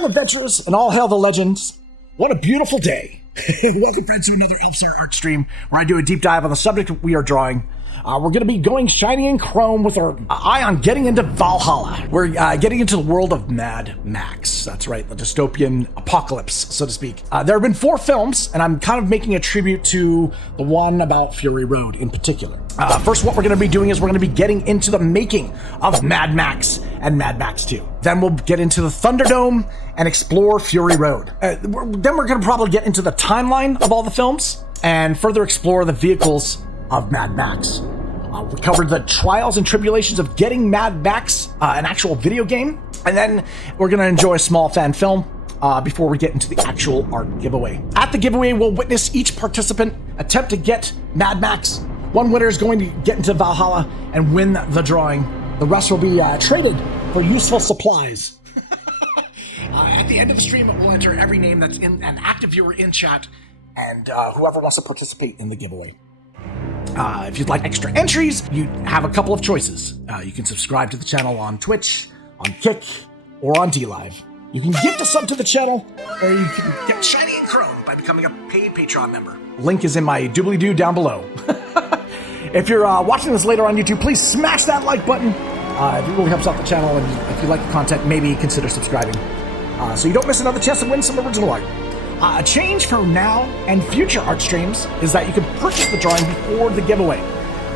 Hail adventurers and all hail the legends. What a beautiful day. Welcome friends to another ELFSAR art stream where I do a deep dive on the subject we are drawing. We're going to be going shiny and chrome with our eye on getting into Valhalla. We're getting into the world of Mad Max. That's right, the dystopian apocalypse, so to speak. There have been 4 films, and I'm kind of making a tribute to the one about Fury Road in particular. First, what we're going to be doing is we're going to be getting into the making of Mad Max and Mad Max 2. Then we'll get into the Thunderdome and explore Fury Road. Then we're going to probably get into the timeline of all the films and further explore the vehicles of Mad Max. We covered the trials and tribulations of getting Mad Max, an actual video game, and then we're going to enjoy a small fan film before we get into the actual art giveaway. At the giveaway, we'll witness each participant attempt to get Mad Max. One winner is going to get into Valhalla and win the drawing. The rest will be traded for useful supplies. At the end of the stream, we'll enter every name that's in an active viewer in chat, and whoever wants to participate in the giveaway. If you'd like extra entries, you have a couple of choices. You can subscribe to the channel on Twitch, on Kick, or on DLive. You can gift a sub to the channel, or you can get shiny and chrome by becoming a paid Patreon member. Link is in my doobly-doo down below. If you're watching this later on YouTube, please smash that like button. It really helps out the channel, and if you like the content, maybe consider subscribing. So you don't miss another chance to win some original art. A change from now and future art streams is that you can purchase the drawing before the giveaway.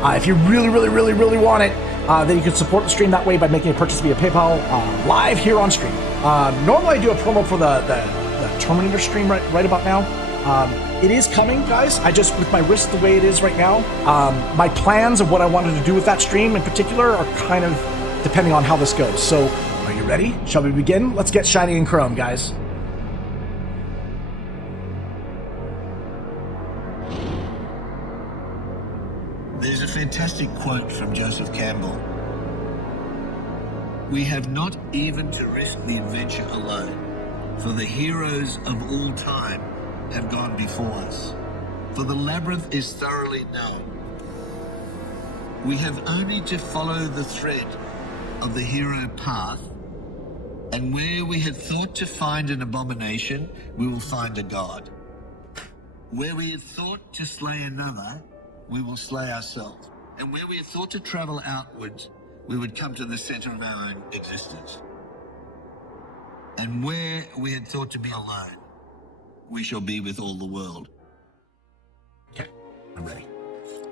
If you really want it, then you can support the stream that way by making a purchase via PayPal live here on stream. Normally I do a promo for the Terminator stream right about now. It is coming, guys. I just, with my wrist the way it is right now, my plans of what I wanted to do with that stream in particular are kind of depending on how this goes. So, are you ready? Shall we begin? Let's get shiny and chrome, guys. There's a fantastic quote from Joseph Campbell. "We have not even to risk the adventure alone, for the heroes of all time have gone before us. For the labyrinth is thoroughly known. We have only to follow the thread of the hero path, and where we had thought to find an abomination, we will find a god. Where we had thought to slay another, we will slay ourselves. And where we had thought to travel outwards, we would come to the center of our own existence. And where we had thought to be alone, we shall be with all the world." Okay, I'm ready.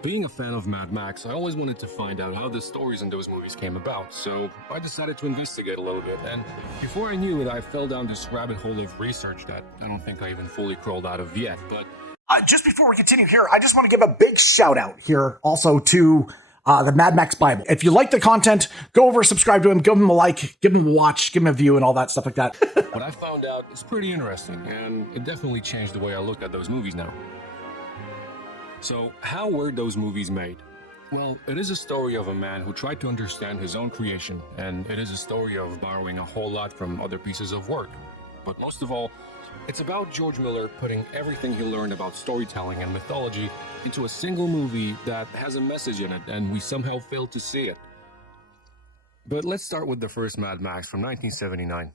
Being a fan of Mad Max, I always wanted to find out how the stories in those movies came about, so I decided to investigate a little bit, and before I knew it, I fell down this rabbit hole of research that I don't think I even fully crawled out of yet, but just before we continue here, I just want to give a big shout out here also to the Mad Max Bible. If you like the content, go over, subscribe to him, give him a like, give him a watch, give him a view, and all that stuff like that. what I found out is pretty interesting, and it definitely changed the way I look at those movies now. So, how were those movies made? Well, it is a story of a man who tried to understand his own creation, and it is a story of borrowing a whole lot from other pieces of work. But most of all, it's about George Miller putting everything he learned about storytelling and mythology into a single movie that has a message in it, and we somehow failed to see it. But let's start with the first Mad Max from 1979.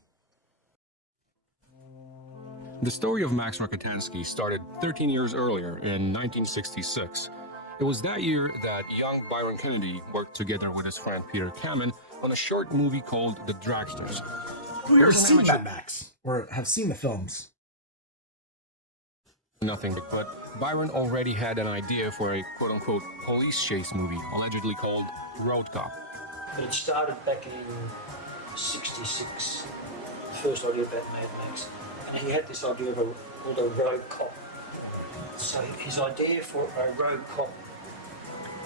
The story of Max Rokitansky started 13 years earlier in 1966. It was that year that young Byron Kennedy worked together with his friend Peter Kamen on a short movie called The Dragsters. Who ever seen Mad Max or have seen the films? Nothing, but Byron already had an idea for a quote-unquote police chase movie, allegedly called Road Cop. It started back in '66, the first idea about Mad Max, and he had this idea of called a road cop. So his idea for a road cop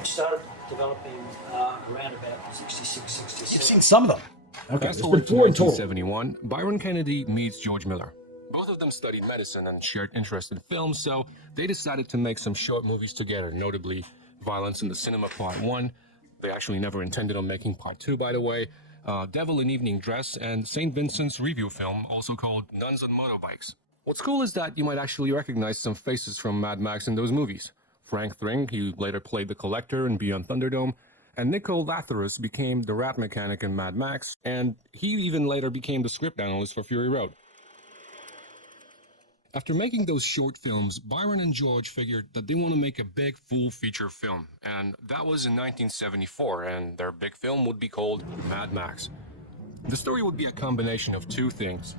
started developing around about 66, 67. You've seen some of them. Okay, Fast there's forward been to 4 in total. 1971, Byron Kennedy meets George Miller. Both of them studied medicine and shared interest in film, so they decided to make some short movies together, notably Violence in the Cinema Part 1. They actually never intended on making Part 2, by the way. Devil in Evening Dress, and St. Vincent's review film, also called Nuns on Motorbikes. What's cool is that you might actually recognize some faces from Mad Max in those movies. Frank Thring, who later played the Collector in Beyond Thunderdome, and Nico Latharus became the rat mechanic in Mad Max, and he even later became the script analyst for Fury Road. After making those short films, Byron and George figured that they want to make a big full-feature film, and that was in 1974, and their big film would be called Mad Max. The story would be a combination of two things.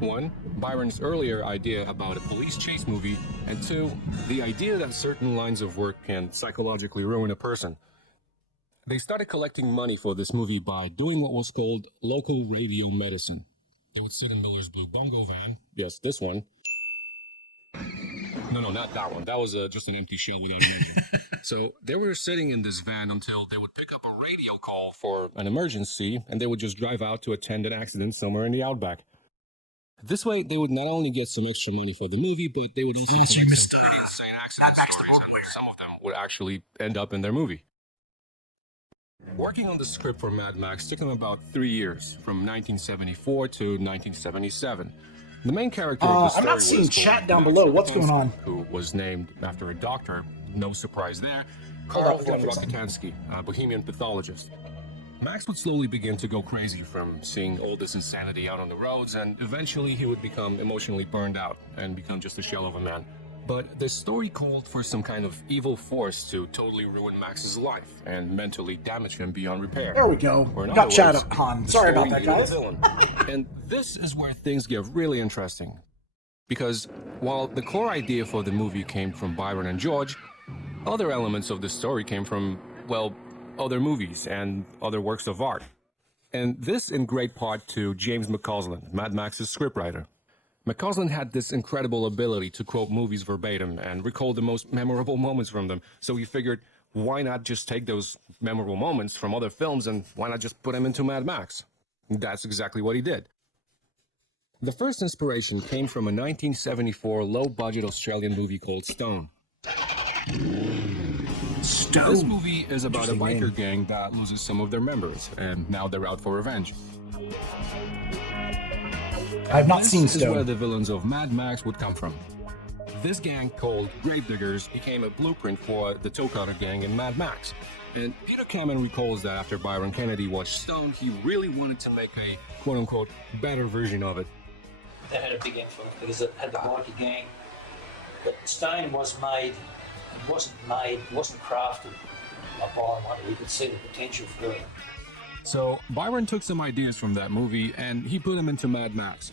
One, Byron's earlier idea about a police chase movie, and two, the idea that certain lines of work can psychologically ruin a person. They started collecting money for this movie by doing what was called local radio medicine. They would sit in Miller's blue bongo van. Yes, this one. No, not that one. That was just an empty shell without an engine. So they were sitting in this van until they would pick up a radio call for an emergency, and they would just drive out to attend an accident somewhere in the outback. This way, they would not only get some extra money for the movie, but they would also get insane accident stories, and some of them would actually end up in their movie. Working on the script for Mad Max took them about 3 years, from 1974 to 1977. The main character of the story I'm not seeing chat down below. What's going on? Who was named after a doctor, no surprise there, Karl von Rokitansky, a Bohemian pathologist. Max would slowly begin to go crazy from seeing all this insanity out on the roads, and eventually he would become emotionally burned out and become just a shell of a man. But the story called for some kind of evil force to totally ruin Max's life and mentally damage him beyond repair. There we go. Got chat on. Sorry about that, guys. And this is where things get really interesting. Because while the core idea for the movie came from Byron and George, other elements of the story came from, well, other movies and other works of art. And this in great part to James McCausland, Mad Max's scriptwriter. McCausland had this incredible ability to quote movies verbatim and recall the most memorable moments from them. So he figured, why not just take those memorable moments from other films and why not just put them into Mad Max? That's exactly what he did. The first inspiration came from a 1974 low-budget Australian movie called Stone. Stone? This movie is about a biker gang that loses some of their members, and now they're out for revenge. I've not seen This is Stone. where the villains of Mad Max would come from. This gang, called Gravediggers, became a blueprint for the Toe Cutter gang in Mad Max. And Peter Cameron recalls that after Byron Kennedy watched Stone, he really wanted to make a quote-unquote better version of it. That had a big influence because it had the biker gang. But Stone wasn't crafted like Byron wanted. You could see the potential for it. So Byron took some ideas from that movie and he put them into Mad Max.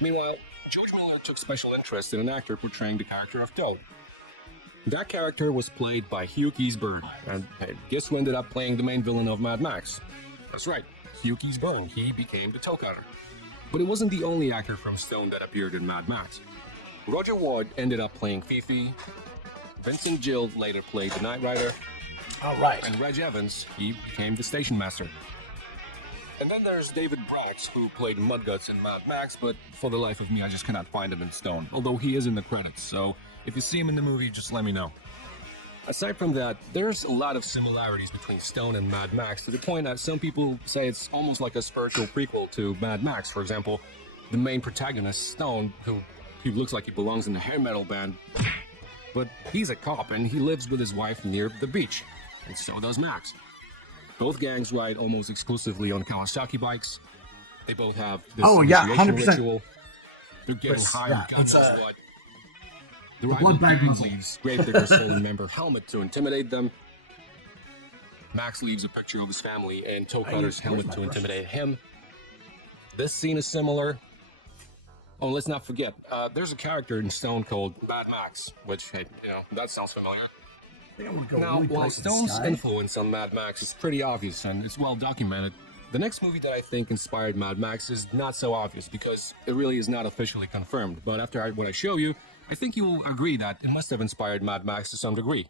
Meanwhile, George Miller took special interest in an actor portraying the character of Toad. That character was played by Keays-Byrne, and guess who ended up playing the main villain of Mad Max? That's right, Keays-Byrne. He became the Toe Cutter. But it wasn't the only actor from Stone that appeared in Mad Max. Roger Ward ended up playing Fifi. Vincent Gill later played the Knight Rider. All right. And Reg Evans, he became the Station Master. And then there's David Brax, who played Mudguts in Mad Max, but for the life of me, I just cannot find him in Stone, although he is in the credits, so if you see him in the movie, just let me know. Aside from that, there's a lot of similarities between Stone and Mad Max, to the point that some people say it's almost like a spiritual prequel to Mad Max. For example, the main protagonist, Stone, he looks like he belongs in the hair metal band, but he's a cop and he lives with his wife near the beach, and so does Max. Both gangs ride almost exclusively on Kawasaki bikes. They both have this initiation 100%. ritual. They're getting higher, God knows what. The rival gang leaves Gravedigger's fallen member helmet to intimidate them. Max leaves a picture of his family and Toe Cutter's helmet to intimidate him. This scene is similar. Oh, let's not forget, there's a character in Stone called Mad Max, which, hey, that sounds familiar. Now, while Stone's influence on Mad Max is pretty obvious and it's well documented, the next movie that I think inspired Mad Max is not so obvious because it really is not officially confirmed. But after what I show you, I think you will agree that it must have inspired Mad Max to some degree.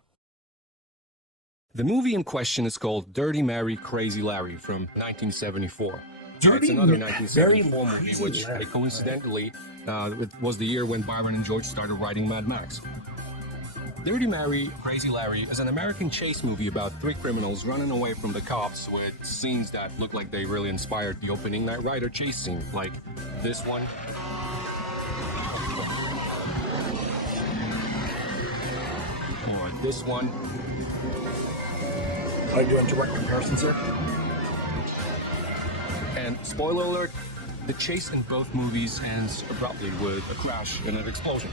The movie in question is called Dirty Mary, Crazy Larry from 1974. It's another 1974 movie, which coincidentally it was the year when Byron and George started writing Mad Max. Dirty Mary, Crazy Larry is an American chase movie about 3 criminals running away from the cops with scenes that look like they really inspired the opening Knight Rider chase scene, like this one. Or this one. Are you doing direct comparisons here? And spoiler alert, The chase in both movies ends abruptly with a crash and an explosion.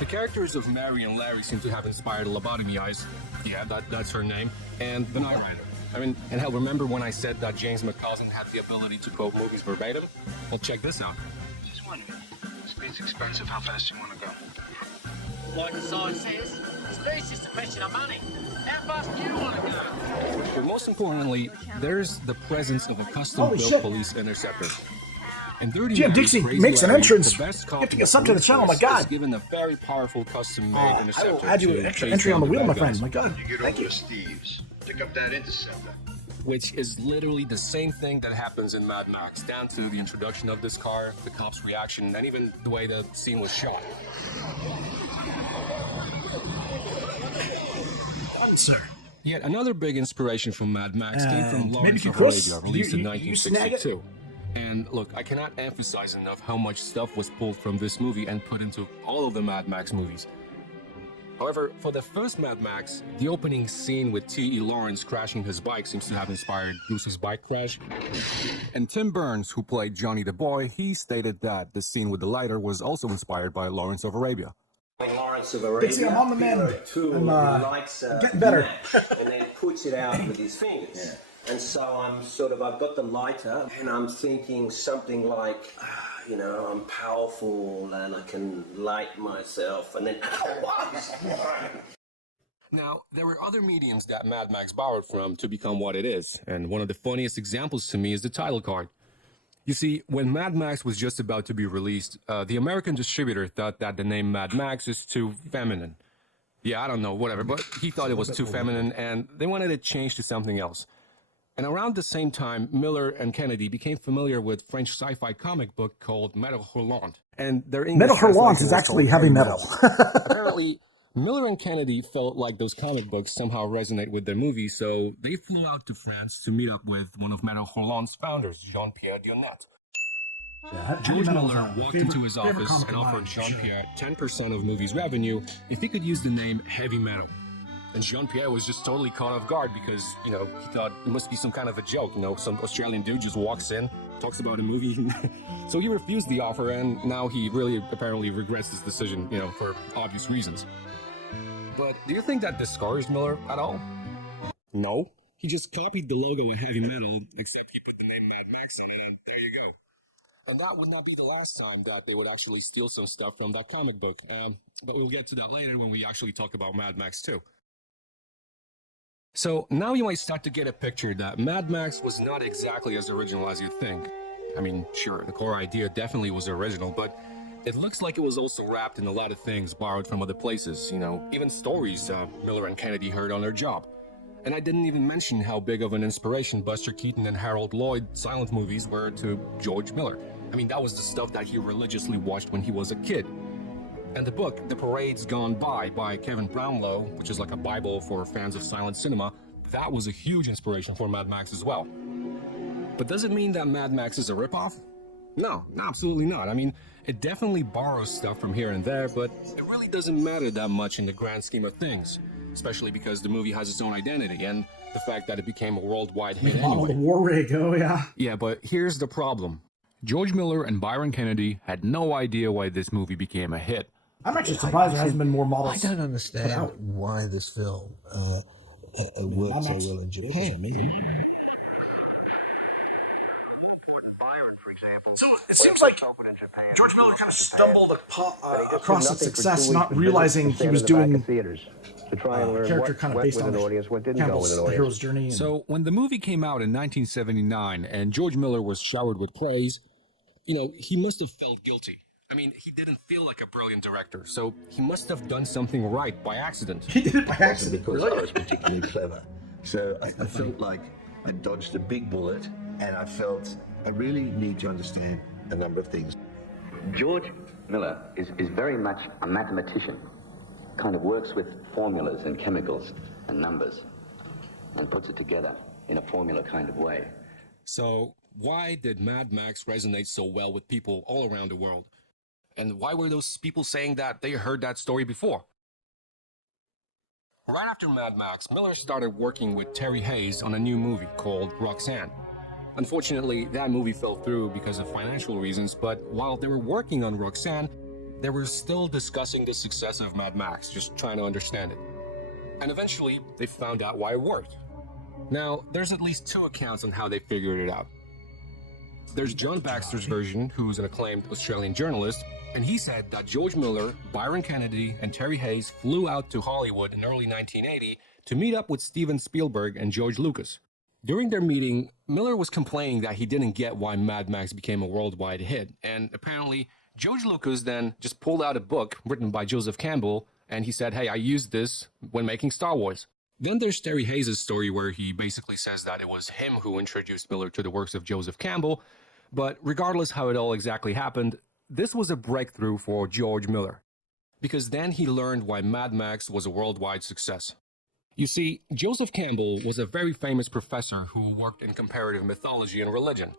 The characters of Mary and Larry seem to have inspired lobotomy eyes, yeah, that's her name, and the Knight Rider. I mean, and hell, remember when I said that James McCausland had the ability to quote movies verbatim? Well, check this out. Just wondering, speed's expensive, how fast do you want to go? Like the sign says, speed's just a question of money. How fast do you want to go? But most importantly, there's the presence of a custom-built police interceptor. And Dirty Jim Mary's Dixie Crazy makes an Larry, entrance. the best You have to cop get sub to the channel, my is God. given a very powerful custom-made I will interceptor add you to an extra chase entry on down the wheel, bad my guys. friend. My God. You get Thank over you. to Steve's. Pick up that interceptor. Which is literally the same thing that happens in Mad Max, down to the introduction of this car, the cop's reaction, and even the way the scene was shot. Sir. Yet another big inspiration from Mad Max came from maybe Lawrence you of cross- Arabia, released in you snag it? 1962. And look, I cannot emphasize enough how much stuff was pulled from this movie and put into all of the Mad Max movies. However, for the first Mad Max, the opening scene with T.E. Lawrence crashing his bike seems to have inspired Bruce's bike crash. And Tim Burns, who played Johnny the Boy, he stated that the scene with the lighter was also inspired by Lawrence of Arabia. Lawrence of Arabia, Dixie, I'm on the mend. he lights I'm getting better. match and then puts it out with his fingers. Yeah. And so I've got the lighter and I'm thinking something like, I'm powerful and I can light myself and then, Now, there were other mediums that Mad Max borrowed from to become what it is, and one of the funniest examples to me is the title card. You see, when Mad Max was just about to be released, the American distributor thought that the name Mad Max is too feminine. Yeah, I don't know, whatever, but he thought it was too feminine, and they wanted it changed to something else. And around the same time, Miller and Kennedy became familiar with French sci-fi comic book called Metal Hurlant. And their English Metal Hurlant translation is was actually called heavy metal. Apparently, Miller and Kennedy felt like those comic books somehow resonate with their movie, so they flew out to France to meet up with one of Metal Hurlant's founders, Jean-Pierre Dionnet. George Miller walked into his office and offered Jean-Pierre 10% of movie's revenue if he could use the name Heavy Metal. And Jean-Pierre was just totally caught off guard because, he thought it must be some kind of a joke. Some Australian dude just walks in, talks about a movie. So he refused the offer, and now he really apparently regrets his decision, for obvious reasons. But do you think that discouraged Miller at all? No. He just copied the logo of Heavy Metal, except he put the name Mad Max on it, and there you go. And that would not be the last time that they would actually steal some stuff from that comic book. But we'll get to that later when we actually talk about Mad Max 2. So now you might start to get a picture that Mad Max was not exactly as original as you think. I mean, sure, the core idea definitely was original, but it looks like it was also wrapped in a lot of things borrowed from other places, even stories Miller and Kennedy heard on their job. And I didn't even mention how big of an inspiration Buster Keaton and Harold Lloyd silent movies were to George Miller. I mean, that was the stuff that he religiously watched when he was a kid. And the book, The Parade's Gone by Kevin Brownlow, which is like a Bible for fans of silent cinema, that was a huge inspiration for Mad Max as well. But does it mean that Mad Max is a ripoff? No, absolutely not. I mean, it definitely borrows stuff from here and there, but it really doesn't matter that much in the grand scheme of things, especially because the movie has its own identity and the fact that it became a worldwide hit anyway. The war rig, oh yeah. Yeah, but here's the problem. George Miller and Byron Kennedy had no idea why this movie became a hit. I'm actually surprised there hasn't been more models. I don't understand why this film worked so well in Japan. So it seems like George Miller kind of stumbled across its success, not realizing he was doing a character kind of based on Campbell's The Hero's Journey. So when the movie came out in 1979 and George Miller was showered with praise, he must have felt guilty. I mean, he didn't feel like a brilliant director, so he must have done something right by accident. He did it by accident. Because I was particularly clever. So I felt like I dodged a big bullet, and I felt I really need to understand a number of things. George Miller is very much a mathematician, kind of works with formulas and chemicals and numbers and puts it together in a formula kind of way. So why did Mad Max resonate so well with people all around the world? And why were those people saying that they heard that story before? Right after Mad Max, Miller started working with Terry Hayes on a new movie called Roxanne. Unfortunately, that movie fell through because of financial reasons, but while they were working on Roxanne, they were still discussing the success of Mad Max, just trying to understand it. And eventually, they found out why it worked. Now, there's at least two accounts on how they figured it out. There's John Baxter's version, who's an acclaimed Australian journalist, and he said that George Miller, Byron Kennedy, and Terry Hayes flew out to Hollywood in early 1980 to meet up with Steven Spielberg and George Lucas. During their meeting, Miller was complaining that he didn't get why Mad Max became a worldwide hit, and apparently George Lucas then just pulled out a book written by Joseph Campbell, and he said, hey, I used this when making Star Wars. Then there's Terry Hayes' story where he basically says that it was him who introduced Miller to the works of Joseph Campbell, but regardless how it all exactly happened, this was a breakthrough for George Miller, because then he learned why Mad Max was a worldwide success. You see, Joseph Campbell was a very famous professor who worked in comparative mythology and religion.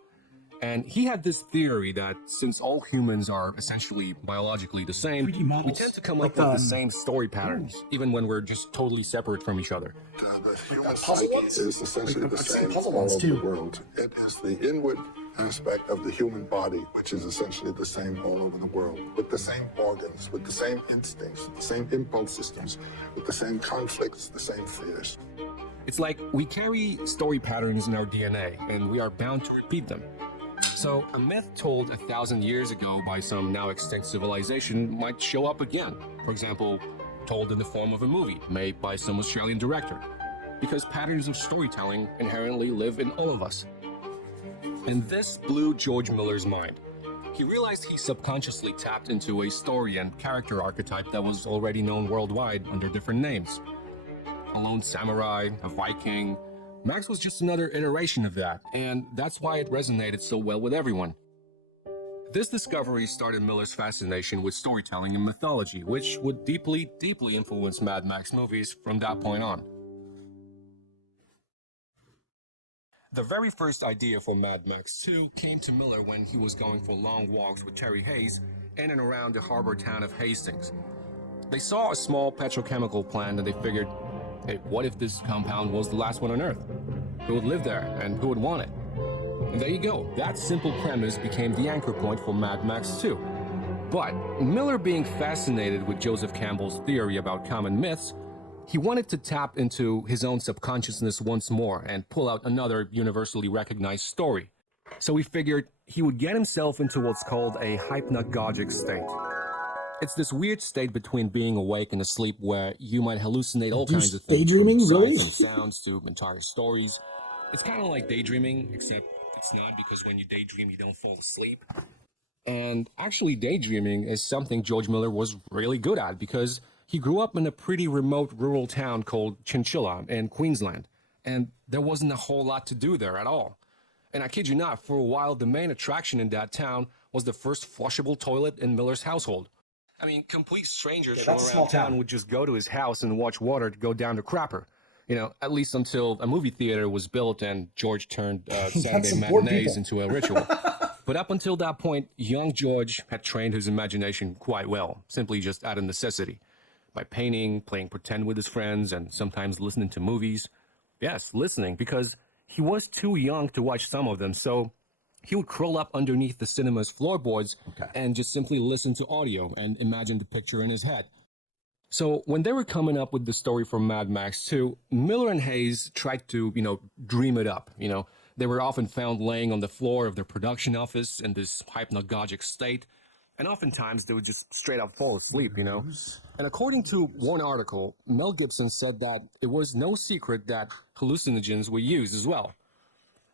And he had this theory that since all humans are essentially biologically the same, we tend to come up with the same story patterns, even when we're just totally separate from each other. The human psyche is essentially the same all over the world. It is the inward aspect of the human body, which is essentially the same all over the world, with the same organs, with the same instincts, the same impulse systems, with the same conflicts, the same fears. It's like we carry story patterns in our DNA, and we are bound to repeat them. So a myth told 1,000 years ago by some now extinct civilization might show up again. For example, told in the form of a movie made by some Australian director. Because patterns of storytelling inherently live in all of us. And this blew George Miller's mind. He realized he subconsciously tapped into a story and character archetype that was already known worldwide under different names. A lone samurai, a Viking. Max was just another iteration of that, and that's why it resonated so well with everyone. This discovery started Miller's fascination with storytelling and mythology, which would deeply, deeply influence Mad Max movies from that point on. The very first idea for Mad Max 2 came to Miller when he was going for long walks with Terry Hayes in and around the harbor town of Hastings. They saw a small petrochemical plant and they figured, hey, what if this compound was the last one on Earth? Who would live there and who would want it? And there you go. That simple premise became the anchor point for Mad Max 2. But Miller, being fascinated with Joseph Campbell's theory about common myths, he wanted to tap into his own subconsciousness once more and pull out another universally recognized story. So he figured he would get himself into what's called a hypnagogic state. It's this weird state between being awake and asleep where you might hallucinate all kinds of things, daydreaming, from really? sights and sounds to entire stories. It's kind of like daydreaming, except it's not, because when you daydream, you don't fall asleep. And actually, daydreaming is something George Miller was really good at, because he grew up in a pretty remote rural town called Chinchilla in Queensland, and there wasn't a whole lot to do there at all. And I kid you not, for a while, the main attraction in that town was the first flushable toilet in Miller's household. I mean, complete strangers from around town would just go to his house and watch water to go down the crapper. You know, at least until a movie theater was built and George turned Saturday matinees into a ritual. But up until that point, young George had trained his imagination quite well, simply just out of necessity. By painting, playing pretend with his friends, and sometimes listening to movies. Yes, listening, because he was too young to watch some of them, so he would curl up underneath the cinema's floorboards and just simply listen to audio and imagine the picture in his head. So when they were coming up with the story for Mad Max 2, Miller and Hayes tried to, dream it up. They were often found laying on the floor of their production office in this hypnagogic state. And oftentimes, they would just straight up fall asleep, And according to one article, Mel Gibson said that it was no secret that hallucinogens were used as well.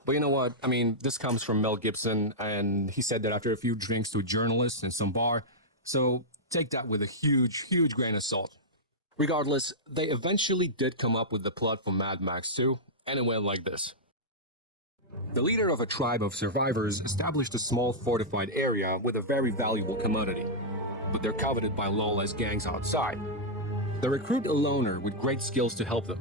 But you know what? I mean, this comes from Mel Gibson, and he said that after a few drinks to a journalist in some bar. So take that with a huge, huge grain of salt. Regardless, they eventually did come up with the plot for Mad Max 2, and it went like this. The leader of a tribe of survivors established a small fortified area with a very valuable commodity, but they're coveted by lawless gangs outside. They recruit a loner with great skills to help them.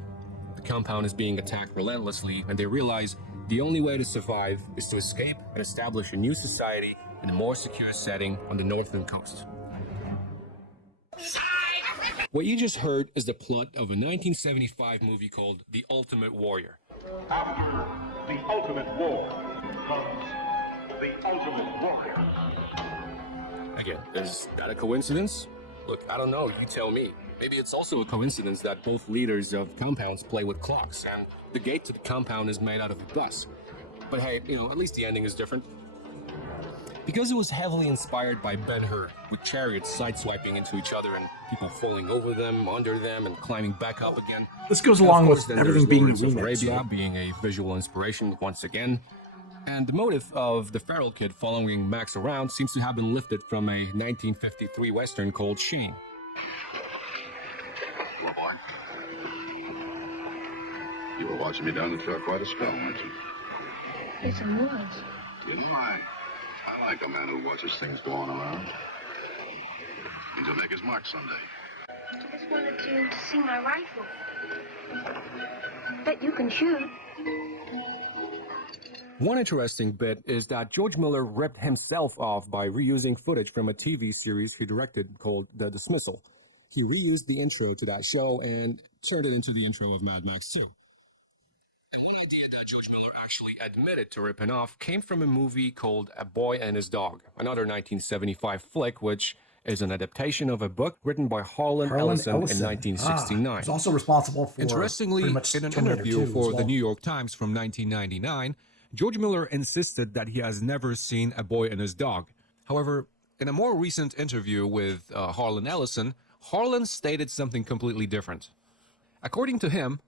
The compound is being attacked relentlessly, and they realize the only way to survive is to escape and establish a new society in a more secure setting on the northern coast. What you just heard is the plot of a 1975 movie called The Ultimate Warrior. After the ultimate war, comes the ultimate warrior. Again, is that a coincidence? Look, I don't know, you tell me. Maybe it's also a coincidence that both leaders of compounds play with clocks, and the gate to the compound is made out of a bus. But hey, at least the ending is different. Because it was heavily inspired by Ben-Hur, with chariots sideswiping into each other and people falling over them, under them, and climbing back up again. This goes along with everything being a remake. Arabia being a visual inspiration once again. And the motive of the feral kid following Max around seems to have been lifted from a 1953 Western called Shane. Well, boy, you were watching me down the track quite a spell, weren't you? Yes, I was. Didn't I? I like a man who watches things go on around. Means he'll make his mark someday. I just wanted to see my rifle. Bet you can shoot. One interesting bit is that George Miller ripped himself off by reusing footage from a TV series he directed called The Dismissal. He reused the intro to that show and turned it into the intro of Mad Max 2. And one idea that George Miller actually admitted to ripping off came from a movie called A Boy and His Dog, another 1975 flick, which is an adaptation of a book written by Harlan Ellison in 1969. He's also responsible for Interestingly, in an interview for the New York Times from 1999, George Miller insisted that he has never seen A Boy and His Dog. However, in a more recent interview with Harlan Ellison, Harlan stated something completely different. According to him,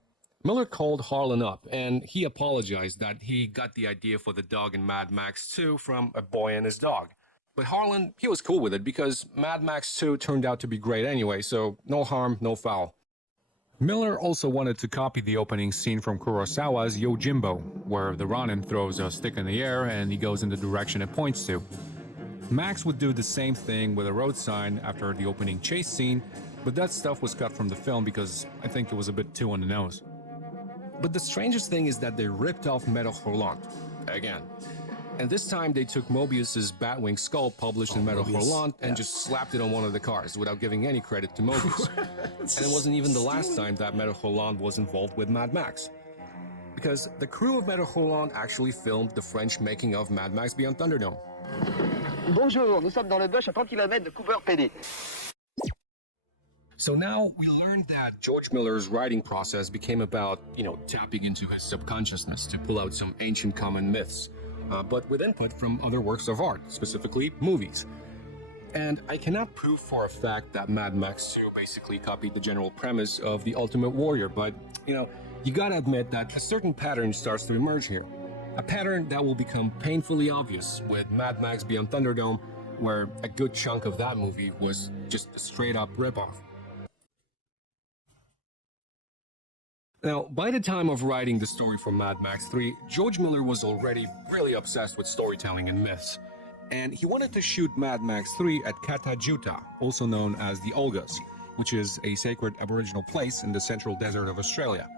Miller called Harlan up, and he apologized that he got the idea for the dog in Mad Max 2 from A Boy and His Dog. But Harlan, he was cool with it because Mad Max 2 turned out to be great anyway, so no harm, no foul. Miller also wanted to copy the opening scene from Kurosawa's Yojimbo, where the Ronin throws a stick in the air and he goes in the direction it points to. Max would do the same thing with a road sign after the opening chase scene, but that stuff was cut from the film because I think it was a bit too on the nose. But the strangest thing is that they ripped off Meadow Hurlant again. And this time they took Mobius's Batwing skull published in Meadow Hurlant and just slapped it on one of the cars without giving any credit to Mobius. And it wasn't even the last time that Meadow Hurlant was involved with Mad Max. Because the crew of Meadow Hurlant actually filmed the French making of Mad Max Beyond Thunderdome. Bonjour, nous sommes dans le bush à 30 km de Cooper PD. So now we learned that George Miller's writing process became about, tapping into his subconsciousness to pull out some ancient common myths, but with input from other works of art, specifically movies. And I cannot prove for a fact that Mad Max 2 basically copied the general premise of The Ultimate Warrior, but, you gotta admit that a certain pattern starts to emerge here. A pattern that will become painfully obvious with Mad Max Beyond Thunderdome, where a good chunk of that movie was just a straight-up ripoff. Now, by the time of writing the story for Mad Max 3, George Miller was already really obsessed with storytelling and myths. And he wanted to shoot Mad Max 3 at Katajuta, also known as the Olgas, which is a sacred Aboriginal place in the central desert of Australia.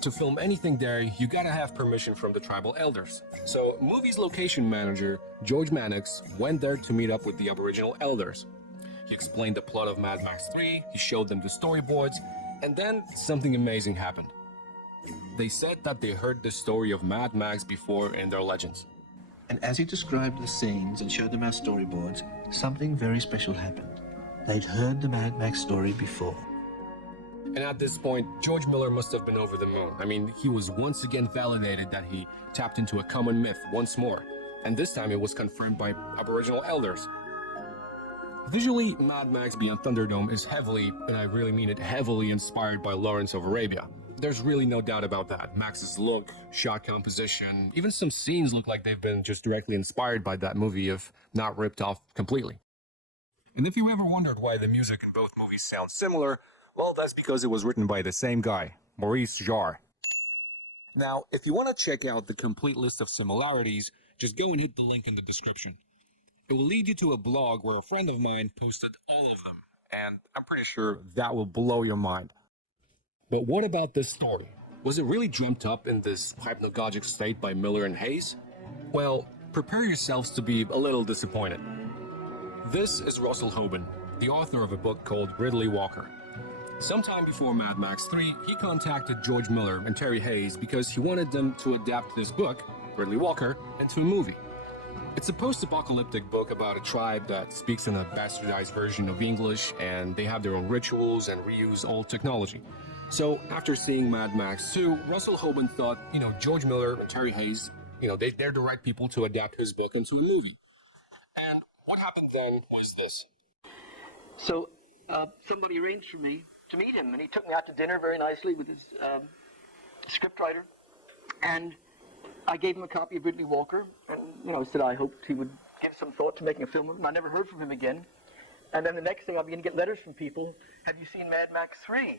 To film anything there, you gotta have permission from the tribal elders. So, movie's location manager, George Mannix, went there to meet up with the Aboriginal elders. He explained the plot of Mad Max 3, he showed them the storyboards, and then something amazing happened. They said that they heard the story of Mad Max before in their legends. And as he described the scenes and showed them our storyboards, something very special happened. They'd heard the Mad Max story before. And at this point, George Miller must have been over the moon. I mean, he was once again validated that he tapped into a common myth once more. And this time it was confirmed by Aboriginal elders. Visually, Mad Max Beyond Thunderdome is heavily, and I really mean it, heavily inspired by Lawrence of Arabia. There's really no doubt about that. Max's look, shot composition, even some scenes look like they've been just directly inspired by that movie, if not ripped off completely. And if you ever wondered why the music in both movies sounds similar, well, that's because it was written by the same guy, Maurice Jarre. Now, if you want to check out the complete list of similarities, just go and hit the link in the description. It will lead you to a blog where a friend of mine posted all of them, and I'm pretty sure that will blow your mind. But what about this story? Was it really dreamt up in this hypnagogic state by Miller and Hayes? Well, prepare yourselves to be a little disappointed. This is Russell Hoban, the author of a book called Ridley Walker. Sometime before Mad Max 3, he contacted George Miller and Terry Hayes because he wanted them to adapt this book Ridley Walker, into a movie. It's a post-apocalyptic book about a tribe that speaks in a bastardized version of English, and they have their own rituals and reuse old technology. So after seeing Mad Max 2, Russell Hoban thought, George Miller and Terry Hayes, they're the right people to adapt his book into a movie. And what happened then was this. So somebody arranged for me to meet him, and he took me out to dinner very nicely with his scriptwriter, and I gave him a copy of Ridley Walker, and said I hoped he would give some thought to making a film of it, and I never heard from him again. And then the next thing, I began to get letters from people, have you seen Mad Max 3?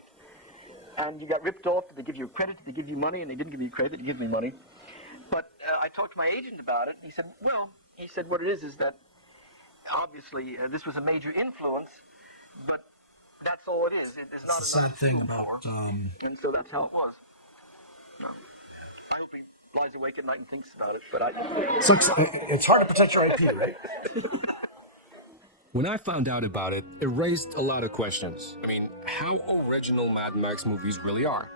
And you got ripped off. Did they give you credit? Did they give you money? And they didn't give me credit. They gave me money. But I talked to my agent about it. And he said, what it is that obviously this was a major influence, but that's all it is. It's not a sad thing about. And so that's how it was. I hope he lies awake at night and thinks about it. But So it's hard to protect your IP, right? When I found out about it, it raised a lot of questions. I mean, how original Mad Max movies really are.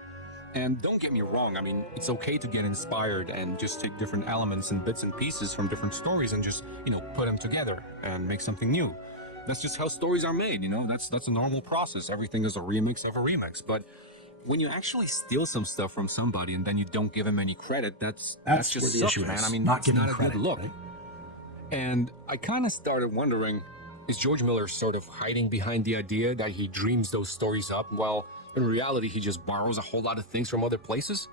And don't get me wrong, I mean, it's okay to get inspired and just take different elements and bits and pieces from different stories and just, put them together and make something new. That's just how stories are made, that's a normal process. Everything is a remix of a remix. But when you actually steal some stuff from somebody and then you don't give them any credit, that's just where the sucks, issue man. is. I mean, Not it's giving not a credit, good look. right? And I kind of started wondering, is George Miller sort of hiding behind the idea that he dreams those stories up while in reality he just borrows a whole lot of things from other places?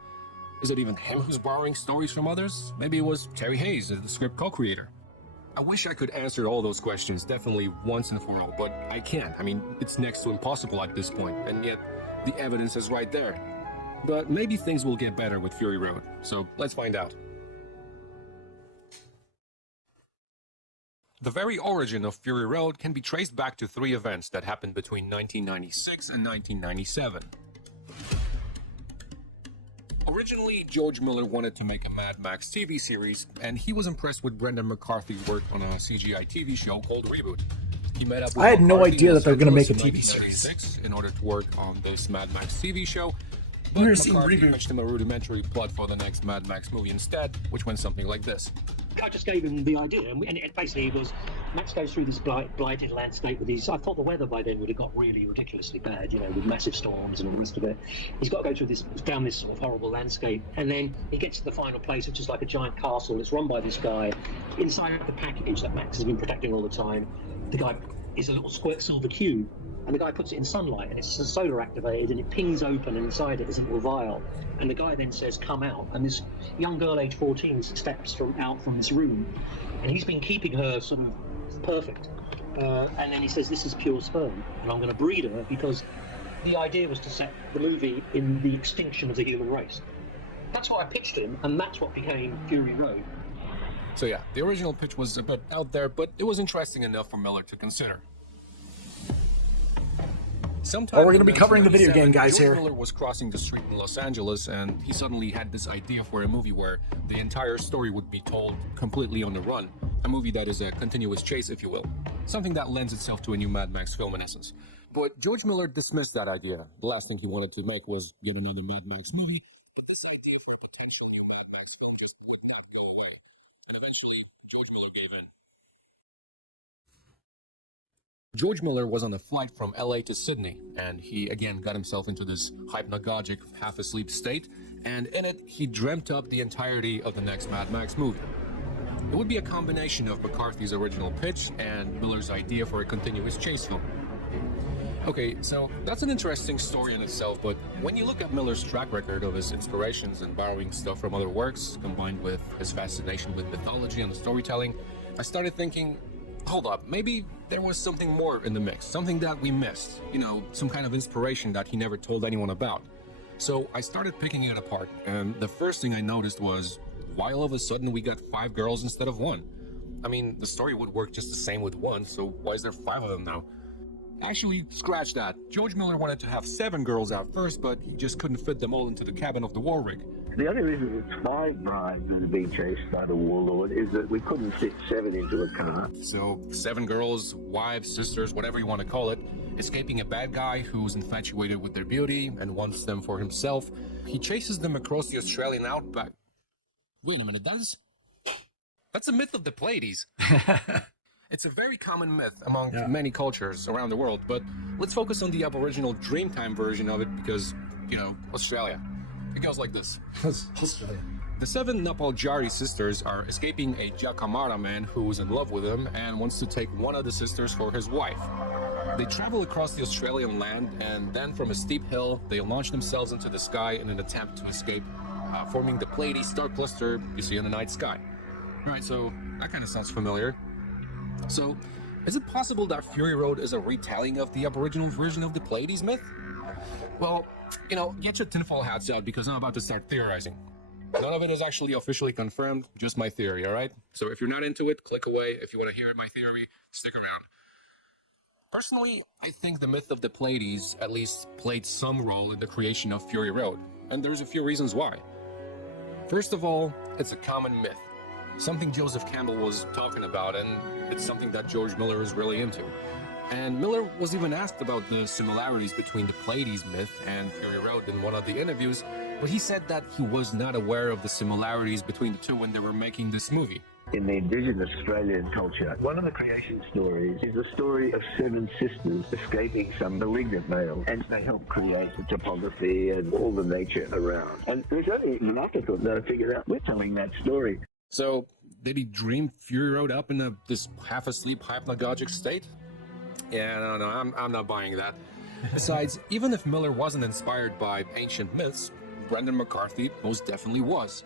Is it even him who's borrowing stories from others? Maybe it was Terry Hayes, the script co-creator. I wish I could answer all those questions definitely once and for all, but I can't. I mean, it's next to impossible at this point, and yet the evidence is right there. But maybe things will get better with Fury Road, so let's find out. The very origin of Fury Road can be traced back to 3 events that happened between 1996 and 1997. Originally, George Miller wanted to make a Mad Max TV series, and he was impressed with Brendan McCarthy's work on a CGI TV show called Reboot. He met up with I had no McCarthy idea that they were going to make a in TV series. 1996 in order to work on this Mad Max TV show, but We're seeing McCarthy Reboot. pitched him a rudimentary plot for the next Mad Max movie instead, which went something like this. I just gave him the idea, and it basically was Max goes through this blighted landscape with these. I thought the weather by then would have got really ridiculously bad, with massive storms and all the rest of it. He's got to go through down this sort of horrible landscape, and then he gets to the final place, which is like a giant castle. It's run by this guy. Inside the package that Max has been protecting all the time, the guy is a little squirt silver cube, and the guy puts it in sunlight, and it's solar activated, and it pings open, and inside it is a little vial. And the guy then says, "Come out." And this young girl, age 14, steps out from this room, and he's been keeping her sort of perfect. And then he says, "This is pure sperm, and I'm going to breed her," because the idea was to set the movie in the extinction of the human race. That's what I pitched him, and that's what became Fury Road. So yeah, the original pitch was a bit out there, but it was interesting enough for Miller to consider. Sometime we're going to in be covering the video game 1997, guys George here. Miller was crossing the street in Los Angeles, and he suddenly had this idea for a movie where the entire story would be told completely on the run. A movie that is a continuous chase, if you will. Something that lends itself to a new Mad Max film in essence. But George Miller dismissed that idea. The last thing he wanted to make was yet another Mad Max movie, but this idea for a potential new Mad Max film just would not go away. And eventually, George Miller gave in. George Miller was on a flight from LA to Sydney, and he again got himself into this hypnagogic, half-asleep state, and in it, he dreamt up the entirety of the next Mad Max movie. It would be a combination of McCarthy's original pitch and Miller's idea for a continuous chase film. Okay, so that's an interesting story in itself, but when you look at Miller's track record of his inspirations and borrowing stuff from other works, combined with his fascination with mythology and storytelling, I started thinking, hold up, maybe there was something more in the mix, something that we missed, some kind of inspiration that he never told anyone about. So I started picking it apart, and the first thing I noticed was, why all of a sudden we got 5 girls instead of 1? I mean, the story would work just the same with 1, so why is there 5 of them now? Actually, scratch that. George Miller wanted to have 7 girls out first, but he just couldn't fit them all into the cabin of the war rig. The only reason it's 5 brides that are being chased by the warlord is that we couldn't fit 7 into a car. So, 7 girls, wives, sisters, whatever you want to call it, escaping a bad guy who's infatuated with their beauty and wants them for himself. He chases them across the Australian outback. Wait a minute, that's a myth of the Pleiades. It's a very common myth among many cultures around the world, but let's focus on the Aboriginal Dreamtime version of it because, you know, Australia. It goes like this. Australia. The 7 Napalgari sisters are escaping a Jakamara man who is in love with them and wants to take one of the sisters for his wife. They travel across the Australian land, and then from a steep hill, they launch themselves into the sky in an attempt to escape, forming the Pleiades star cluster you see in the night sky. Right, so that kind of sounds familiar. So, is it possible that Fury Road is a retelling of the Aboriginal version of the Pleiades myth? Well, you know, get your tinfoil hats out because I'm about to start theorizing. None of it is actually officially confirmed, just my theory, alright? So if you're not into it, click away. If you want to hear my theory, stick around. Personally, I think the myth of the Pleiades at least played some role in the creation of Fury Road, and there's a few reasons why. First of all, it's a common myth. Something Joseph Campbell was talking about, and it's something that George Miller is really into. And Miller was even asked about the similarities between the Pleiades myth and Fury Road in one of the interviews, but he said that he was not aware of the similarities between the two when they were making this movie. In the indigenous Australian culture, one of the creation stories is the story of 7 sisters escaping some malignant male, and they help create the topography and all the nature around. And there's only an afterthought that I figured out we're telling that story. So, did he dream Fury Road up in this half-asleep, hypnagogic state? Yeah, no, I'm not buying that. Besides, even if Miller wasn't inspired by ancient myths, Brendan McCarthy most definitely was.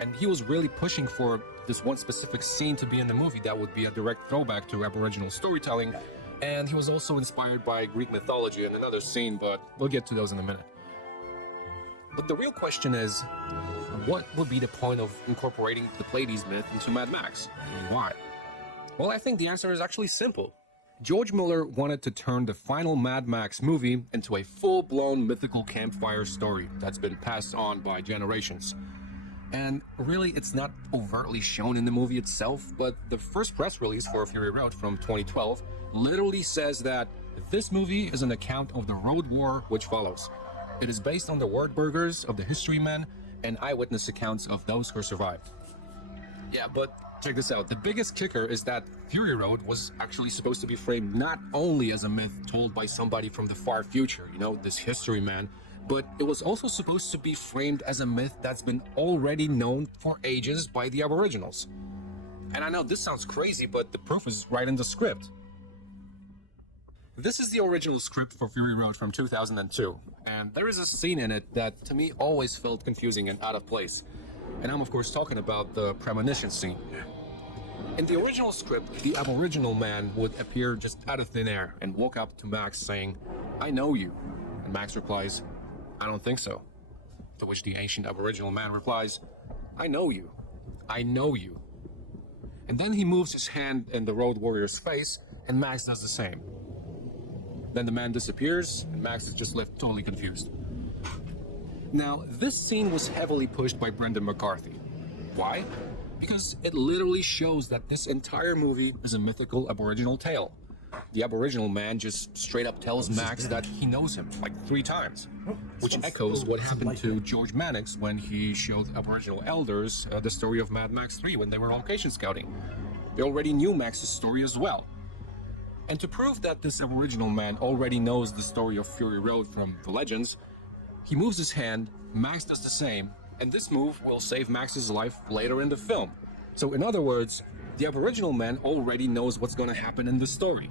And he was really pushing for this one specific scene to be in the movie that would be a direct throwback to Aboriginal storytelling, and he was also inspired by Greek mythology in another scene, but we'll get to those in a minute. But the real question is, what would be the point of incorporating the Pleiades myth into Mad Max? And why? Well, I think the answer is actually simple. George Miller wanted to turn the final Mad Max movie into a full-blown mythical campfire story that's been passed on by generations. And really, it's not overtly shown in the movie itself, but the first press release for Fury Road from 2012 literally says that this movie is an account of the road war which follows. It is based on the word burgers of the history men and eyewitness accounts of those who survived. Yeah, but check this out. The biggest kicker is that Fury Road was actually supposed to be framed not only as a myth told by somebody from the far future, you know, this history man, but it was also supposed to be framed as a myth that's been already known for ages by the Aboriginals. And I know this sounds crazy, but the proof is right in the script. This is the original script for Fury Road from 2002, and there is a scene in it that to me always felt confusing and out of place. And I'm of course talking about the premonition scene. In the original script, the Aboriginal man would appear just out of thin air and walk up to Max saying, "I know you." And Max replies, "I don't think so." To which the ancient Aboriginal man replies, "I know you. I know you." And then he moves his hand in the road warrior's face, and Max does the same. Then the man disappears, and Max is just left totally confused. Now, this scene was heavily pushed by Brendan McCarthy. Why? Because it literally shows that this entire movie is a mythical Aboriginal tale. The Aboriginal man just straight up tells Max that he knows him, like 3 times, which echoes what happened to George Mannix when he showed Aboriginal elders the story of Mad Max 3 when they were location scouting. They already knew Max's story as well. And to prove that this Aboriginal man already knows the story of Fury Road from the legends, he moves his hand, Max does the same, and this move will save Max's life later in the film. So in other words, the Aboriginal man already knows what's going to happen in the story.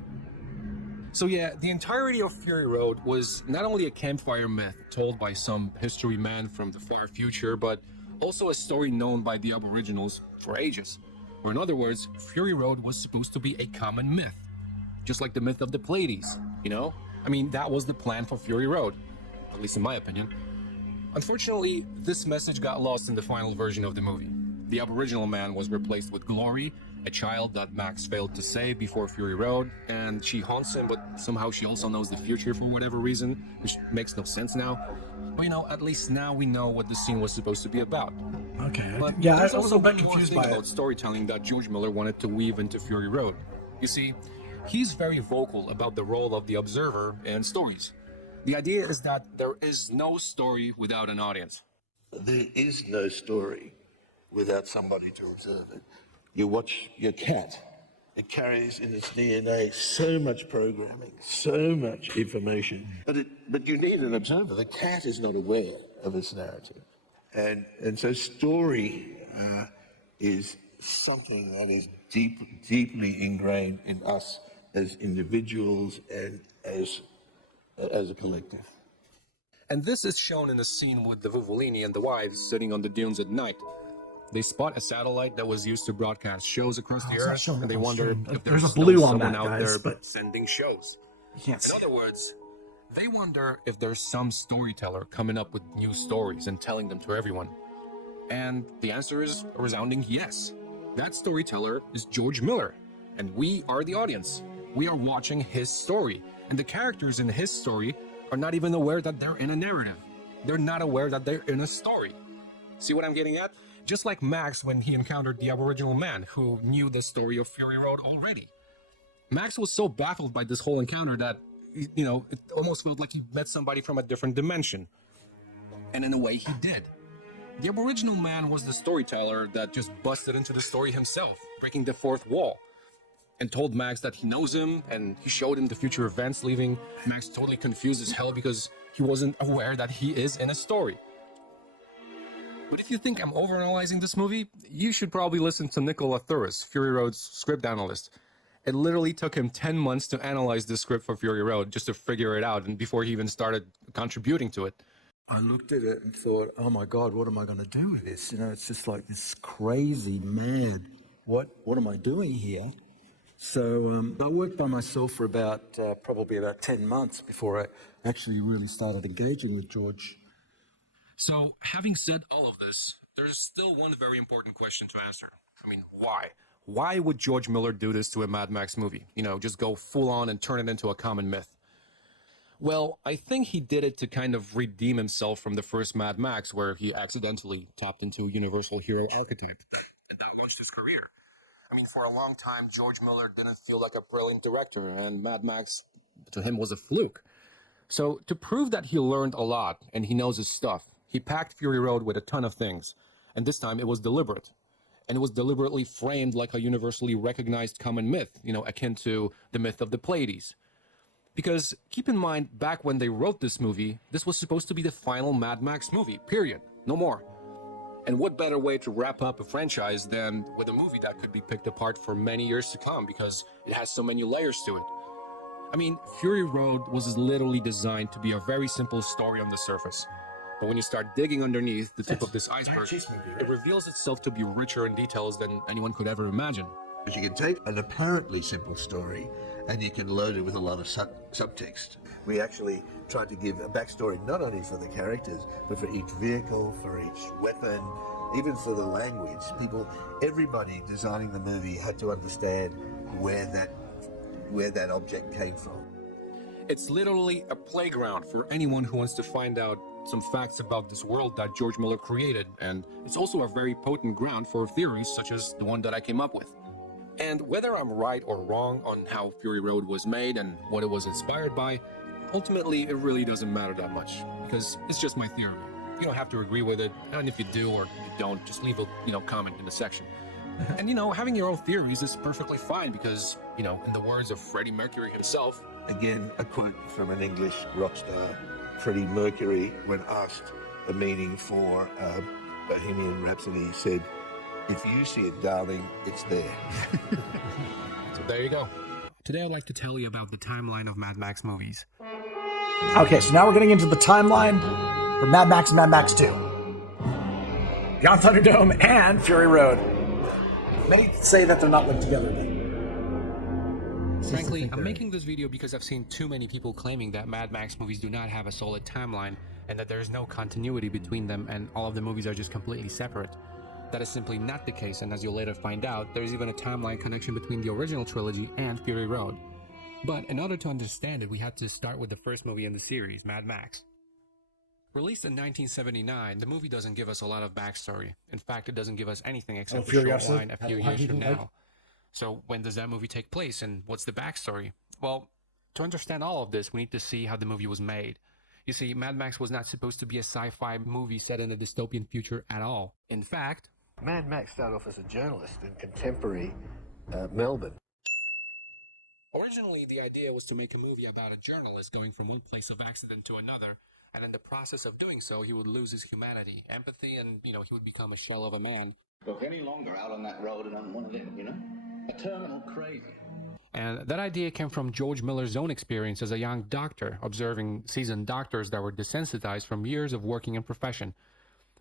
So yeah, the entirety of Fury Road was not only a campfire myth told by some history man from the far future, but also a story known by the Aboriginals for ages. Or in other words, Fury Road was supposed to be a common myth. Just like the myth of the Pleiades, you know? I mean, that was the plan for Fury Road, at least in my opinion. Unfortunately, this message got lost in the final version of the movie. The Aboriginal man was replaced with Glory, a child that Max failed to save before Fury Road, and she haunts him, but somehow she also knows the future for whatever reason, which makes no sense now. But you know, at least now we know what the scene was supposed to be about. Okay. But yeah, there's I was also a bit one more confused thing by about it. storytelling that George Miller wanted to weave into Fury Road. You see, he's very vocal about the role of the observer in stories. The idea is that there is no story without an audience. There is no story without somebody to observe it. You watch your cat. It carries in its DNA so much programming, so much information. But you need an observer. The cat is not aware of its narrative. And so story is something that is deeply ingrained in us as individuals and as a collective. And this is shown in the scene with the Vuvolini and the wives sitting on the dunes at night. They spot a satellite that was used to broadcast shows across the Earth, and they wonder if There's there's a blue still on someone that, out guys, there but sending shows. you can't In see other words, they wonder if there's some storyteller coming up with new stories and telling them to everyone. And the answer is a resounding yes. That storyteller is George Miller, and we are the audience. We are watching his story, and the characters in his story are not even aware that they're in a narrative. They're not aware that they're in a story. See what I'm getting at? Just like Max when he encountered the Aboriginal man who knew the story of Fury Road already. Max was so baffled by this whole encounter that, it almost felt like he met somebody from a different dimension. And in a way, he did. The Aboriginal man was the storyteller that just busted into the story himself, breaking the fourth wall, and told Max that he knows him, and he showed him the future events, leaving Max totally confused as hell because he wasn't aware that he is in a story. But if you think I'm overanalyzing this movie, you should probably listen to Nicola Thuris, Fury Road's script analyst. It literally took him 10 months to analyze the script for Fury Road just to figure it out, and before he even started contributing to it. I looked at it and thought, oh my God, what am I going to do with this? It's just like this crazy, mad, what am I doing here? So I worked by myself for probably about 10 months before I actually really started engaging with George. So, having said all of this, there's still one very important question to answer. I mean, why? Why would George Miller do this to a Mad Max movie? Just go full on and turn it into a common myth. Well, I think he did it to kind of redeem himself from the first Mad Max, where he accidentally tapped into a universal hero archetype, and that launched his career. I mean, for a long time, George Miller didn't feel like a brilliant director, and Mad Max, to him, was a fluke. So, to prove that he learned a lot and he knows his stuff, he packed Fury Road with a ton of things, and this time it was deliberate. And it was deliberately framed like a universally recognized common myth, akin to the myth of the Pleiades. Because, keep in mind, back when they wrote this movie, this was supposed to be the final Mad Max movie, period. No more. And what better way to wrap up a franchise than with a movie that could be picked apart for many years to come, because it has so many layers to it. I mean, Fury Road was literally designed to be a very simple story on the surface. But when you start digging underneath the tip of this iceberg, it reveals itself to be richer in details than anyone could ever imagine. You can take an apparently simple story and you can load it with a lot of subtext. We actually tried to give a backstory not only for the characters, but for each vehicle, for each weapon, even for the language. Everybody designing the movie had to understand where that object came from. It's literally a playground for anyone who wants to find out some facts about this world that George Miller created, and it's also a very potent ground for theories such as the one that I came up with. And whether I'm right or wrong on how Fury Road was made and what it was inspired by, ultimately it really doesn't matter that much, because it's just my theory. You don't have to agree with it, and if you do or you don't, just leave a comment in the section. And having your own theories is perfectly fine because, in the words of Freddie Mercury himself, again, a quote from an English rock star, Freddie Mercury, when asked the meaning for Bohemian Rhapsody, said, "If you see it, darling, it's there." So there you go. Today I'd like to tell you about the timeline of Mad Max movies. Okay, so now we're getting into the timeline for Mad Max and Mad Max 2. Beyond Thunderdome and Fury Road. Many say that they're not linked together. Frankly, I'm making this video because I've seen too many people claiming that Mad Max movies do not have a solid timeline and that there's no continuity between them and all of the movies are just completely separate. That is simply not the case, and as you'll later find out, there's even a timeline connection between the original trilogy and Fury Road. But in order to understand it, we have to start with the first movie in the series, Mad Max. Released in 1979, the movie doesn't give us a lot of backstory. In fact, it doesn't give us anything except a short line a few years from now. So when does that movie take place and what's the backstory? Well, to understand all of this, we need to see how the movie was made. You see, Mad Max was not supposed to be a sci-fi movie set in a dystopian future at all. In fact, Mad Max started off as a journalist in contemporary Melbourne. Originally, the idea was to make a movie about a journalist going from one place of accident to another, and in the process of doing so, he would lose his humanity, empathy, and, he would become a shell of a man. Look, any longer out on that road and I'm one of them, A terminal crazy. And that idea came from George Miller's own experience as a young doctor, observing seasoned doctors that were desensitized from years of working in profession.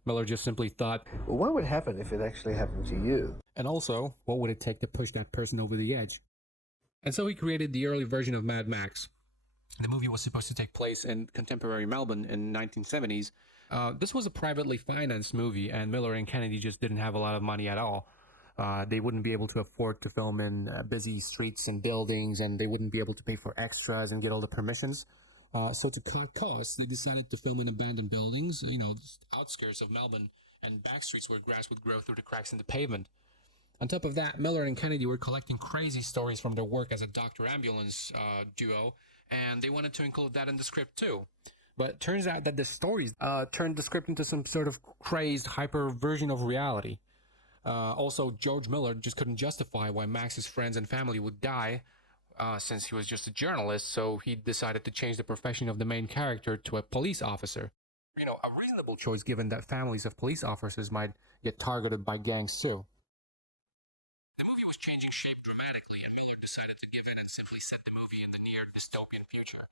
Miller just simply thought, well, what would happen if it actually happened to you? And also, what would it take to push that person over the edge? And so he created the early version of Mad Max. The movie was supposed to take place in contemporary Melbourne in the 1970s. This was a privately financed movie, and Miller and Kennedy just didn't have a lot of money at all. They wouldn't be able to afford to film in busy streets and buildings, and they wouldn't be able to pay for extras and get all the permissions. So to cut costs, they decided to film in abandoned buildings, outskirts of Melbourne, and back streets where grass would grow through the cracks in the pavement. On top of that, Miller and Kennedy were collecting crazy stories from their work as a doctor-ambulance duo, and they wanted to include that in the script too. But it turns out that the stories turned the script into some sort of crazed, hyper version of reality. Also, George Miller just couldn't justify why Max's friends and family would die, since he was just a journalist, so he decided to change the profession of the main character to a police officer. A reasonable choice given that families of police officers might get targeted by gangs too. The movie was changing shape dramatically, and Miller decided to give in and simply set the movie in the near dystopian future.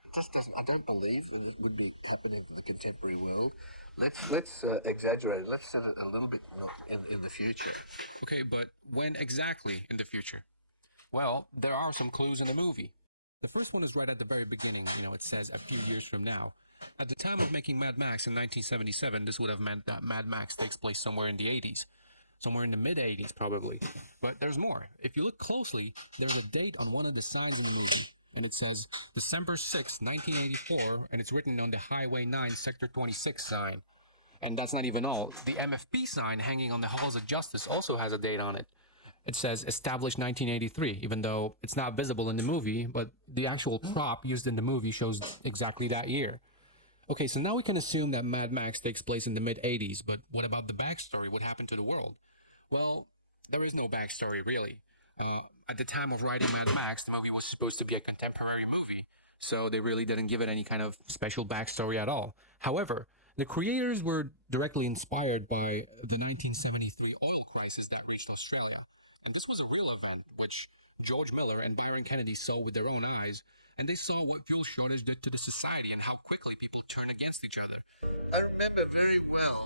I don't believe that it would be happening in the contemporary world. Let's exaggerate it. Let's set it a little bit in the future. Okay, but when exactly in the future? Well, there are some clues in the movie. The first one is right at the very beginning. It says a few years from now. At the time of making Mad Max in 1977, this would have meant that Mad Max takes place somewhere in the 80s. Somewhere in the mid-80s, probably. But there's more. If you look closely, there's a date on one of the signs in the movie. And it says December 6, 1984, and it's written on the Highway 9 Sector 26 sign. And that's not even all. The MFP sign hanging on the Halls of Justice also has a date on it. It says established 1983, even though it's not visible in the movie, but the actual prop used in the movie shows exactly that year. Okay, so now we can assume that Mad Max takes place in the mid-80s, but what about the backstory? What happened to the world? Well, there is no backstory, really. At the time of writing Mad Max, the movie was supposed to be a contemporary movie, so they really didn't give it any kind of special backstory at all. However, the creators were directly inspired by the 1973 oil crisis that reached Australia. And this was a real event, which George Miller and Byron Kennedy saw with their own eyes, and they saw what fuel shortage did to the society and how quickly people turned against each other. I remember very well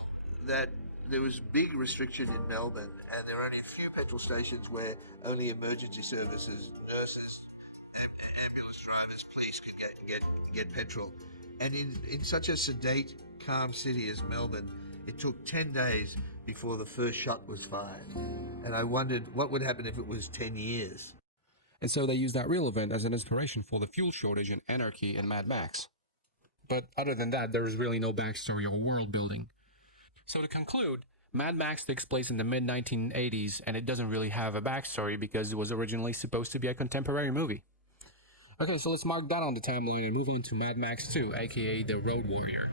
that there was big restriction in Melbourne, and there were only a few petrol stations where only emergency services, nurses, ambulance drivers, police could get petrol. And in such a sedate, calm city as Melbourne, it took 10 days before the first shot was fired. And I wondered what would happen if it was 10 years. And so they used that real event as an inspiration for the fuel shortage and anarchy in Mad Max. But other than that, there is really no backstory or world building. So to conclude, Mad Max takes place in the mid-1980s, and it doesn't really have a backstory because it was originally supposed to be a contemporary movie. Okay, so let's mark that on the timeline and move on to Mad Max 2, aka The Road Warrior.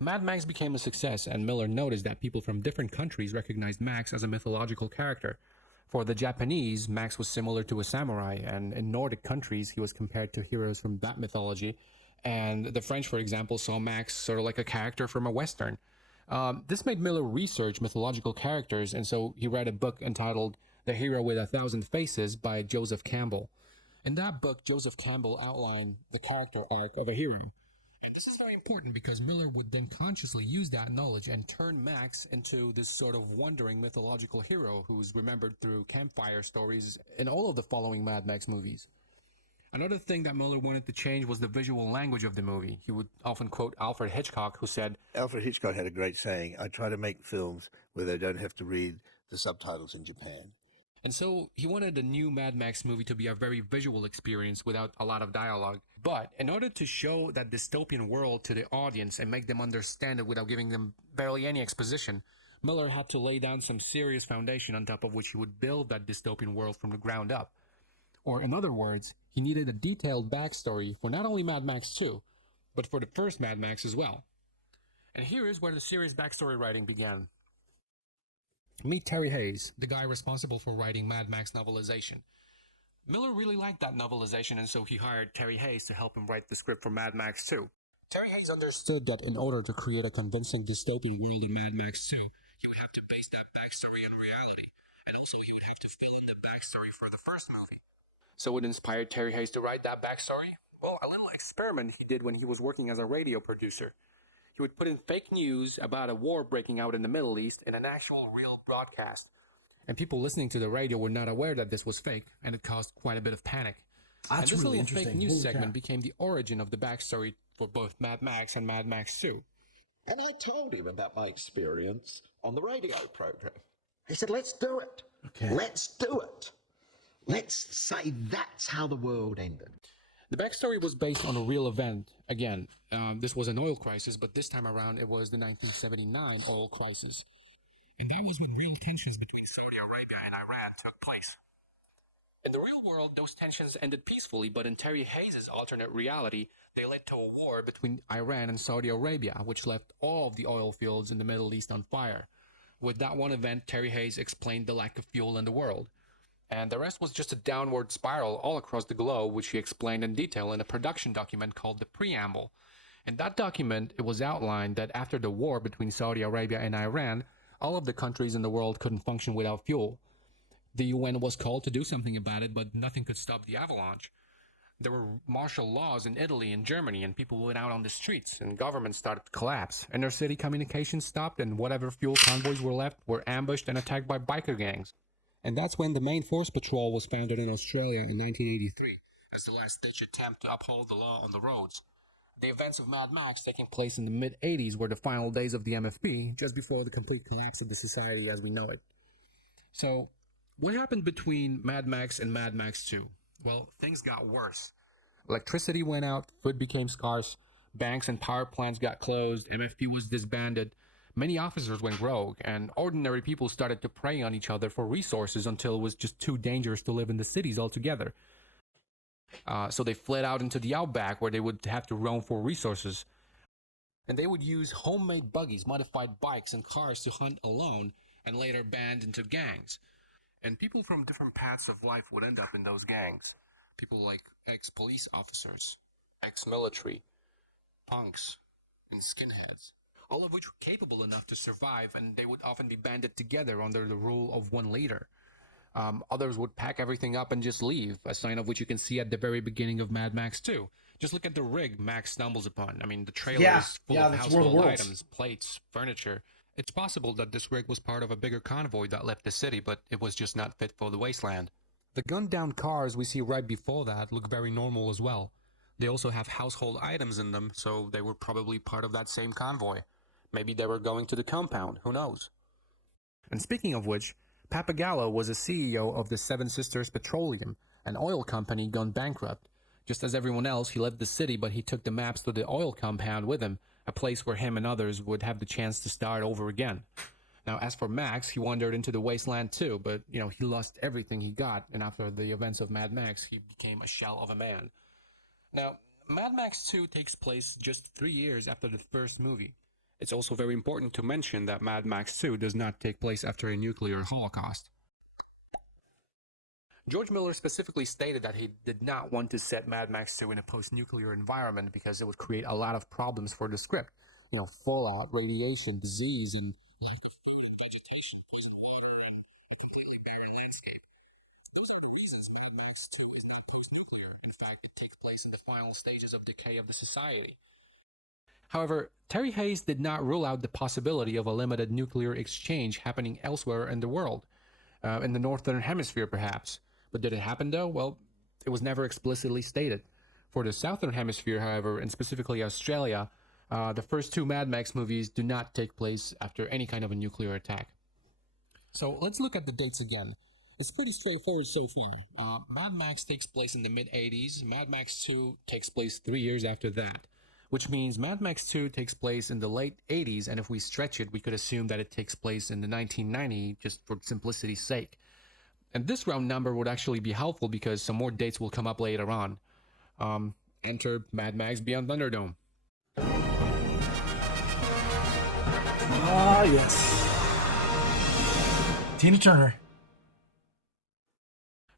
Mad Max became a success, and Miller noticed that people from different countries recognized Max as a mythological character. For the Japanese, Max was similar to a samurai, and in Nordic countries, he was compared to heroes from that mythology. And the French, for example, saw Max sort of like a character from a Western. This made Miller research mythological characters, and so he read a book entitled The Hero with a Thousand Faces by Joseph Campbell. In that book, Joseph Campbell outlined the character arc of a hero. And this is very important because Miller would then consciously use that knowledge and turn Max into this sort of wandering mythological hero who's remembered through campfire stories in all of the following Mad Max movies. Another thing that Miller wanted to change was the visual language of the movie. He would often quote Alfred Hitchcock, who said, Alfred Hitchcock had a great saying, I try to make films where they don't have to read the subtitles in Japan. And so he wanted the new Mad Max movie to be a very visual experience without a lot of dialogue. But in order to show that dystopian world to the audience and make them understand it without giving them barely any exposition, Miller had to lay down some serious foundation on top of which he would build that dystopian world from the ground up. Or in other words, he needed a detailed backstory for not only Mad Max 2, but for the first Mad Max as well. And here is where the series backstory writing began. Meet Terry Hayes, the guy responsible for writing Mad Max novelization. Miller really liked that novelization, and so he hired Terry Hayes to help him write the script for Mad Max 2. Terry Hayes understood that in order to create a convincing dystopian world in Mad Max 2, he would have to base that backstory on reality, and also he would have to fill in the backstory for the first movie. So what inspired Terry Hayes to write that backstory? Well, a little experiment he did when he was working as a radio producer. He would put in fake news about a war breaking out in the Middle East in an actual real broadcast. And people listening to the radio were not aware that this was fake, and it caused quite a bit of panic. That's and this really little fake interesting. news Holy segment crap. became the origin of the backstory for both Mad Max and Mad Max 2. And I told him about my experience on the radio program. He said, let's do it. Okay. Let's do it. Let's say that's how the world ended. The backstory was based on a real event. Again, this was an oil crisis, but this time around it was the 1979 oil crisis. And that was when real tensions between Saudi Arabia and Iran took place. In the real world, those tensions ended peacefully, but in Terry Hayes' alternate reality, they led to a war between Iran and Saudi Arabia, which left all of the oil fields in the Middle East on fire. With that one event, Terry Hayes explained the lack of fuel in the world. And the rest was just a downward spiral all across the globe, which he explained in detail in a production document called the Preamble. In that document, it was outlined that after the war between Saudi Arabia and Iran, all of the countries in the world couldn't function without fuel. The UN was called to do something about it, but nothing could stop the avalanche. There were martial laws in Italy and Germany, and people went out on the streets, and governments started to collapse. Inner city communications stopped, and whatever fuel convoys were left were ambushed and attacked by biker gangs. And that's when the Main Force Patrol was founded in Australia in 1983, as the last-ditch attempt to uphold the law on the roads. The events of Mad Max taking place in the mid-80s were the final days of the MFP, just before the complete collapse of the society as we know it. So, what happened between Mad Max and Mad Max 2? Well, things got worse. Electricity went out, food became scarce, banks and power plants got closed, MFP was disbanded, many officers went rogue, and ordinary people started to prey on each other for resources until it was just too dangerous to live in the cities altogether. So they fled out into the outback where they would have to roam for resources. And they would use homemade buggies, modified bikes, and cars to hunt alone, and later band into gangs. And people from different paths of life would end up in those gangs. People like ex-police officers, ex-military, punks, and skinheads. All of which were capable enough to survive, and they would often be banded together under the rule of one leader. Others would pack everything up and just leave, a sign of which you can see at the very beginning of Mad Max 2. Just look at the rig Max stumbles upon. I mean, the trailer is full of household items, plates, furniture. It's possible that this rig was part of a bigger convoy that left the city, but it was just not fit for the wasteland. The gunned-down cars we see right before that look very normal as well. They also have household items in them, so they were probably part of that same convoy. Maybe they were going to the compound, who knows? And speaking of which, Papagallo was a CEO of the Seven Sisters Petroleum, an oil company gone bankrupt. Just as everyone else, he left the city, but he took the maps to the oil compound with him, a place where him and others would have the chance to start over again. Now, as for Max, he wandered into the wasteland too, but, he lost everything he got, and after the events of Mad Max, he became a shell of a man. Now, Mad Max 2 takes place just 3 years after the first movie. It's also very important to mention that Mad Max 2 does not take place after a nuclear holocaust. George Miller specifically stated that he did not want to set Mad Max 2 in a post-nuclear environment because it would create a lot of problems for the script. Fallout, radiation, disease, and lack of food and vegetation, poison water, and a completely barren landscape. Those are the reasons Mad Max 2 is not post-nuclear. In fact, it takes place in the final stages of decay of the society. However, Terry Hayes did not rule out the possibility of a limited nuclear exchange happening elsewhere in the world, in the northern hemisphere perhaps. But did it happen though? Well, it was never explicitly stated. For the southern hemisphere, however, and specifically Australia, the first 2 Mad Max movies do not take place after any kind of a nuclear attack. So let's look at the dates again. It's pretty straightforward so far. Mad Max takes place in the mid-80s, Mad Max 2 takes place 3 years after that. Which means Mad Max 2 takes place in the late 80s, and if we stretch it, we could assume that it takes place in the 1990s, just for simplicity's sake. And this round number would actually be helpful because some more dates will come up later on. Enter Mad Max Beyond Thunderdome. Ah, yes. Tina Turner.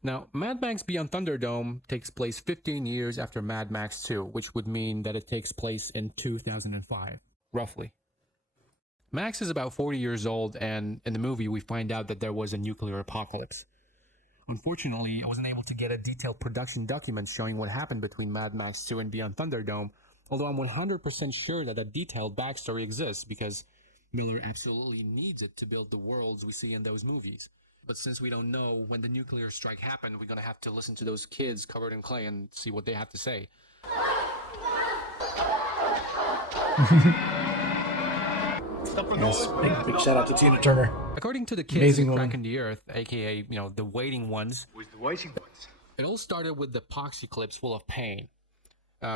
Now, Mad Max Beyond Thunderdome takes place 15 years after Mad Max 2, which would mean that it takes place in 2005, roughly. Max is about 40 years old, and in the movie we find out that there was a nuclear apocalypse. Unfortunately, I wasn't able to get a detailed production document showing what happened between Mad Max 2 and Beyond Thunderdome, although I'm 100% sure that a detailed backstory exists because Miller absolutely needs it to build the worlds we see in those movies. But since we don't know when the nuclear strike happened, we're gonna have to listen to those kids covered in clay and see what they have to say. Yes, big shout out to Tina Turner. According to the kids Amazing in woman. Cracking the Earth, aka, the waiting ones, it all started with the epoxy clips full of pain.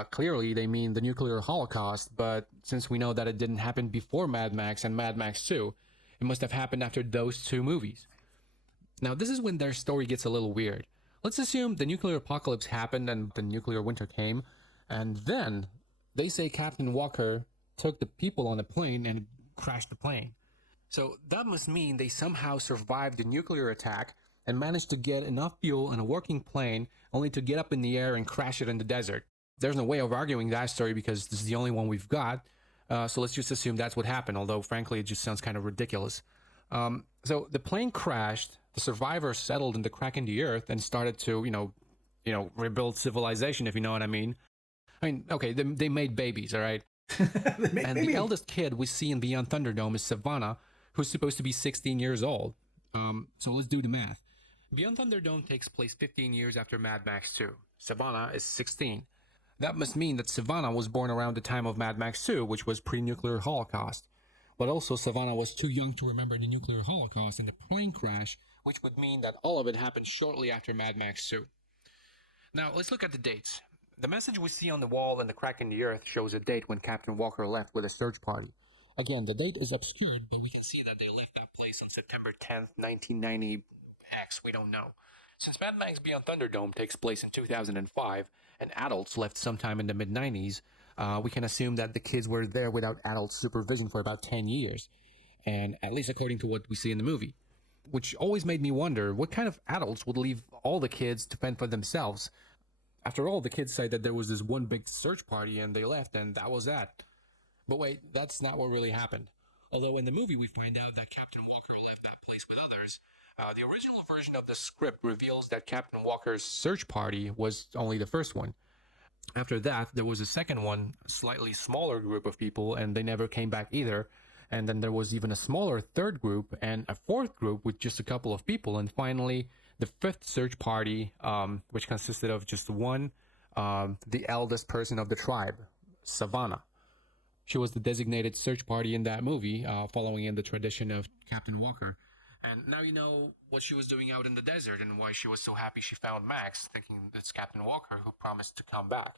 Clearly, they mean the nuclear holocaust, but since we know that it didn't happen before Mad Max and Mad Max 2, it must have happened after those two movies. Now, this is when their story gets a little weird. Let's assume the nuclear apocalypse happened and the nuclear winter came, and then they say Captain Walker took the people on a plane and crashed the plane. So that must mean they somehow survived the nuclear attack and managed to get enough fuel in a working plane only to get up in the air and crash it in the desert. There's no way of arguing that story because this is the only one we've got, so let's just assume that's what happened, although frankly it just sounds kind of ridiculous. So the plane crashed, the survivors settled in the crack in the earth and started to, rebuild civilization, if you know what I mean. I mean, okay, they made babies, all right? And the eldest kid we see in Beyond Thunderdome is Savannah, who's supposed to be 16 years old. So let's do the math. Beyond Thunderdome takes place 15 years after Mad Max 2. Savannah is 16. That must mean that Savannah was born around the time of Mad Max 2, which was pre-nuclear holocaust. But also Savannah was too young to remember the nuclear holocaust and the plane crash, which would mean that all of it happened shortly after Mad Max 2. Now, let's look at the dates. The message we see on the wall in the crack in the earth shows a date when Captain Walker left with a search party. Again, the date is obscured, but we can see that they left that place on September 10th, 1990 X, we don't know. Since Mad Max Beyond Thunderdome takes place in 2005, and adults left sometime in the mid-90s, we can assume that the kids were there without adult supervision for about 10 years, and at least according to what we see in the movie. Which always made me wonder, what kind of adults would leave all the kids to fend for themselves? After all, the kids say that there was this one big search party and they left, and that was that. But wait, that's not what really happened. Although in the movie we find out that Captain Walker left that place with others, the original version of the script reveals that Captain Walker's search party was only the first one. After that, there was a second one, a slightly smaller group of people, and they never came back either. And then there was even a smaller third group and a fourth group with just a couple of people. And finally, the fifth search party, which consisted of just one, the eldest person of the tribe, Savannah. She was the designated search party in that movie, following in the tradition of Captain Walker. And now you know what she was doing out in the desert and why she was so happy she found Max, thinking it's Captain Walker who promised to come back.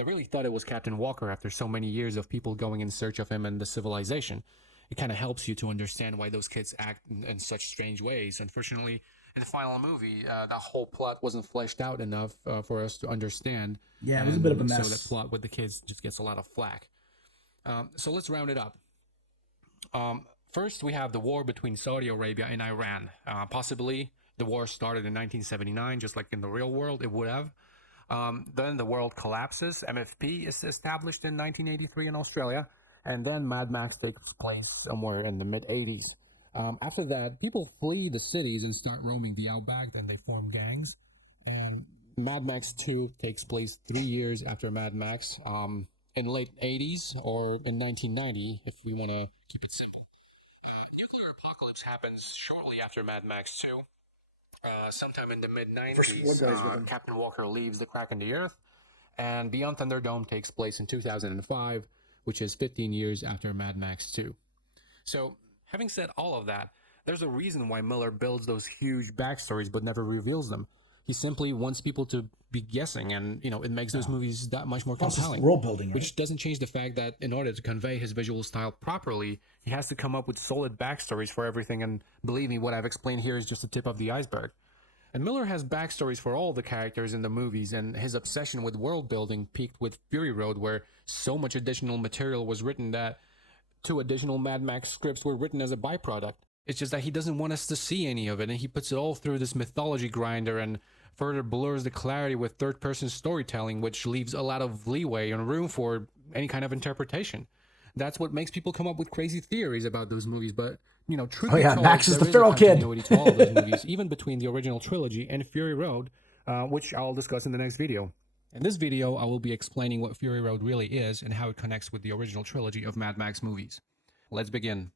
I really thought it was Captain Walker after so many years of people going in search of him and the civilization. It kind of helps you to understand why those kids act in such strange ways. Unfortunately, in the final movie, that whole plot wasn't fleshed out enough for us to understand. Yeah, it was a bit of a mess. So that plot with the kids just gets a lot of flack. So let's round it up. First, we have the war between Saudi Arabia and Iran. Possibly, the war started in 1979, just like in the real world it would have. Then the world collapses. MFP is established in 1983 in Australia. And then Mad Max takes place somewhere in the mid-80s. After that, people flee the cities and start roaming the outback, and they form gangs. Mad Max 2 takes place 3 years after Mad Max, in late 80s or in 1990, if we want to keep it simple. Nuclear apocalypse happens shortly after Mad Max 2. Sometime in the mid-90s, Captain Walker leaves the crack in the earth, and Beyond Thunderdome takes place in 2005, which is 15 years after Mad Max 2. So, having said all of that, there's a reason why Miller builds those huge backstories but never reveals them. He simply wants people to be guessing, and it makes those movies that much more compelling. World building, right? Which doesn't change the fact that in order to convey his visual style properly, he has to come up with solid backstories for everything, and believe me, what I've explained here is just the tip of the iceberg. And Miller has backstories for all the characters in the movies, and his obsession with world building peaked with Fury Road, where so much additional material was written that 2 additional Mad Max scripts were written as a byproduct. It's just that he doesn't want us to see any of it, and he puts it all through this mythology grinder and further blurs the clarity with third-person storytelling, which leaves a lot of leeway and room for any kind of interpretation. That's what makes people come up with crazy theories about those movies, but, you know, truth be told, Max is the there feral a kid. continuity to all of those movies, even between the original trilogy and Fury Road, which I'll discuss in the next video. In this video, I will be explaining what Fury Road really is and how it connects with the original trilogy of Mad Max movies. Let's begin.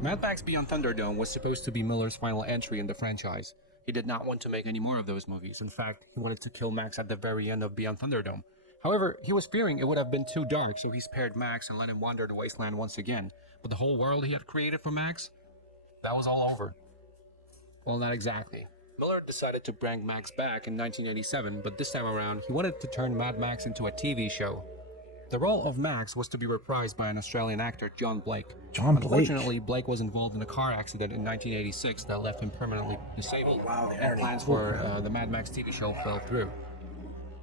Mad Max Beyond Thunderdome was supposed to be Miller's final entry in the franchise. He did not want to make any more of those movies. In fact, he wanted to kill Max at the very end of Beyond Thunderdome. However, he was fearing it would have been too dark, so he spared Max and let him wander the wasteland once again. But the whole world he had created for Max? That was all over. Well, not exactly. Miller decided to bring Max back in 1987, but this time around, he wanted to turn Mad Max into a TV show. The role of Max was to be reprised by an Australian actor, John Blake. Unfortunately, Blake was involved in a car accident in 1986 that left him permanently disabled, and plans for the Mad Max TV show fell through.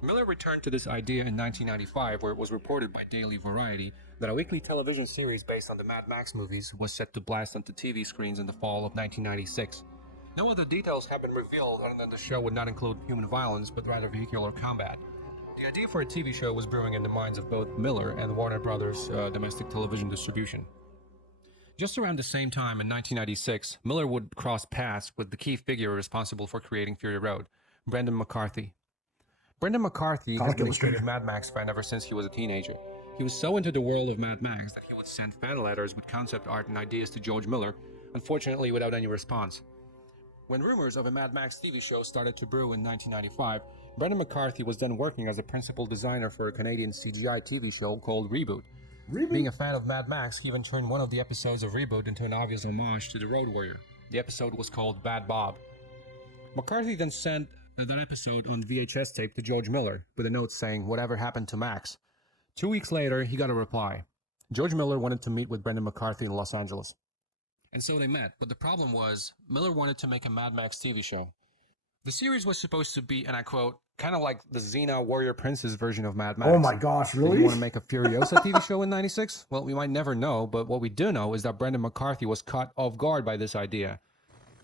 Miller returned to this idea in 1995, where it was reported by Daily Variety that a weekly television series based on the Mad Max movies was set to blast onto TV screens in the fall of 1996. No other details have been revealed other than the show would not include human violence, but rather vehicular combat. The idea for a TV show was brewing in the minds of both Miller and Warner Brothers domestic television distribution. Just around the same time in 1996, Miller would cross paths with the key figure responsible for creating Fury Road, Brendan McCarthy. Brendan McCarthy has been a huge Mad Max fan ever since he was a teenager. He was so into the world of Mad Max that he would send fan letters with concept art and ideas to George Miller, unfortunately without any response. When rumors of a Mad Max TV show started to brew in 1995, Brendan McCarthy was then working as a principal designer for a Canadian CGI TV show called Reboot. Being a fan of Mad Max, he even turned one of the episodes of Reboot into an obvious homage to the Road Warrior. The episode was called Bad Bob. McCarthy then sent that episode on VHS tape to George Miller, with a note saying, "Whatever happened to Max?" 2 weeks later, he got a reply. George Miller wanted to meet with Brendan McCarthy in Los Angeles. And so they met, but the problem was, Miller wanted to make a Mad Max TV show. The series was supposed to be, and I quote, kind of like the Xena Warrior Princess version of Mad Max. Oh my gosh, really? Did you want to make a Furiosa TV show in 96? Well, we might never know, but what we do know is that Brendan McCarthy was caught off guard by this idea.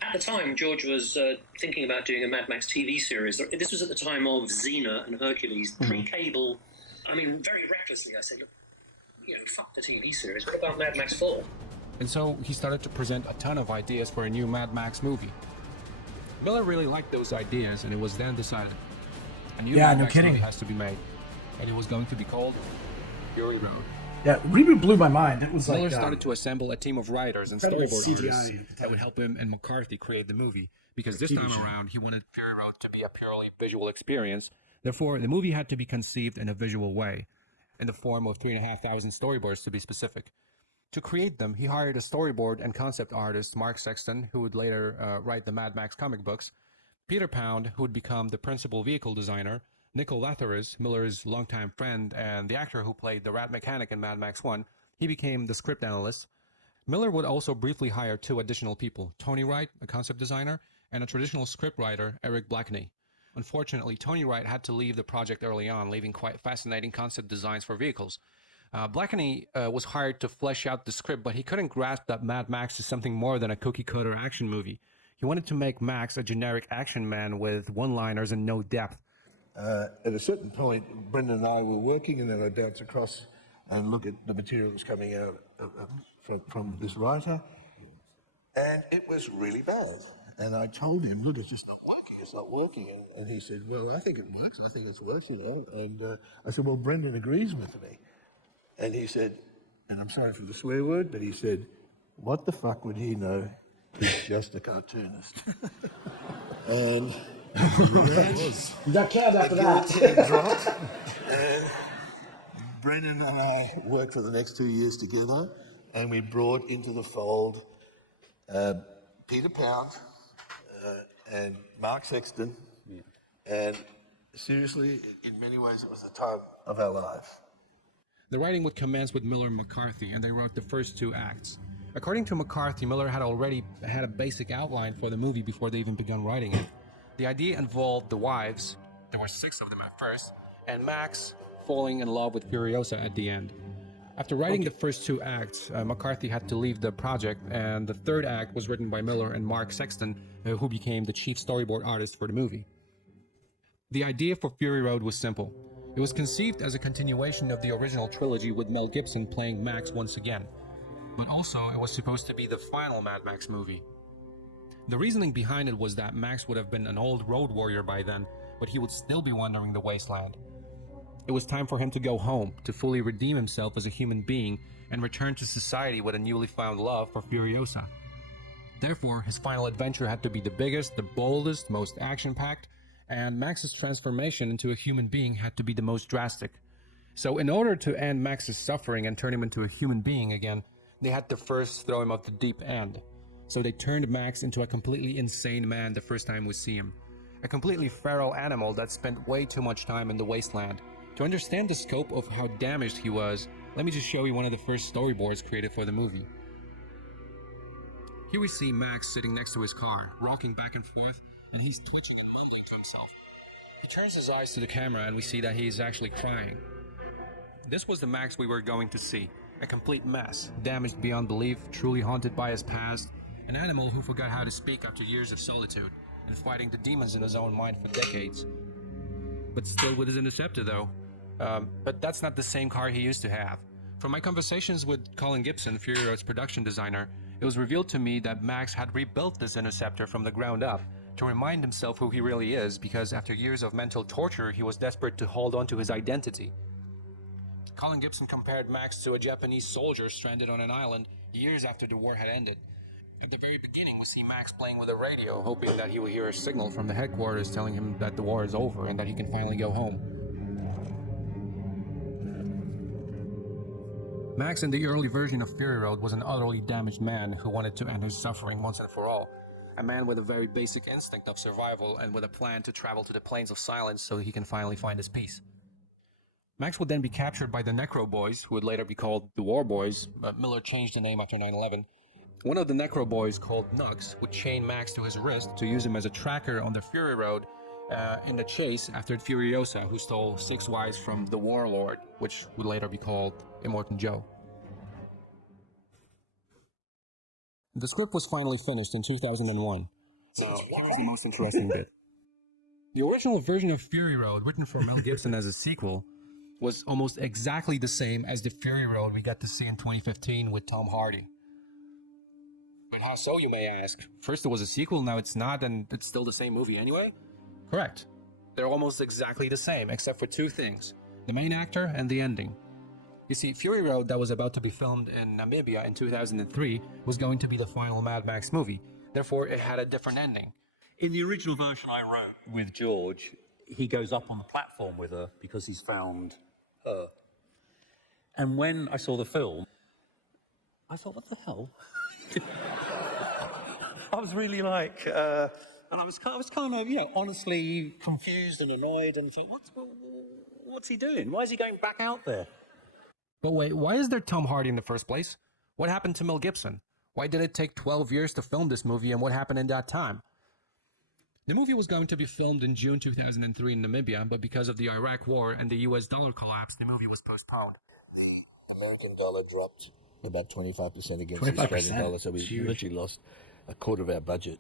At the time, George was thinking about doing a Mad Max TV series. This was at the time of Xena and Hercules, pre-cable. I mean, very recklessly, I said, look, fuck the TV series. What about Mad Max 4? And so he started to present a ton of ideas for a new Mad Max movie. Miller really liked those ideas, and it was then decided a new Mad Max movie has to be made, and it was going to be called Fury Road. Yeah, Reboot blew my mind. It was Miller started to assemble a team of writers and storyboard artists that would help him and McCarthy create the movie, because this time around he wanted Fury Road to be a purely visual experience. Therefore, the movie had to be conceived in a visual way, in the form of 3,500 storyboards to be specific. To create them, he hired a storyboard and concept artist, Mark Sexton, who would later write the Mad Max comic books, Peter Pound, who would become the principal vehicle designer, Nicol Lathouris, Miller's longtime friend and the actor who played the rat mechanic in Mad Max 1, he became the script analyst. Miller would also briefly hire 2 additional people, Tony Wright, a concept designer, and a traditional script writer, Eric Blackney. Unfortunately, Tony Wright had to leave the project early on, leaving quite fascinating concept designs for vehicles. Blackney was hired to flesh out the script, but he couldn't grasp that Mad Max is something more than a cookie-cutter action movie. He wanted to make Max a generic action man with one-liners and no depth. At a certain point, Brendan and I were working, and then I'd bounce across and look at the materials coming out from this writer, and it was really bad. And I told him, look, it's just not working, And he said, well, I think it works, And I said, well, Brendan agrees with me. And he said, and I'm sorry for the swear word, but he said, what the fuck would he know? He's just a cartoonist. And you got canned after that. Dropped, and Brendan and I worked for the next 2 years together, and we brought into the fold Peter Pound and Mark Sexton, and seriously, in many ways, it was the time of our lives. The writing would commence with Miller and McCarthy, and they wrote the first 2 acts. According to McCarthy, Miller had already had a basic outline for the movie before they even begun writing it. The idea involved the wives, there were 6 of them at first, and Max falling in love with Furiosa at the end. After writing the first 2 acts, McCarthy had to leave the project, and the 3rd act was written by Miller and Mark Sexton, who became the chief storyboard artist for the movie. The idea for Fury Road was simple. It was conceived as a continuation of the original trilogy with Mel Gibson playing Max once again, but also it was supposed to be the final Mad Max movie. The reasoning behind it was that Max would have been an old road warrior by then, but he would still be wandering the wasteland. It was time for him to go home, to fully redeem himself as a human being and return to society with a newly found love for Furiosa. Therefore, his final adventure had to be the biggest, the boldest, most action-packed, and Max's transformation into a human being had to be the most drastic. So in order to end Max's suffering and turn him into a human being again, they had to first throw him off the deep end. So they turned Max into a completely insane man the first time we see him. A completely feral animal that spent way too much time in the wasteland. To understand the scope of how damaged he was, let me just show you one of the first storyboards created for the movie. Here we see Max sitting next to his car, rocking back and forth, and he's twitching and mumbling to himself. He turns his eyes to the camera and we see that he's actually crying. This was the Max we were going to see. A complete mess, damaged beyond belief, truly haunted by his past, an animal who forgot how to speak after years of solitude, and fighting the demons in his own mind for decades. But still with his Interceptor though. But that's not the same car he used to have. From my conversations with Colin Gibson, Fury Road's production designer, it was revealed to me that Max had rebuilt this Interceptor from the ground up to remind himself who he really is, because after years of mental torture, he was desperate to hold on to his identity. Colin Gibson compared Max to a Japanese soldier stranded on an island years after the war had ended. At the very beginning, we see Max playing with a radio, hoping that he will hear a signal from the headquarters telling him that the war is over and that he can finally go home. Max in the early version of Fury Road was an utterly damaged man who wanted to end his suffering once and for all. A man with a very basic instinct of survival and with a plan to travel to the plains of silence so he can finally find his peace. Max would then be captured by the Necro Boys, who would later be called the War Boys, but Miller changed the name after 9/11. One of the Necro Boys, called Nux, would chain Max to his wrist to use him as a tracker on the Fury Road in the chase after Furiosa, who stole 6 wives from the Warlord, which would later be called Immortan Joe. The script was finally finished in 2001. So here's the most interesting bit. The original version of Fury Road, written for Mel Gibson as a sequel, was almost exactly the same as the Fury Road we got to see in 2015 with Tom Hardy. But how so, you may ask? First it was a sequel, now it's not, and it's still the same movie anyway? Correct. They're almost exactly the same, except for 2 things. The main actor and the ending. You see, Fury Road, that was about to be filmed in Namibia in 2003, was going to be the final Mad Max movie. Therefore, it had a different ending. In the original version I wrote with George, he goes up on the platform with her because he's found her. And when I saw the film, I thought, what the hell? I was really like, and I was kind of, you know, honestly confused and annoyed and thought, what's he doing? Why is he going back out there? But wait, why is there Tom Hardy in the first place? What happened to Mel Gibson? Why did it take 12 years to film this movie, and what happened in that time? The movie was going to be filmed in June 2003 in Namibia, but because of the Iraq War and the US dollar collapse, the movie was postponed. The American dollar dropped about 25% against 25%. the Australian dollar, so we Huge. literally lost a quarter of our budget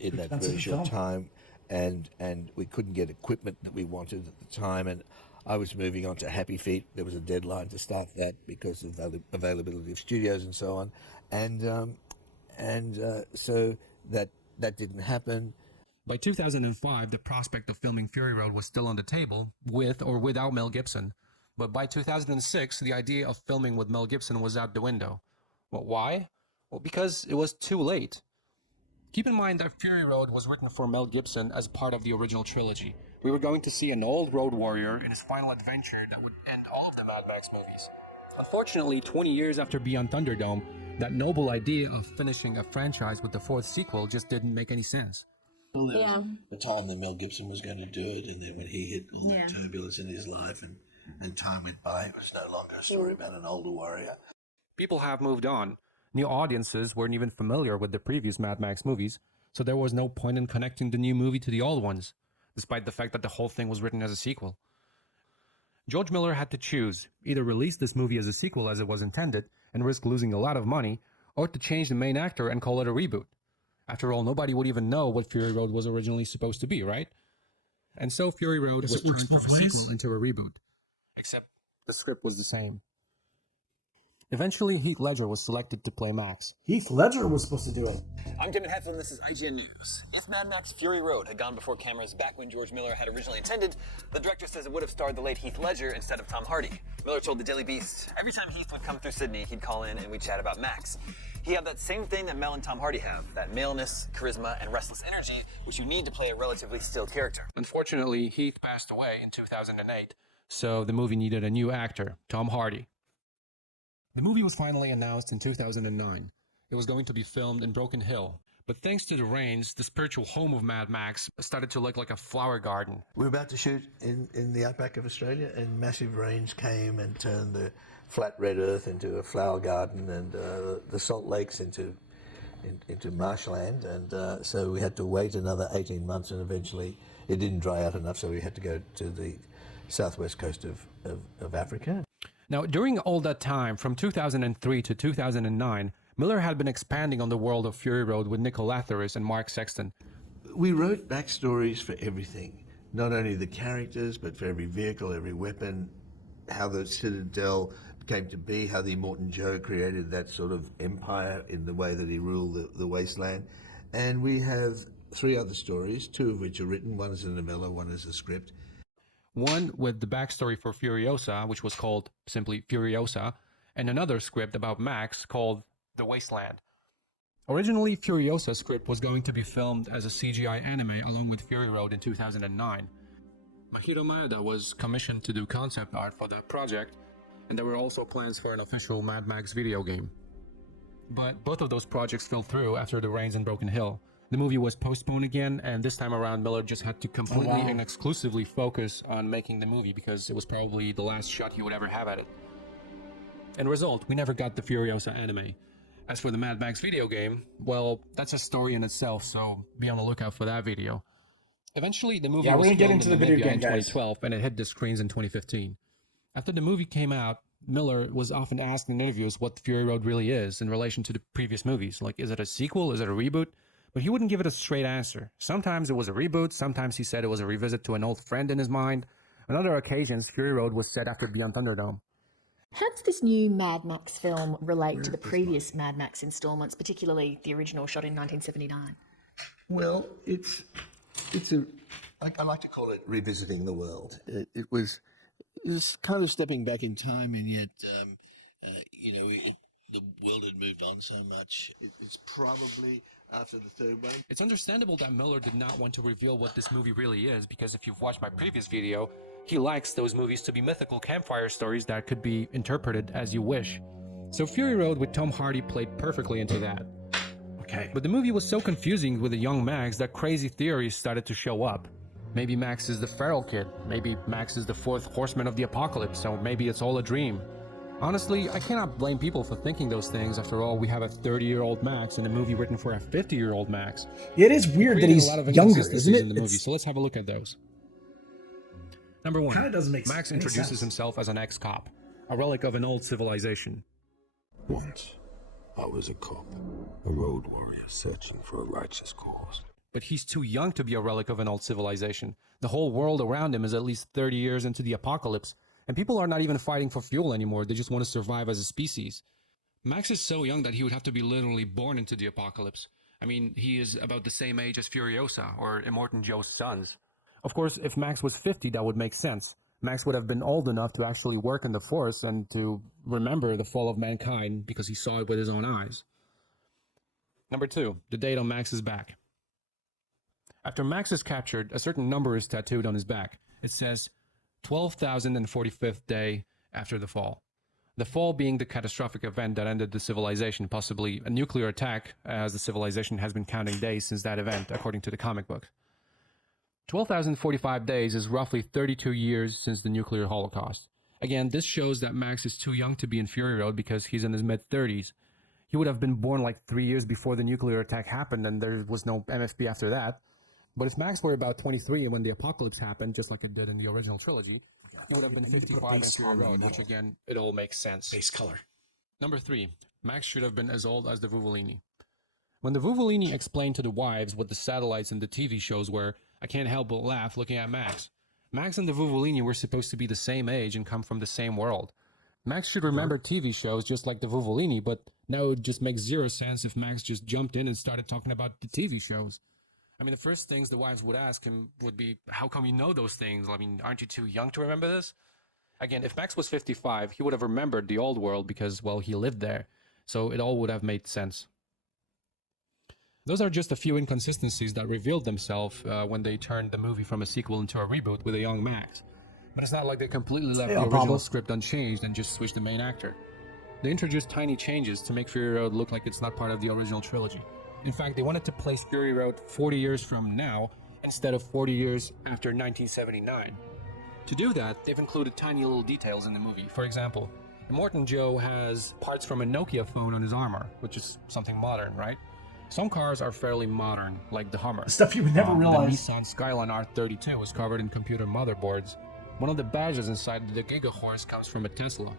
in that very short time, and we couldn't get equipment that we wanted at the time, and I was moving on to Happy Feet. There was a deadline to start that because of availability of studios and so on, and so that didn't happen. By 2005, the prospect of filming Fury Road was still on the table, with or without Mel Gibson. But by 2006, the idea of filming with Mel Gibson was out the window. Well, why? Well, because it was too late. Keep in mind that Fury Road was written for Mel Gibson as part of the original trilogy. We were going to see an old road warrior in his final adventure that would end all of the Mad Max movies. Unfortunately, 20 years after Beyond Thunderdome, that noble idea of finishing a franchise with the 4th sequel just didn't make any sense. Well, there was the time that Mel Gibson was going to do it, and then when he hit all that turbulence in his life and time went by, it was no longer a story about an older warrior. People have moved on. New audiences weren't even familiar with the previous Mad Max movies, so there was no point in connecting the new movie to the old ones, despite the fact that the whole thing was written as a sequel. George Miller had to choose, either release this movie as a sequel as it was intended and risk losing a lot of money, or to change the main actor and call it a reboot. After all, nobody would even know what Fury Road was originally supposed to be, right? And so Fury Road was turned from a sequel into a reboot. Except the script was the same. Eventually, Heath Ledger was selected to play Max. Heath Ledger was supposed to do it. I'm Kevin Heffel, and this is IGN News. If Mad Max Fury Road had gone before cameras back when George Miller had originally intended, the director says it would have starred the late Heath Ledger instead of Tom Hardy. Miller told the Daily Beast, every time Heath would come through Sydney, he'd call in and we'd chat about Max. He had that same thing that Mel and Tom Hardy have, that maleness, charisma, and restless energy, which you need to play a relatively still character. Unfortunately, Heath passed away in 2008, so the movie needed a new actor, Tom Hardy. The movie was finally announced in 2009. It was going to be filmed in Broken Hill, but thanks to the rains, the spiritual home of Mad Max started to look like a flower garden. We were about to shoot in the outback of Australia, and massive rains came and turned the flat red earth into a flower garden, and the salt lakes into marshland, and so we had to wait another 18 months, and eventually it didn't dry out enough, so we had to go to the southwest coast of Africa. Now, during all that time, from 2003 to 2009, Miller had been expanding on the world of Fury Road with Nick Olathris and Mark Sexton. We wrote backstories for everything, not only the characters, but for every vehicle, every weapon, how the Citadel came to be, how the Immortan Joe created that sort of empire in the way that he ruled the Wasteland. And we have 3 other stories, 2 of which are written. One is a novella, one is a script. One with the backstory for Furiosa, which was called simply Furiosa, and another script about Max called The Wasteland. Originally, Furiosa's script was going to be filmed as a CGI anime along with Fury Road in 2009. Mahiro Maeda was commissioned to do concept art for the project, and there were also plans for an official Mad Max video game. But both of those projects fell through after the rains in Broken Hill. The movie was postponed again, and this time around Miller just had to completely and exclusively focus on making the movie because it was probably the last shot he would ever have at it. End result, we never got the Furiosa anime. As for the Mad Max video game, well, that's a story in itself, so be on the lookout for that video. Eventually, the movie was filmed in Namibia in 2012, and it hit the screens in 2015. After the movie came out, Miller was often asked in interviews what Fury Road really is in relation to the previous movies. Like, is it a sequel? Is it a reboot? But he wouldn't give it a straight answer. Sometimes it was a reboot, sometimes he said it was a revisit to an old friend in his mind. On other occasions, Fury Road was set after Beyond Thunderdome. How does this new Mad Max film relate to the previous Mad Max installments, particularly the original shot in 1979? Well, I like to call it revisiting the world. It was kind of stepping back in time, and yet, the world had moved on so much. It's probably after the third one. It's understandable that Miller did not want to reveal what this movie really is, because if you've watched my previous video, he likes those movies to be mythical campfire stories that could be interpreted as you wish. So Fury Road with Tom Hardy played perfectly into that. Okay. But the movie was so confusing with the young Max that crazy theories started to show up. Maybe Max is the feral kid, maybe Max is the 4th horseman of the apocalypse, so maybe it's all a dream. Honestly, I cannot blame people for thinking those things. After all, we have a 30-year-old Max in a movie written for a 50-year-old Max. It is weird that he's younger, isn't it? In the movie, so let's have a look at those. Number 1, kinda doesn't make Max any introduces sense. himself as an ex-cop, a relic of an old civilization. Once, I was a cop, a road warrior searching for a righteous cause. But he's too young to be a relic of an old civilization. The whole world around him is at least 30 years into the apocalypse, and people are not even fighting for fuel anymore, they just want to survive as a species. Max is so young that he would have to be literally born into the apocalypse. I mean, he is about the same age as Furiosa, or Immortan Joe's sons. Of course, if Max was 50, that would make sense. Max would have been old enough to actually work in the Force and to remember the fall of mankind because he saw it with his own eyes. Number 2, the date on Max's back. After Max is captured, a certain number is tattooed on his back. It says 12,045th day after the fall. The fall being the catastrophic event that ended the civilization, possibly a nuclear attack, as the civilization has been counting days since that event, according to the comic book. 12,045 days is roughly 32 years since the nuclear holocaust. Again, this shows that Max is too young to be in Fury Road because he's in his mid-30s. He He would have been born like 3 years before the nuclear attack happened, and there was no MFB after that. But if Max were about 23 when the apocalypse happened, just like it did in the original trilogy, he would have been 55 in Fury Road, which again, it all makes sense. Base color. Number 3, Max should have been as old as the Vuvolini. When the Vuvolini explained to the wives what the satellites and the TV shows were, I can't help but laugh looking at Max. Max and the Vuvolini were supposed to be the same age and come from the same world. Max should remember TV shows just like the Vuvolini, but now it would just make zero sense if Max just jumped in and started talking about the TV shows. I mean, the first things the wives would ask him would be, how come you know those things? I mean, aren't you too young to remember this? Again, if Max was 55, he would have remembered the old world because, well, he lived there. So it all would have made sense. Those are just a few inconsistencies that revealed themselves when they turned the movie from a sequel into a reboot with a young Max. But it's not like they completely left the original script unchanged and just switched the main actor. They introduced tiny changes to make Fury Road look like it's not part of the original trilogy. In fact, they wanted to place Fury Road 40 years from now instead of 40 years after 1979. To do that, they've included tiny little details in the movie. For example, Immortan Joe has parts from a Nokia phone on his armor, which is something modern, right? Some cars are fairly modern, like the Hummer. Stuff you would never realize. The Nissan Skyline R32 is covered in computer motherboards. One of the badges inside the Giga Horse comes from a Tesla.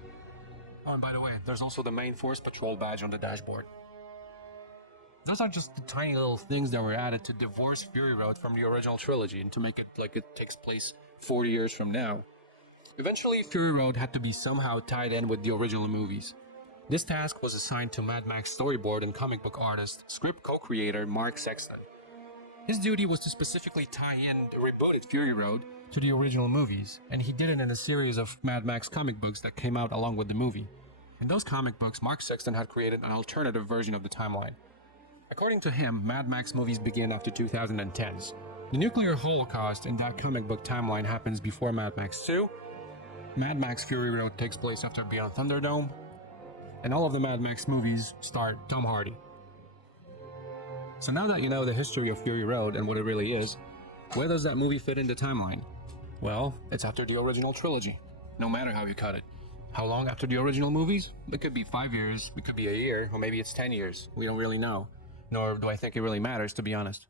Oh, and by the way, there's also the main Force Patrol badge on the dashboard. Those are just the tiny little things that were added to divorce Fury Road from the original trilogy and to make it like it takes place 40 years from now. Eventually, Fury Road had to be somehow tied in with the original movies. This task was assigned to Mad Max storyboard and comic book artist, script co-creator Mark Sexton. His duty was to specifically tie in the rebooted Fury Road to the original movies, and he did it in a series of Mad Max comic books that came out along with the movie. In those comic books, Mark Sexton had created an alternative version of the timeline. According to him, Mad Max movies begin after 2010s. The nuclear holocaust in that comic book timeline happens before Mad Max 2. Mad Max Fury Road takes place after Beyond Thunderdome. And all of the Mad Max movies star Tom Hardy. So now that you know the history of Fury Road and what it really is, where does that movie fit in the timeline? Well, it's after the original trilogy, no matter how you cut it. How long after the original movies? It could be 5 years, it could be a year, or maybe it's 10 years. We don't really know. Nor do I think it really matters, to be honest.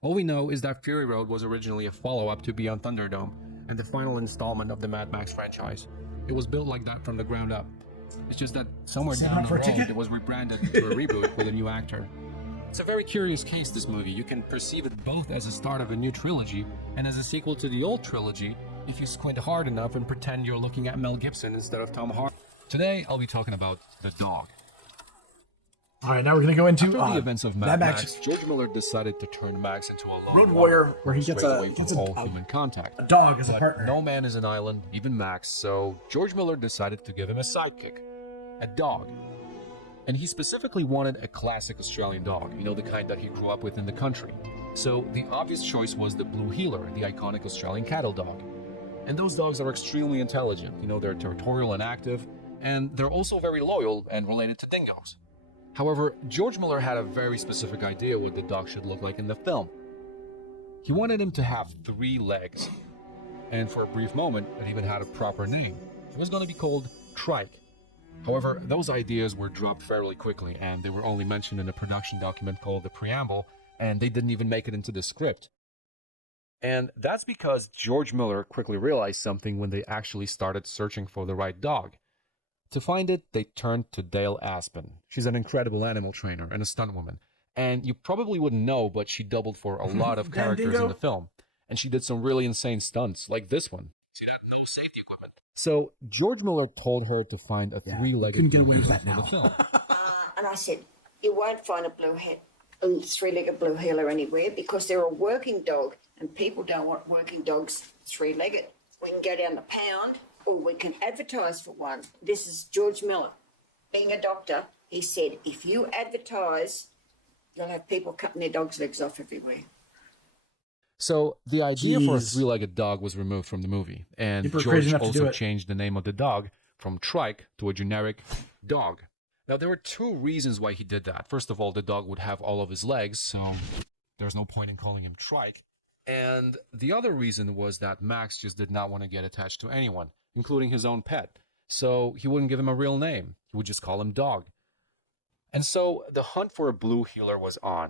All we know is that Fury Road was originally a follow-up to Beyond Thunderdome, and the final installment of the Mad Max franchise. It was built like that from the ground up. It's just that somewhere down the road, it was rebranded into a reboot with a new actor. It's a very curious case, this movie. You can perceive it both as a start of a new trilogy and as a sequel to the old trilogy if you squint hard enough and pretend you're looking at Mel Gibson instead of Tom Hardy. Today, I'll be talking about the dog. All right, now we're going to go into After the events of Mad Max, George Miller decided to turn Max into a lone Road Warrior, where he gets away from all human contact. A dog as a But partner. no man is an island, even Max, so George Miller decided to give him a sidekick, a dog. And he specifically wanted a classic Australian dog, you know, the kind that he grew up with in the country. So the obvious choice was the Blue Heeler, the iconic Australian cattle dog. And those dogs are extremely intelligent, you know, they're territorial and active, and they're also very loyal and related to dingoes. However, George Miller had a very specific idea what the dog should look like in the film. He wanted him to have 3 legs, and for a brief moment, it even had a proper name. It was going to be called Trike. However, those ideas were dropped fairly quickly, and they were only mentioned in a production document called the Preamble, and they didn't even make it into the script. And that's because George Miller quickly realized something when they actually started searching for the right dog. To find it, they turned to Dale Aspen. She's an incredible animal trainer and a stuntwoman. And you probably wouldn't know, but she doubled for a lot of characters in the film. And she did some really insane stunts, like this one. See that? No safety equipment. So George Miller told her to find a 3-legged dog for the film. And I said, you won't find a 3-legged blue heeler anywhere because they're a working dog and people don't want working dogs 3-legged. We can go down the pound or we can advertise for one. This is George Miller. Being a doctor, he said, if you advertise, you'll have people cutting their dogs' legs off everywhere. So the idea for a 3-legged dog was removed from the movie, and George also changed the name of the dog from Trike to a generic dog. Now, there were 2 reasons why he did that. First of all, the dog would have all of his legs, so there's no point in calling him Trike. And the other reason was that Max just did not want to get attached to anyone, including his own pet. So he wouldn't give him a real name. He would just call him Dog. And so the hunt for a blue heeler was on.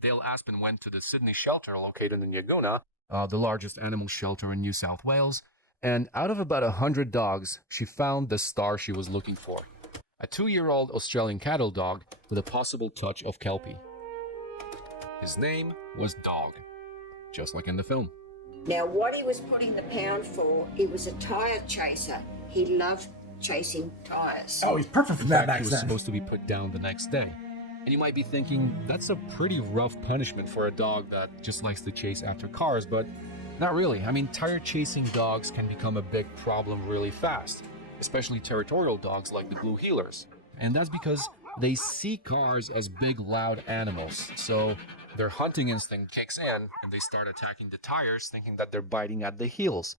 Dale Aspen went to the Sydney shelter located in Yagoona, the largest animal shelter in New South Wales, and out of about 100 dogs, she found the star she was looking for. A 2-year-old Australian cattle dog with a possible touch of Kelpie. His name was Dog, just like in the film. Now, what he was putting the pound for, he was a tyre chaser. He loved chasing tyres. Oh, he's perfect for In that fact, he was then. supposed to be put down the next day. And you might be thinking, that's a pretty rough punishment for a dog that just likes to chase after cars, but not really. I mean, tire chasing dogs can become a big problem really fast, especially territorial dogs like the blue heelers. And that's because they see cars as big, loud animals. So their hunting instinct kicks in and they start attacking the tires thinking that they're biting at the heels.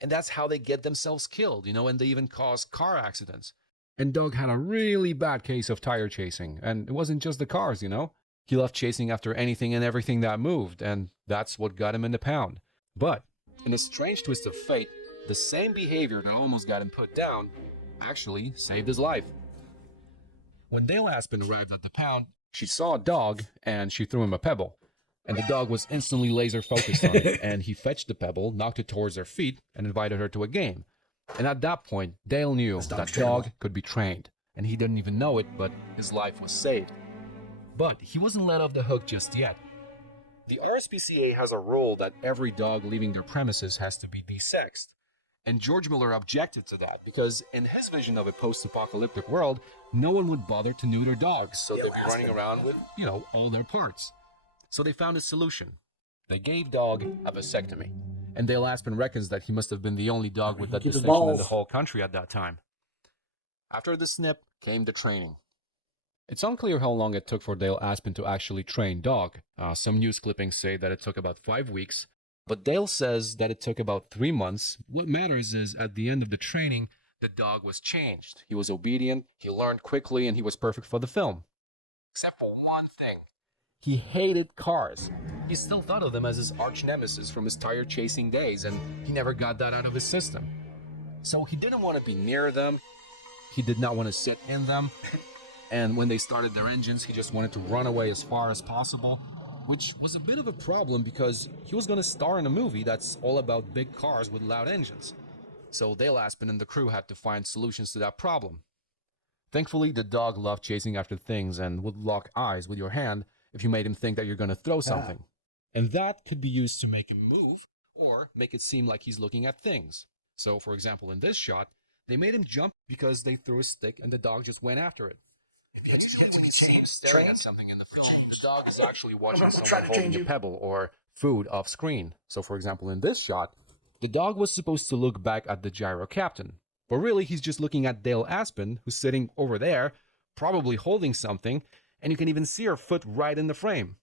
And that's how they get themselves killed, and they even cause car accidents. And Doug had a really bad case of tire chasing. And it wasn't just the cars, He loved chasing after anything and everything that moved. And that's what got him in the pound. But in a strange twist of fate, the same behavior that almost got him put down actually saved his life. When Dale Aspen arrived at the pound, she saw a dog and she threw him a pebble. And the dog was instantly laser focused on it, and he fetched the pebble, knocked it towards her feet, and invited her to a game. And at that point, Dale knew that dog could be trained, and he didn't even know it, but his life was saved. But he wasn't let off the hook just yet. The RSPCA has a rule that every dog leaving their premises has to be desexed. And George Miller objected to that because in his vision of a post-apocalyptic world, no one would bother to neuter dogs, so they'd be running around with, all their parts. So they found a solution. They gave Dog a vasectomy. And Dale Aspen reckons that he must have been the only dog with that distinction in the whole country at that time. After the snip came the training. It's unclear how long it took for Dale Aspen to actually train Dog. Some news clippings say that it took about 5 weeks, but Dale says that it took about 3 months. What matters is at the end of the training, the dog was changed. He was obedient, he learned quickly, and he was perfect for the film. Except for one thing. He hated cars. He still thought of them as his arch nemesis from his tire chasing days, and he never got that out of his system. So he didn't want to be near them. He did not want to sit in them. And when they started their engines, he just wanted to run away as far as possible, which was a bit of a problem because he was going to star in a movie that's all about big cars with loud engines. So Dale Aspen and the crew had to find solutions to that problem. Thankfully, the dog loved chasing after things and would lock eyes with your hand if you made him think that you're going to throw something. And that could be used to make him move or make it seem like he's looking at things. So, for example, in this shot, they made him jump because they threw a stick and the dog just went after it. When you see him staring at something in the film, the dog is actually watching someone holding a pebble or food off screen. So, for example, in this shot, the dog was supposed to look back at the gyro captain. But really, he's just looking at Dale Aspen, who's sitting over there, probably holding something, and you can even see her foot right in the frame.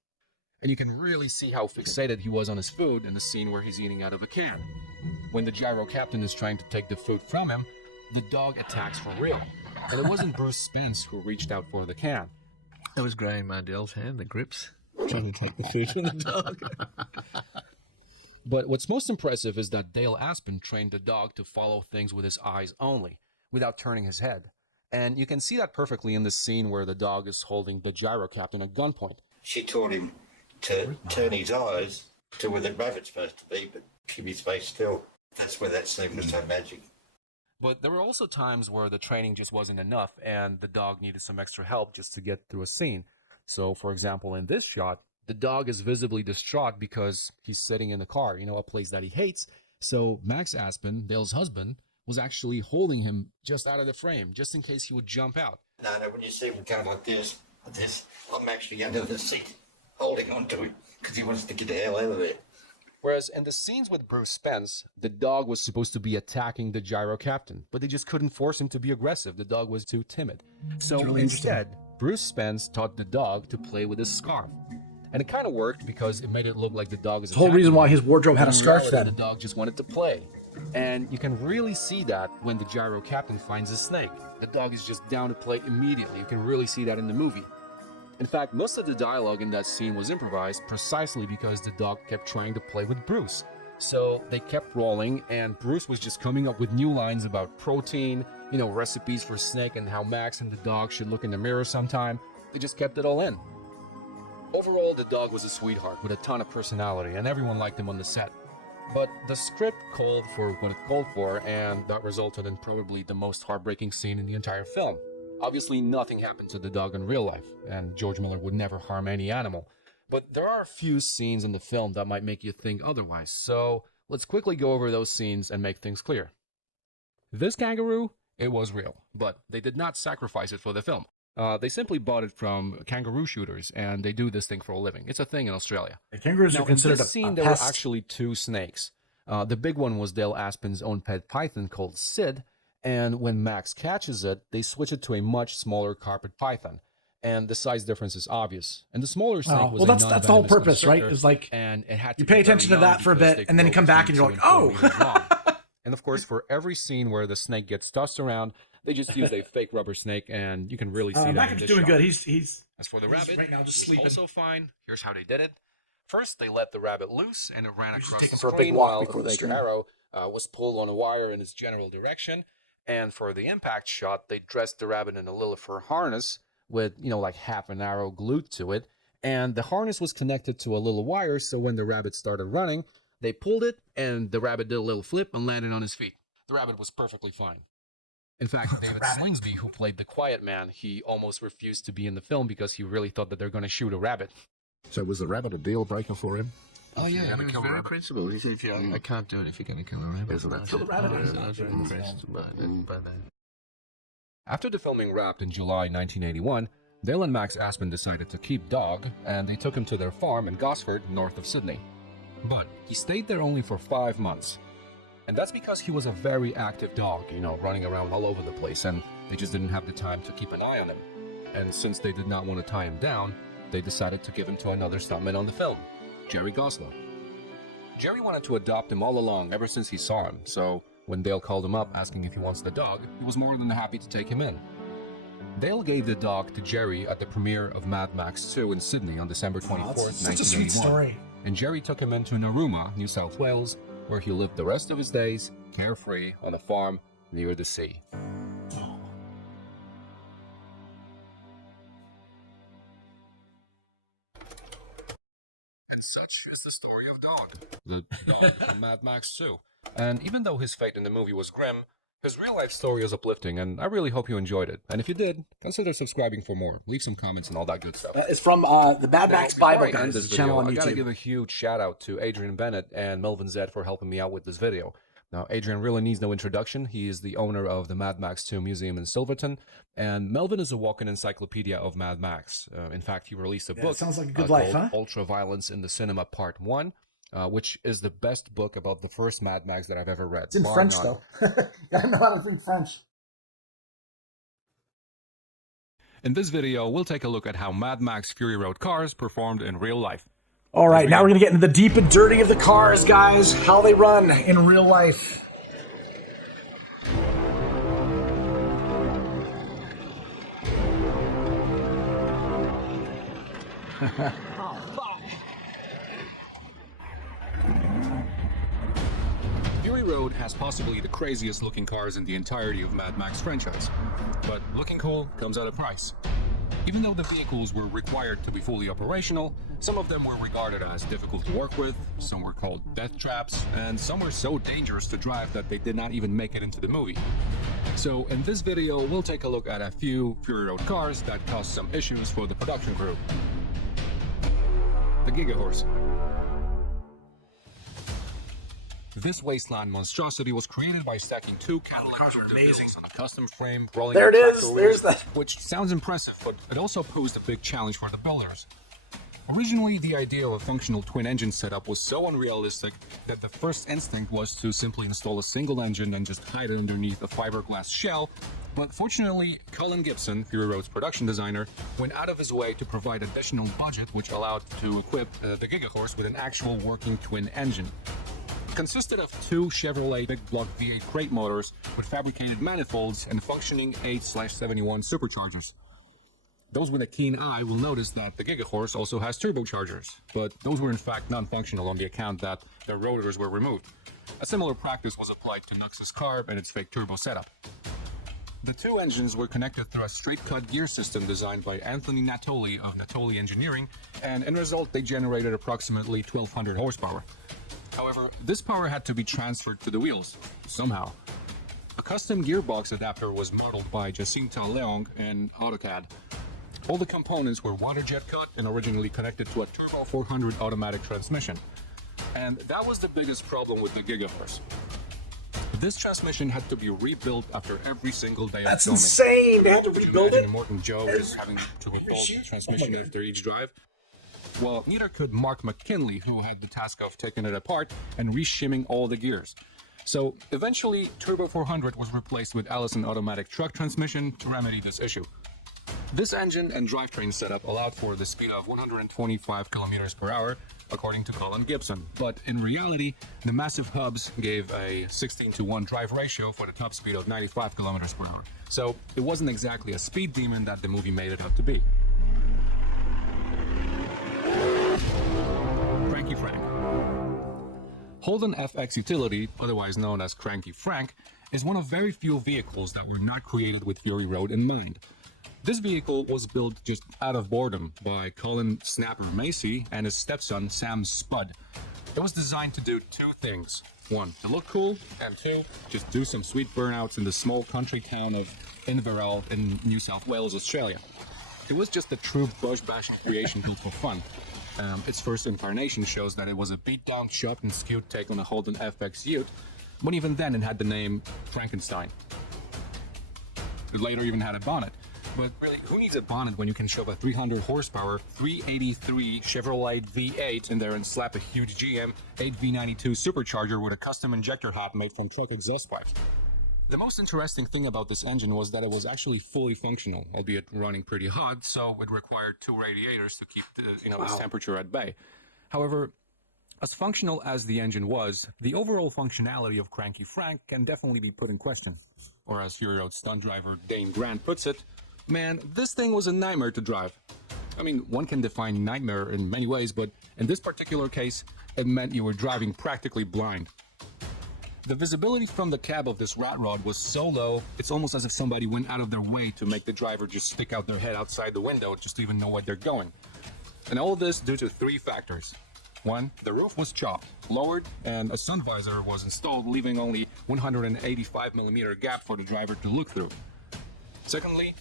And you can really see how fixated he was on his food in the scene where he's eating out of a can. When the gyro captain is trying to take the food from him, the dog attacks for real. And it wasn't Bruce Spence who reached out for the can. That was grabbing my Dale's hand, the grips, trying to take the food from the dog. But what's most impressive is that Dale Aspen trained the dog to follow things with his eyes only, without turning his head. And you can see that perfectly in the scene where the dog is holding the gyro captain at gunpoint. She taught him to turn his eyes to where the rabbit's supposed to be, but keep his face still. That's where that scene was so magic. But there were also times where the training just wasn't enough and the dog needed some extra help just to get through a scene. So, for example, in this shot, the dog is visibly distraught because he's sitting in the car, a place that he hates. So Max Aspen, Dale's husband, was actually holding him just out of the frame, just in case he would jump out. No, when you see him going like this, I'm actually under the seat holding on to him because he wants to get the hell out of there. Whereas in the scenes with Bruce Spence, the dog was supposed to be attacking the gyro captain, but they just couldn't force him to be aggressive. The dog was too timid. So really instead, Bruce Spence taught the dog to play with his scarf. And it kind of worked because it made it look like the dog is The whole reason why his wardrobe had a scarf then. then. The dog just wanted to play. And you can really see that when the gyro captain finds a snake. The dog is just down to play immediately. You can really see that in the movie. In fact, most of the dialogue in that scene was improvised precisely because the dog kept trying to play with Bruce. So they kept rolling, and Bruce was just coming up with new lines about protein, recipes for snake and how Max and the dog should look in the mirror sometime. they just kept it all in. Overall, the dog was a sweetheart with a ton of personality, and everyone liked him on the set. But the script called for what it called for, and that resulted in probably the most heartbreaking scene in the entire film. Obviously, nothing happened to the dog in real life, and George Miller would never harm any animal. But there are a few scenes in the film that might make you think otherwise, so let's quickly go over those scenes and make things clear. This kangaroo, it was real, but they did not sacrifice it for the film. They simply bought it from kangaroo shooters, and they do this thing for a living. It's a thing in Australia. The kangaroos are considered in this scene, a there were pest. actually two snakes. The big one was Dale Aspen's own pet python called Sid, and when Max catches it, they switch it to a much smaller carpet python. And the size difference is obvious. And the smaller snake was that's the whole purpose, right? Is like and it had to you pay attention to that for a bit, and then you come back and you're like, oh. And of course, for every scene where the snake gets tossed around, they just use a fake rubber snake, and you can really see that. Mackin's doing good. He's as for the rabbit, right now just sleeping. Also fine. Here's how they did it. First, they let the rabbit loose, and it ran across the for a big screen walk while before a the big stream. arrow was pulled on a wire in its general direction. And for the impact shot, they dressed the rabbit in a little fur harness with, like half an arrow glued to it. And the harness was connected to a little wire, so when the rabbit started running, they pulled it, and the rabbit did a little flip and landed on his feet. The rabbit was perfectly fine. In fact, David Slingsby, who played the quiet man, he almost refused to be in the film because he really thought that they're going to shoot a rabbit. So was the rabbit a deal breaker for him? Oh yeah, he was very principled. He said, I can't do it if you're going to kill a rabbit. Isn't that Kill the rabbit. I was very impressed by that. After the filming wrapped in July 1981, Dale and Max Aspen decided to keep Dog, and they took him to their farm in Gosford, north of Sydney. But he stayed there only for 5 months. And that's because he was a very active dog, running around all over the place, and they just didn't have the time to keep an eye on him. And since they did not want to tie him down, they decided to give him to another stuntman on the film, Jerry Goslow. Jerry wanted to adopt him all along, ever since he saw him, so when Dale called him up asking if he wants the dog, he was more than happy to take him in. Dale gave the dog to Jerry at the premiere of Mad Max 2 in Sydney on December 24th, 1981. Such a sweet story. And Jerry took him into Narooma, New South Wales, where he lived the rest of his days carefree on a farm near the sea. And such is the story of Dog, the dog from Mad Max 2. And even though his fate in the movie was grim, his real-life story is uplifting, and I really hope you enjoyed it. And if you did, consider subscribing for more. Leave some comments and all that good stuff. It's from the Mad Max Bible Guys, this channel on YouTube. I gotta give a huge shout-out to Adrian Bennett and Melvin Zed for helping me out with this video. Now, Adrian really needs no introduction. He is the owner of the Mad Max 2 Museum in Silverton, and Melvin is a walking encyclopedia of Mad Max. In fact, he released a book sounds like a good life, called huh? Ultra-Violence in the Cinema Part 1, which is the best book about the first Mad Max that I've ever read. It's in French, though. Gotta know how to read French. In this video, we'll take a look at how Mad Max Fury Road cars performed in real life. All right, now we're going to get into the deep and dirty of the cars, guys. How they run in real life. Fury Road has possibly the craziest looking cars in the entirety of Mad Max franchise. But looking cool comes at a price. Even though the vehicles were required to be fully operational, some of them were regarded as difficult to work with, some were called death traps, and some were so dangerous to drive that they did not even make it into the movie. So in this video, we'll take a look at a few Fury Road cars that caused some issues for the production crew. The Giga Horse. This wasteland monstrosity was created by stacking two Cadillac DeVilles on a custom frame, rolling There it is. tractor There's wheels, that. which sounds impressive, but it also posed a big challenge for the builders. Originally, the idea of a functional twin-engine setup was so unrealistic that the first instinct was to simply install a single engine and just hide it underneath a fiberglass shell. But fortunately, Colin Gibson, Fury Road's production designer, went out of his way to provide additional budget, which allowed to equip the Giga Horse with an actual working twin engine. It consisted of two Chevrolet big block V8 crate motors with fabricated manifolds and functioning 8/71 superchargers. Those with a keen eye will notice that the Giga Horse also has turbochargers, but those were in fact non-functional on the account that their rotors were removed. A similar practice was applied to Nux's car and its fake turbo setup. The two engines were connected through a straight-cut gear system designed by Anthony Natoli of Natoli Engineering, and in result they generated approximately 1,200 horsepower. However, this power had to be transferred to the wheels, somehow. A custom gearbox adapter was modeled by Jacinta Leong in AutoCAD. All the components were water jet cut and originally connected to a Turbo 400 automatic transmission. And that was the biggest problem with the Gigaverse. This transmission had to be rebuilt after every single day That's of filming. insane! They had to rebuild it? Morton Joe was having to rebuild the transmission after each drive. Well, neither could Mark McKinley, who had the task of taking it apart and reshimming all the gears. So eventually, Turbo 400 was replaced with Allison automatic truck transmission to remedy this issue. This engine and drivetrain setup allowed for the speed of 125 kilometers per hour, according to Colin Gibson. But in reality, the massive hubs gave a 16:1 drive ratio for the top speed of 95 kilometers per hour. So it wasn't exactly a speed demon that the movie made it out to be. Cranky Frank. Holden FX Utility, otherwise known as Cranky Frank, is one of very few vehicles that were not created with Fury Road in mind. This vehicle was built just out of boredom by Colin Snapper Macy and his stepson Sam Spud. It was designed to do two things. One, to look cool, and two, just do some sweet burnouts in the small country town of Inverell in New South Wales, Australia. It was just a true bush-bashing creation built for fun. Its first incarnation shows that it was a beat-down, chopped and skewed take on a Holden FX Ute, but even then it had the name Frankenstein. It later even had a bonnet. But really, who needs a bonnet when you can shove a 300 horsepower 383 Chevrolet V8 in there and slap a huge GM 8V92 supercharger with a custom injector hop made from truck exhaust pipes? The most interesting thing about this engine was that it was actually fully functional, albeit running pretty hot, so it required two radiators to keep its temperature at bay. However, as functional as the engine was, the overall functionality of Cranky Frank can definitely be put in question. Or as Fury Road stunt driver Dane Grant puts it, man, this thing was a nightmare to drive. I mean, one can define nightmare in many ways, but in this particular case, it meant you were driving practically blind. The visibility from the cab of this rat rod was so low, it's almost as if somebody went out of their way to make the driver just stick out their head outside the window just to even know where they're going. And all of this due to three factors. One, the roof was chopped, lowered, and a sun visor was installed, leaving only 185mm gap for the driver to look through. Secondly,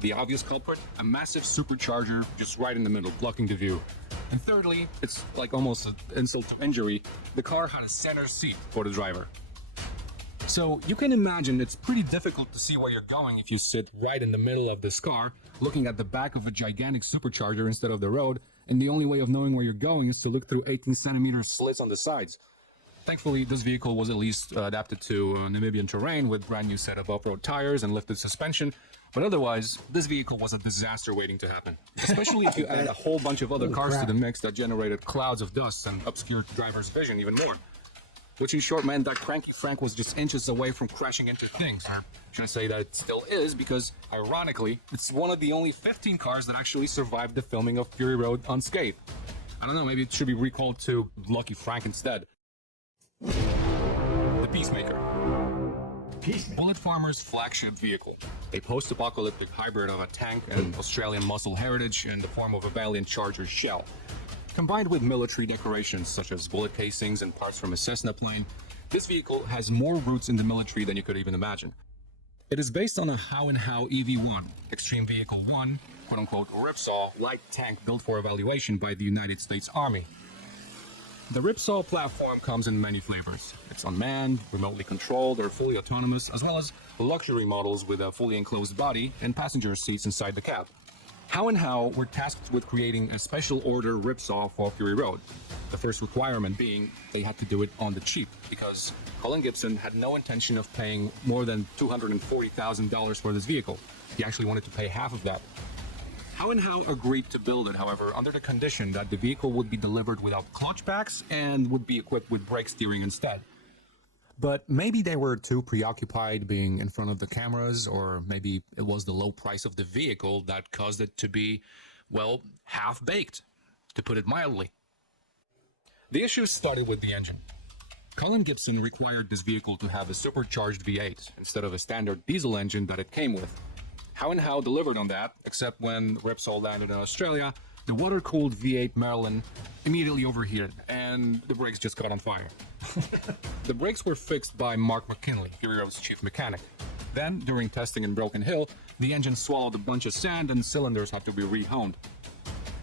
the obvious culprit, a massive supercharger just right in the middle, blocking the view. And thirdly, it's like almost an insult to injury, the car had a center seat for the driver. So you can imagine it's pretty difficult to see where you're going if you sit right in the middle of this car, looking at the back of a gigantic supercharger instead of the road, and the only way of knowing where you're going is to look through 18cm slits on the sides. Thankfully, this vehicle was at least adapted to Namibian terrain with brand new set of off-road tires and lifted suspension, but otherwise, this vehicle was a disaster waiting to happen. Especially if you add a whole bunch of other cars to the mix that generated clouds of dust and obscured the driver's vision even more. Which in short meant that Cranky Frank was just inches away from crashing into things. Or should I say that it still is, because ironically, it's one of the only 15 cars that actually survived the filming of Fury Road unscathed. I don't know, maybe it should be recalled to Lucky Frank instead. The Peacemaker. Bullet Farmer's flagship vehicle, a post-apocalyptic hybrid of a tank and Australian muscle heritage in the form of a Valiant Charger shell. Combined with military decorations such as bullet casings and parts from a Cessna plane, this vehicle has more roots in the military than you could even imagine. It is based on a How and How EV-1, Extreme Vehicle 1, quote-unquote Ripsaw light tank built for evaluation by the United States Army. The Ripsaw platform comes in many flavors. It's unmanned, remotely controlled, or fully autonomous, as well as luxury models with a fully enclosed body and passenger seats inside the cab. How and How were tasked with creating a special order Ripsaw for Fury Road. The first requirement being they had to do it on the cheap, because Colin Gibson had no intention of paying more than $240,000 for this vehicle. He actually wanted to pay half of that. How and How agreed to build it, however, under the condition that the vehicle would be delivered without clutch packs and would be equipped with brake steering instead. But maybe they were too preoccupied being in front of the cameras, or maybe it was the low price of the vehicle that caused it to be, well, half-baked, to put it mildly. The issues started with the engine. Colin Gibson required this vehicle to have a supercharged V8 instead of a standard diesel engine that it came with. How and how delivered on that, except when Repsol landed in Australia, the water-cooled V8 Maryland immediately overheated and the brakes just caught on fire. The brakes were fixed by Mark McKinley, Fury Road's chief mechanic. Then, during testing in Broken Hill, the engine swallowed a bunch of sand and cylinders had to be re-honed.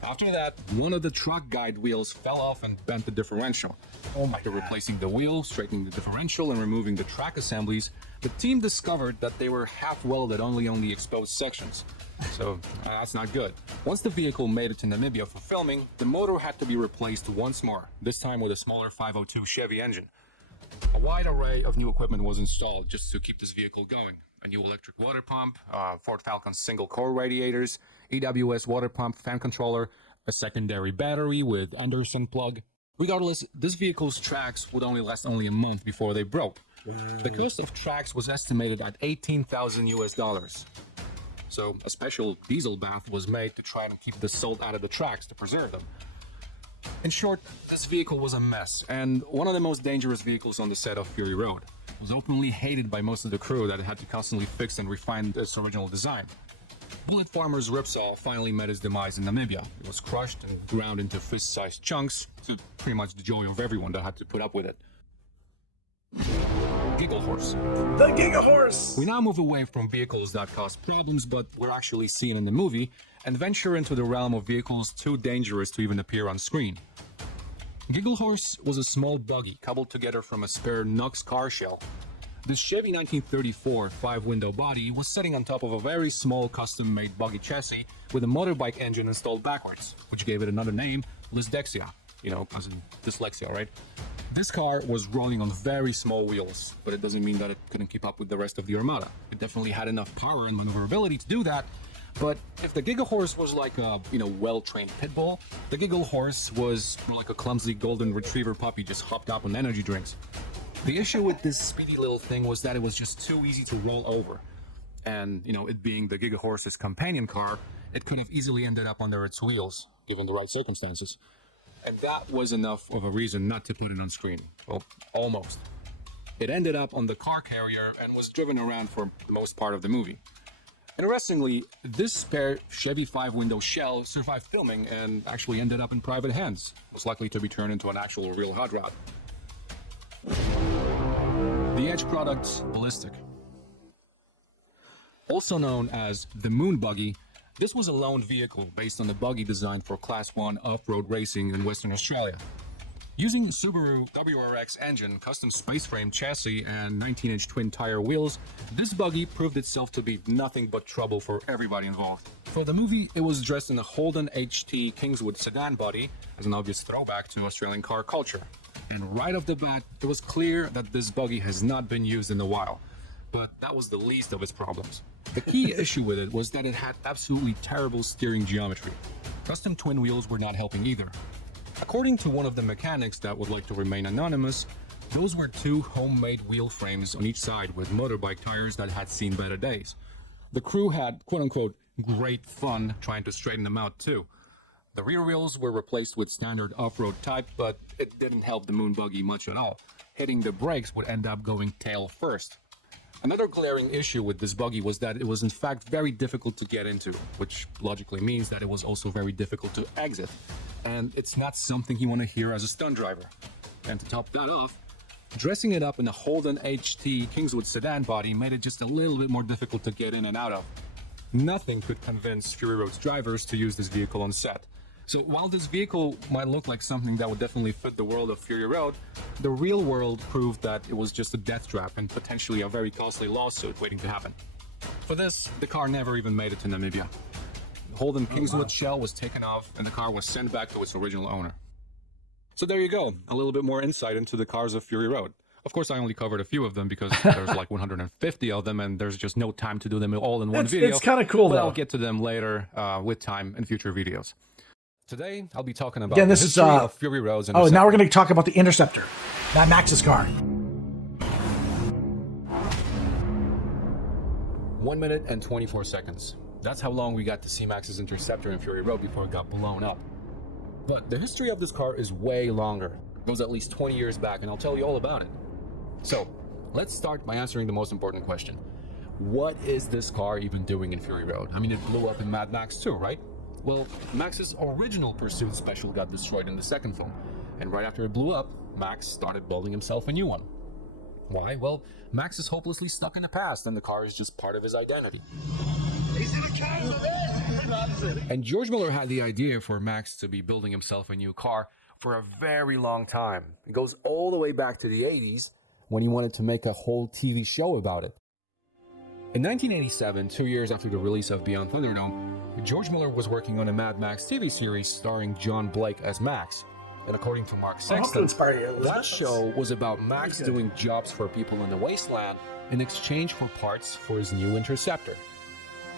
After that, one of the truck guide wheels fell off and bent the differential. After replacing the wheel, straightening the differential, and removing the track assemblies, the team discovered that they were half welded only on the exposed sections. So that's not good. Once the vehicle made it to Namibia for filming, the motor had to be replaced once more, this time with a smaller 502 Chevy engine. A wide array of new equipment was installed just to keep this vehicle going. A new electric water pump, Ford Falcon single-core radiators, EWS water pump fan controller, a secondary battery with Anderson plug. Regardless, this vehicle's tracks would only last a month before they broke. The cost of tracks was estimated at $18,000 US. So a special diesel bath was made to try and keep the salt out of the tracks to preserve them. In short, this vehicle was a mess, and one of the most dangerous vehicles on the set of Fury Road. It was openly hated by most of the crew that had to constantly fix and refine its original design. Bullet Farmer's Repsol finally met its demise in Namibia. It was crushed and ground into fist-sized chunks, to pretty much the joy of everyone that had to put up with it. Giggle Horse. The Giggle Horse! We now move away from vehicles that cause problems, but we're actually seen in the movie, and venture into the realm of vehicles too dangerous to even appear on screen. Giggle Horse was a small buggy cobbled together from a spare Knox car shell. This Chevy 1934 5-window body was sitting on top of a very small custom-made buggy chassis with a motorbike engine installed backwards, which gave it another name, Lysdexia. You know, as in dyslexia, right? This car was rolling on very small wheels, but it doesn't mean that it couldn't keep up with the rest of the Armada. It definitely had enough power and maneuverability to do that, but if the Giggle Horse was like a, well-trained pit bull, the Giggle Horse was more like a clumsy golden retriever puppy just hopped up on energy drinks. The issue with this speedy little thing was that it was just too easy to roll over. And, it being the Giggle Horse's companion car, it could have easily ended up under its wheels, given the right circumstances. And that was enough of a reason not to put it on screen. Well, almost. It ended up on the car carrier and was driven around for the most part of the movie. Interestingly, this spare Chevy 5-window shell survived filming and actually ended up in private hands, most likely to be turned into an actual real hot rod. The Edge product, Ballistic. Also known as the Moon Buggy, this was a loaned vehicle based on the buggy designed for Class 1 off-road racing in Western Australia. Using a Subaru WRX engine, custom space frame chassis, and 19-inch twin-tire wheels, this buggy proved itself to be nothing but trouble for everybody involved. For the movie, it was dressed in a Holden HT Kingswood sedan body, as an obvious throwback to Australian car culture. And right off the bat, it was clear that this buggy has not been used in a while. But that was the least of its problems. The key issue with it was that it had absolutely terrible steering geometry. Custom twin wheels were not helping either. According to one of the mechanics that would like to remain anonymous, those were two homemade wheel frames on each side with motorbike tires that had seen better days. The crew had, quote-unquote, great fun trying to straighten them out too. The rear wheels were replaced with standard off-road type, but it didn't help the Moon Buggy much at all. Hitting the brakes would end up going tail first. Another glaring issue with this buggy was that it was in fact very difficult to get into, which logically means that it was also very difficult to exit. And it's not something you want to hear as a stunt driver. And to top that off, dressing it up in a Holden HT Kingswood sedan body made it just a little bit more difficult to get in and out of. Nothing could convince Fury Road's drivers to use this vehicle on set. So while this vehicle might look like something that would definitely fit the world of Fury Road, the real world proved that it was just a death trap and potentially a very costly lawsuit waiting to happen. For this, the car never even made it to Namibia. The Holden Kingswood shell was taken off and the car was sent back to its original owner. So there you go, a little bit more insight into the cars of Fury Road. Of course, I only covered a few of them because there's like 150 of them and there's just no time to do them all in one video. It's kind of cool, but though. I'll get to them later with time in future videos. Today, I'll be talking about Again, this the is history of Fury Road's Oh, now we're going to talk about the Interceptor, Mad Max's car. 1 minute and 24 seconds. That's how long we got to see Max's Interceptor in Fury Road before it got blown up. But the history of this car is way longer. goes at least 20 years back, and I'll tell you all about it. So, let's start by answering the most important question. What is this car even doing in Fury Road? I mean, it blew up in Mad Max 2, right? Well, Max's original pursuit special got destroyed in the second film, and right after it blew up, Max started building himself a new one. Why? Well, Max is hopelessly stuck in the past, and the car is just part of his identity. He's in a cave of it! He loves it. And George Miller had the idea for Max to be building himself a new car for a very long time. It goes all the way back to the 80s, when he wanted to make a whole TV show about it. In 1987, 2 years after the release of Beyond Thunderdome, George Miller was working on a Mad Max TV series starring John Blake as Max. And according to Mark Sexton, that show was about Max doing jobs for people in the Wasteland in exchange for parts for his new Interceptor.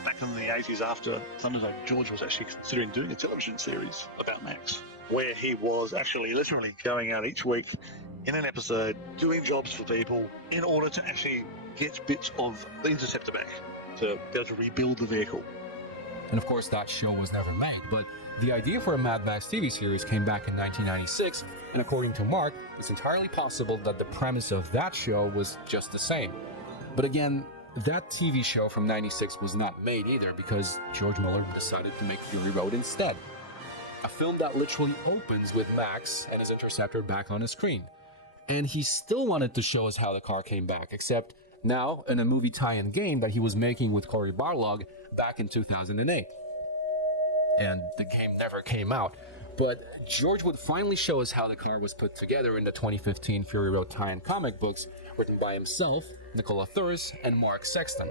Back in the 80s after Thunderdome, George was actually considering doing a television series about Max, where he was actually literally going out each week in an episode, doing jobs for people in order to actually get bits of the Interceptor back, to be able to rebuild the vehicle. And of course, that show was never made, but the idea for a Mad Max TV series came back in 1996, and according to Mark, it's entirely possible that the premise of that show was just the same. But again, that TV show from 96 was not made either, because George Miller decided to make Fury Road instead. A film that literally opens with Max and his Interceptor back on the screen. And he still wanted to show us how the car came back, except now in a movie tie-in game that he was making with Cory Barlog back in 2008. And the game never came out, but George would finally show us how the car was put together in the 2015 Fury Road tie-in comic books written by himself, Nicola Thuris, and Mark Sexton.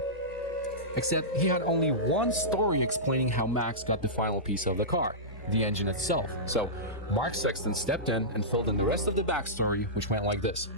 Except he had only one story explaining how Max got the final piece of the car, the engine itself. So Mark Sexton stepped in and filled in the rest of the backstory, which went like this.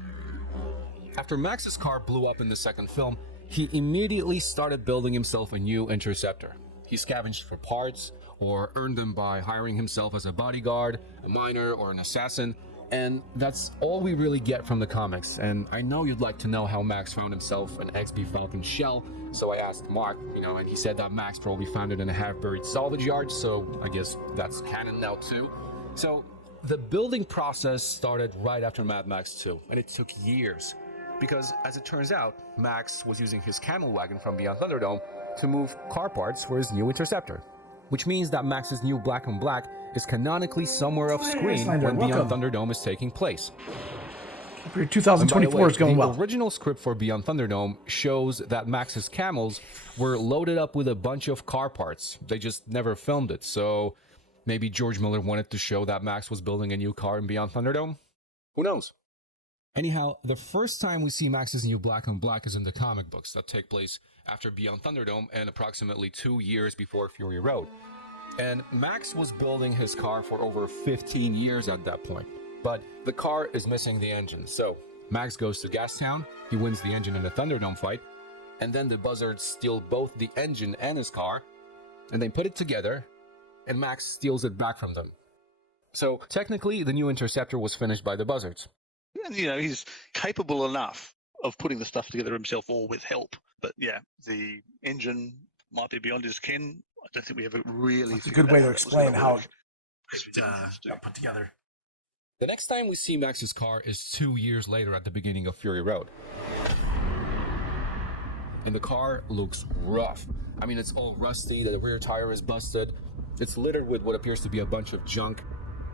After Max's car blew up in the second film, he immediately started building himself a new Interceptor. He scavenged for parts, or earned them by hiring himself as a bodyguard, a miner, or an assassin, and that's all we really get from the comics. And I know you'd like to know how Max found himself an XB Falcon shell, so I asked Mark, and he said that Max probably found it in a half-buried salvage yard, so I guess that's canon now too. So the building process started right after Mad Max 2, and it took years. Because, as it turns out, Max was using his camel wagon from Beyond Thunderdome to move car parts for his new Interceptor. Which means that Max's new Black on Black is canonically somewhere off screen when Beyond Thunderdome is taking place. 2024 is going well. The original script for Beyond Thunderdome shows that Max's camels were loaded up with a bunch of car parts. They just never filmed it, so maybe George Miller wanted to show that Max was building a new car in Beyond Thunderdome? Who knows? Anyhow, the first time we see Max's new Black on Black is in the comic books that take place after Beyond Thunderdome and approximately 2 years before Fury Road. And Max was building his car for over 15 years at that point. But the car is missing the engine, so Max goes to Gastown, he wins the engine in a Thunderdome fight, and then the Buzzards steal both the engine and his car, and they put it together, and Max steals it back from them. So technically, the new Interceptor was finished by the Buzzards. And, he's capable enough of putting the stuff together himself or with help. But yeah, the engine might be beyond his ken. I don't think we ever really... It's a good way to explain how it got put together. The next time we see Max's car is 2 years later at the beginning of Fury Road. And the car looks rough. I mean, it's all rusty, the rear tire is busted, it's littered with what appears to be a bunch of junk,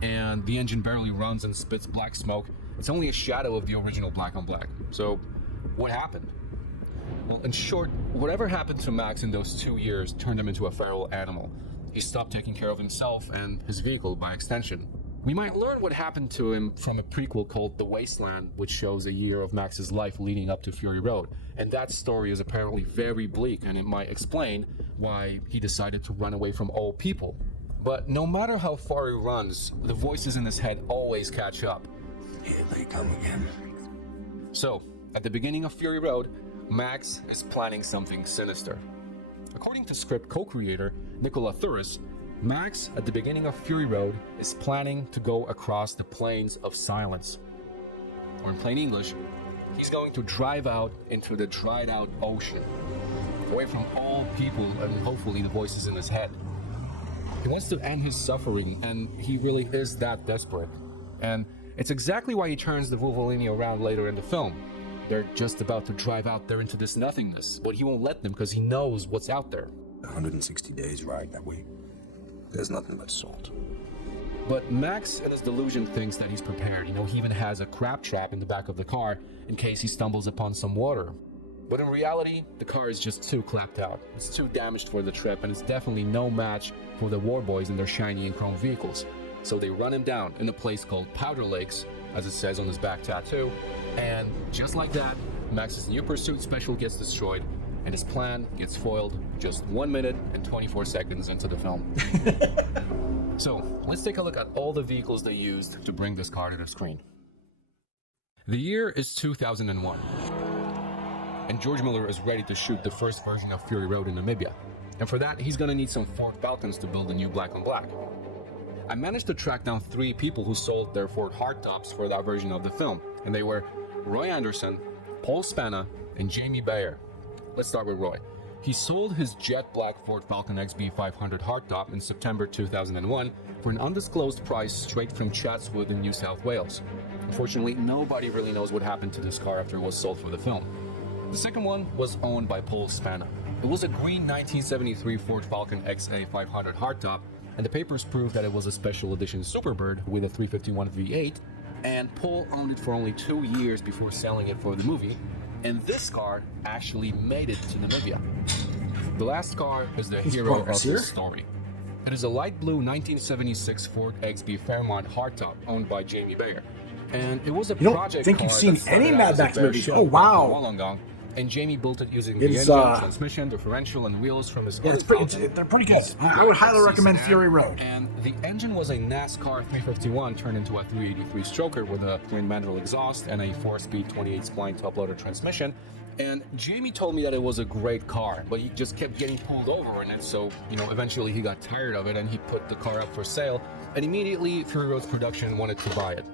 and the engine barely runs and spits black smoke. It's only a shadow of the original Black on Black. So, what happened? Well, in short, whatever happened to Max in those 2 years turned him into a feral animal. He stopped taking care of himself and his vehicle by extension. We might learn what happened to him from a prequel called The Wasteland, which shows a year of Max's life leading up to Fury Road. And that story is apparently very bleak, and it might explain why he decided to run away from all people. But no matter how far he runs, the voices in his head always catch up. Here they come again. So, at the beginning of Fury Road, Max is planning something sinister. According to script co-creator Nicola Thuris, Max, at the beginning of Fury Road, is planning to go across the Plains of Silence. Or in plain English, he's going to drive out into the dried out ocean, away from all people and hopefully the voices in his head. He wants to end his suffering, and he really is that desperate. And It's exactly why he turns the Vuvolini around later in the film. They're just about to drive out there into this nothingness, but he won't let them because he knows what's out there. 160 days ride that way. There's nothing but salt. But Max, in his delusion, thinks that he's prepared. He even has a crab trap in the back of the car in case he stumbles upon some water. But in reality, the car is just too clapped out. It's too damaged for the trip, and it's definitely no match for the war boys in their shiny and chrome vehicles. So they run him down in a place called Powder Lakes, as it says on his back tattoo, and just like that, Max's new pursuit special gets destroyed, and his plan gets foiled just 1 minute and 24 seconds into the film. So, let's take a look at all the vehicles they used to bring this car to the screen. The year is 2001, and George Miller is ready to shoot the first version of Fury Road in Namibia. And for that, he's gonna need some Ford Falcons to build the new black on black. I managed to track down 3 people who sold their Ford hardtops for that version of the film, and they were Roy Anderson, Paul Spanna, and Jamie Bayer. Let's start with Roy. He sold his jet black Ford Falcon XB500 hardtop in September 2001 for an undisclosed price straight from Chatswood in New South Wales. Unfortunately, nobody really knows what happened to this car after it was sold for the film. The second one was owned by Paul Spanna. It was a green 1973 Ford Falcon XA500 hardtop, and the papers prove that it was a special edition Superbird with a 351 V8, and Paul owned it for only 2 years before selling it for the movie, and this car actually made it to Namibia. The last car is the hero of this story. It is a light blue 1976 Ford XB Fairmont hardtop owned by Jamie Bayer, and it was a project car. I don't think you've seen any Mad Max movies. Oh, wow. And Jamie built it using the engine, transmission, differential, and wheels from his they're pretty good. I would highly recommend Fury Road. And the engine was a NASCAR 351 turned into a 383 stroker with a twin manual exhaust and a 4-speed 28-spline top-loader transmission. And Jamie told me that it was a great car, but he just kept getting pulled over in it, so, eventually he got tired of it and he put the car up for sale, and immediately Fury Road's production wanted to buy it.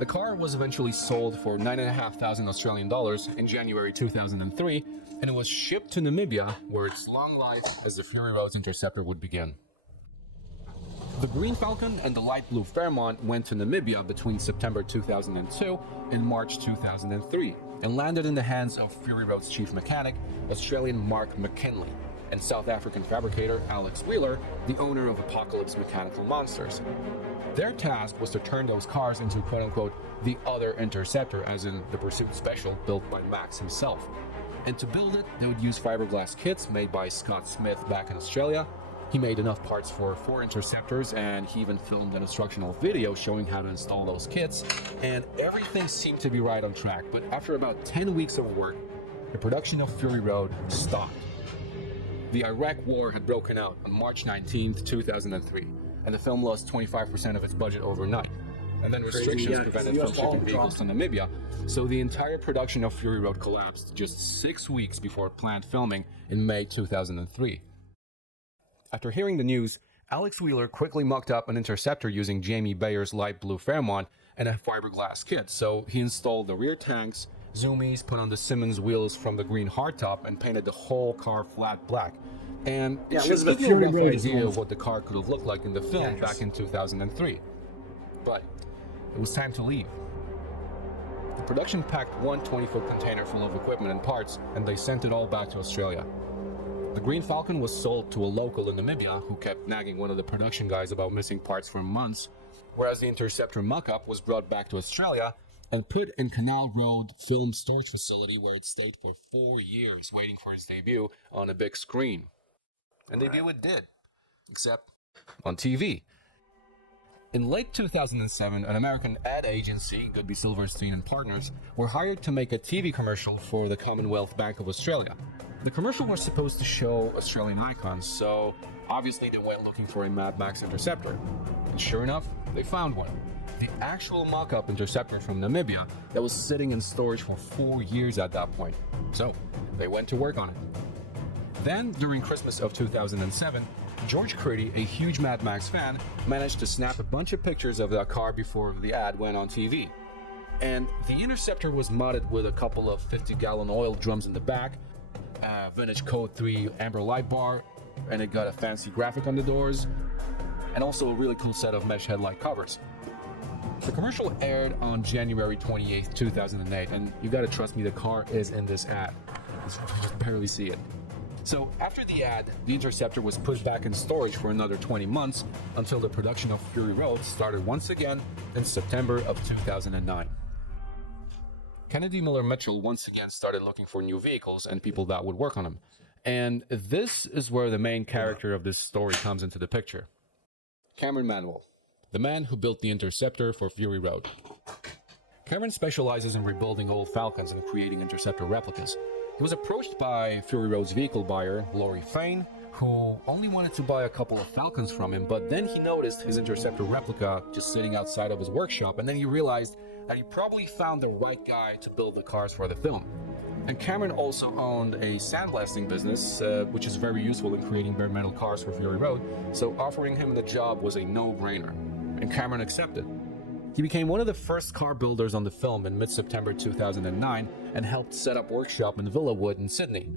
The car was eventually sold for $9,500 Australian dollars in January 2003, and it was shipped to Namibia, where its long life as the Fury Road's Interceptor would begin. The Green Falcon and the light blue Fairmont went to Namibia between September 2002 and March 2003, and landed in the hands of Fury Road's chief mechanic, Australian Mark McKinley, and South African fabricator Alex Wheeler, the owner of Apocalypse Mechanical Monsters. Their task was to turn those cars into quote-unquote the other Interceptor, as in the Pursuit Special built by Max himself. And to build it, they would use fiberglass kits made by Scott Smith back in Australia. He made enough parts for 4 Interceptors, and he even filmed an instructional video showing how to install those kits, and everything seemed to be right on track. But after about 10 weeks of work, the production of Fury Road stopped. The Iraq War had broken out on March 19, 2003, and the film lost 25% of its budget overnight. And then restrictions prevented from shipping vehicles to Namibia, so the entire production of Fury Road collapsed just 6 weeks before planned filming in May 2003. After hearing the news, Alex Wheeler quickly mocked up an Interceptor using Jamie Bayer's light blue Fairmont and a fiberglass kit, so he installed the rear tanks, zoomies, put on the Simmons wheels from the green hardtop, and painted the whole car flat black. And it should give you a rough idea of what the car could have looked like in the film back in 2003. But it was time to leave. The production packed one 20-foot container full of equipment and parts, and they sent it all back to Australia. The Green Falcon was sold to a local in Namibia who kept nagging one of the production guys about missing parts for months, whereas the Interceptor mock-up was brought back to Australia and put in Canal Road Film Storage Facility, where it stayed for 4 years waiting for its debut on a big screen. And debut it did, except on TV. In late 2007, an American ad agency, Goodby Silverstein and Partners, were hired to make a TV commercial for the Commonwealth Bank of Australia. The commercial was supposed to show Australian icons, so obviously they went looking for a Mad Max Interceptor. And sure enough, they found one. The actual mock-up Interceptor from Namibia that was sitting in storage for 4 years at that point. So they went to work on it. Then, during Christmas of 2007, George Creedy, a huge Mad Max fan, managed to snap a bunch of pictures of that car before the ad went on TV. And the Interceptor was modded with a couple of 50-gallon oil drums in the back, a vintage Code 3 amber light bar, and it got a fancy graphic on the doors, and also a really cool set of mesh headlight covers. The commercial aired on January 28th, 2008, and you gotta trust me, the car is in this ad. You just barely see it. So after the ad, the Interceptor was put back in storage for another 20 months until the production of Fury Road started once again in September of 2009. Kennedy Miller Mitchell once again started looking for new vehicles and people that would work on them. And this is where the main character of this story comes into the picture. Cameron Manuel, the man who built the Interceptor for Fury Road. Cameron specializes in rebuilding old Falcons and creating Interceptor replicas. He was approached by Fury Road's vehicle buyer, Laurie Fain, who only wanted to buy a couple of Falcons from him, but then he noticed his Interceptor replica just sitting outside of his workshop, and then he realized that he probably found the right guy to build the cars for the film. And Cameron also owned a sandblasting business, which is very useful in creating bare metal cars for Fury Road, so offering him the job was a no-brainer, and Cameron accepted. He became one of the first car builders on the film in mid-September 2009 and helped set up workshop in Villawood in Sydney.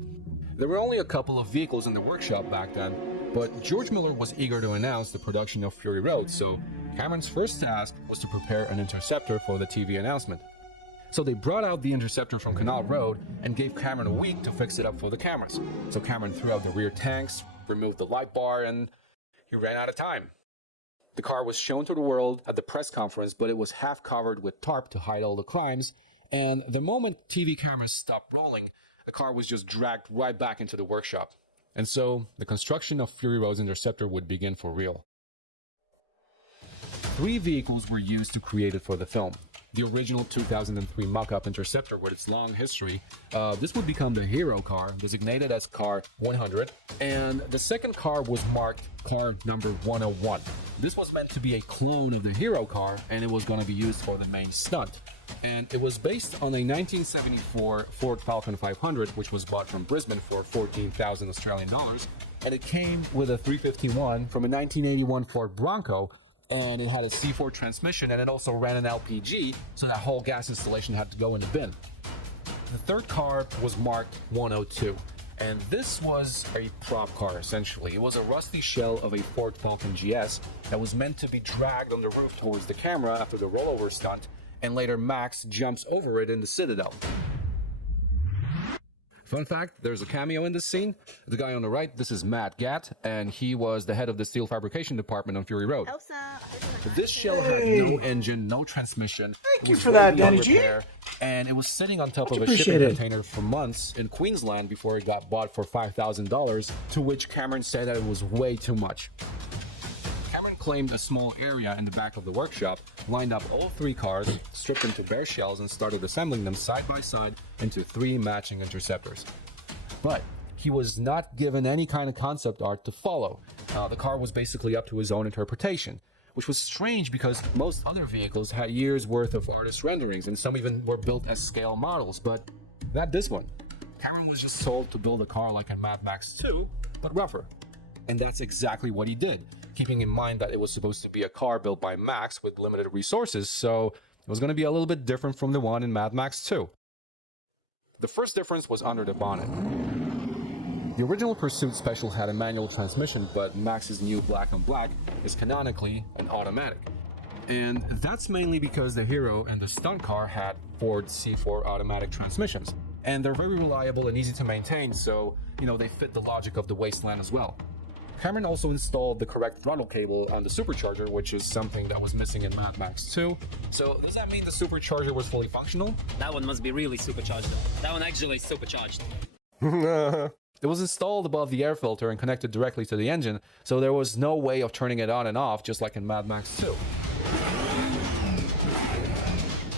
There were only a couple of vehicles in the workshop back then, but George Miller was eager to announce the production of Fury Road, so Cameron's first task was to prepare an Interceptor for the TV announcement. So they brought out the Interceptor from Canal Road and gave Cameron a week to fix it up for the cameras. So Cameron threw out the rear tanks, removed the light bar, and he ran out of time. The car was shown to the world at the press conference, but it was half covered with tarp to hide all the crimes, and the moment TV cameras stopped rolling, the car was just dragged right back into the workshop. And so, the construction of Fury Road's Interceptor would begin for real. 3 vehicles were used to create it for the film. The original 2003 mock-up Interceptor with its long history, this would become the hero car, designated as Car 100, and the second car was marked Car number 101. This was meant to be a clone of the hero car, and it was going to be used for the main stunt. And it was based on a 1974 Ford Falcon 500, which was bought from Brisbane for 14,000 Australian dollars, and it came with a 351 from a 1981 Ford Bronco, and it had a C4 transmission, and it also ran an LPG, so that whole gas installation had to go in the bin. The third car was marked 102, and this was a prop car, essentially. It was a rusty shell of a Ford Falcon GS that was meant to be dragged on the roof towards the camera after the rollover stunt, and later Max jumps over it in the Citadel. Fun fact, there's a cameo in this scene. The guy on the right, this is Matt Gatt, and he was the head of the steel fabrication department on Fury Road. This shell had no engine, no transmission. Thank you for that, Danny G. And it was sitting on top of a shipping container for months in Queensland before it got bought for $5,000, to which Cameron said that it was way too much. Cameron claimed a small area in the back of the workshop, lined up all 3 cars, stripped them to bare shells, and started assembling them side by side into 3 matching Interceptors. But he was not given any kind of concept art to follow. The car was basically up to his own interpretation, which was strange because most other vehicles had years worth of artist renderings, and some even were built as scale models, but not this one. Cameron was just told to build a car like in Mad Max 2, but rougher. And that's exactly what he did, keeping in mind that it was supposed to be a car built by Max with limited resources, so it was going to be a little bit different from the one in Mad Max 2. The first difference was under the bonnet. The original Pursuit Special had a manual transmission, but Max's new Black on Black is canonically an automatic. And that's mainly because the Hero and the stunt car had Ford C4 automatic transmissions. And they're very reliable and easy to maintain, so, they fit the logic of the Wasteland as well. Cameron also installed the correct throttle cable on the supercharger, which is something that was missing in Mad Max 2. So does that mean the supercharger was fully functional? That one must be really supercharged. That one actually is supercharged. It was installed above the air filter and connected directly to the engine, so there was no way of turning it on and off, just like in Mad Max 2.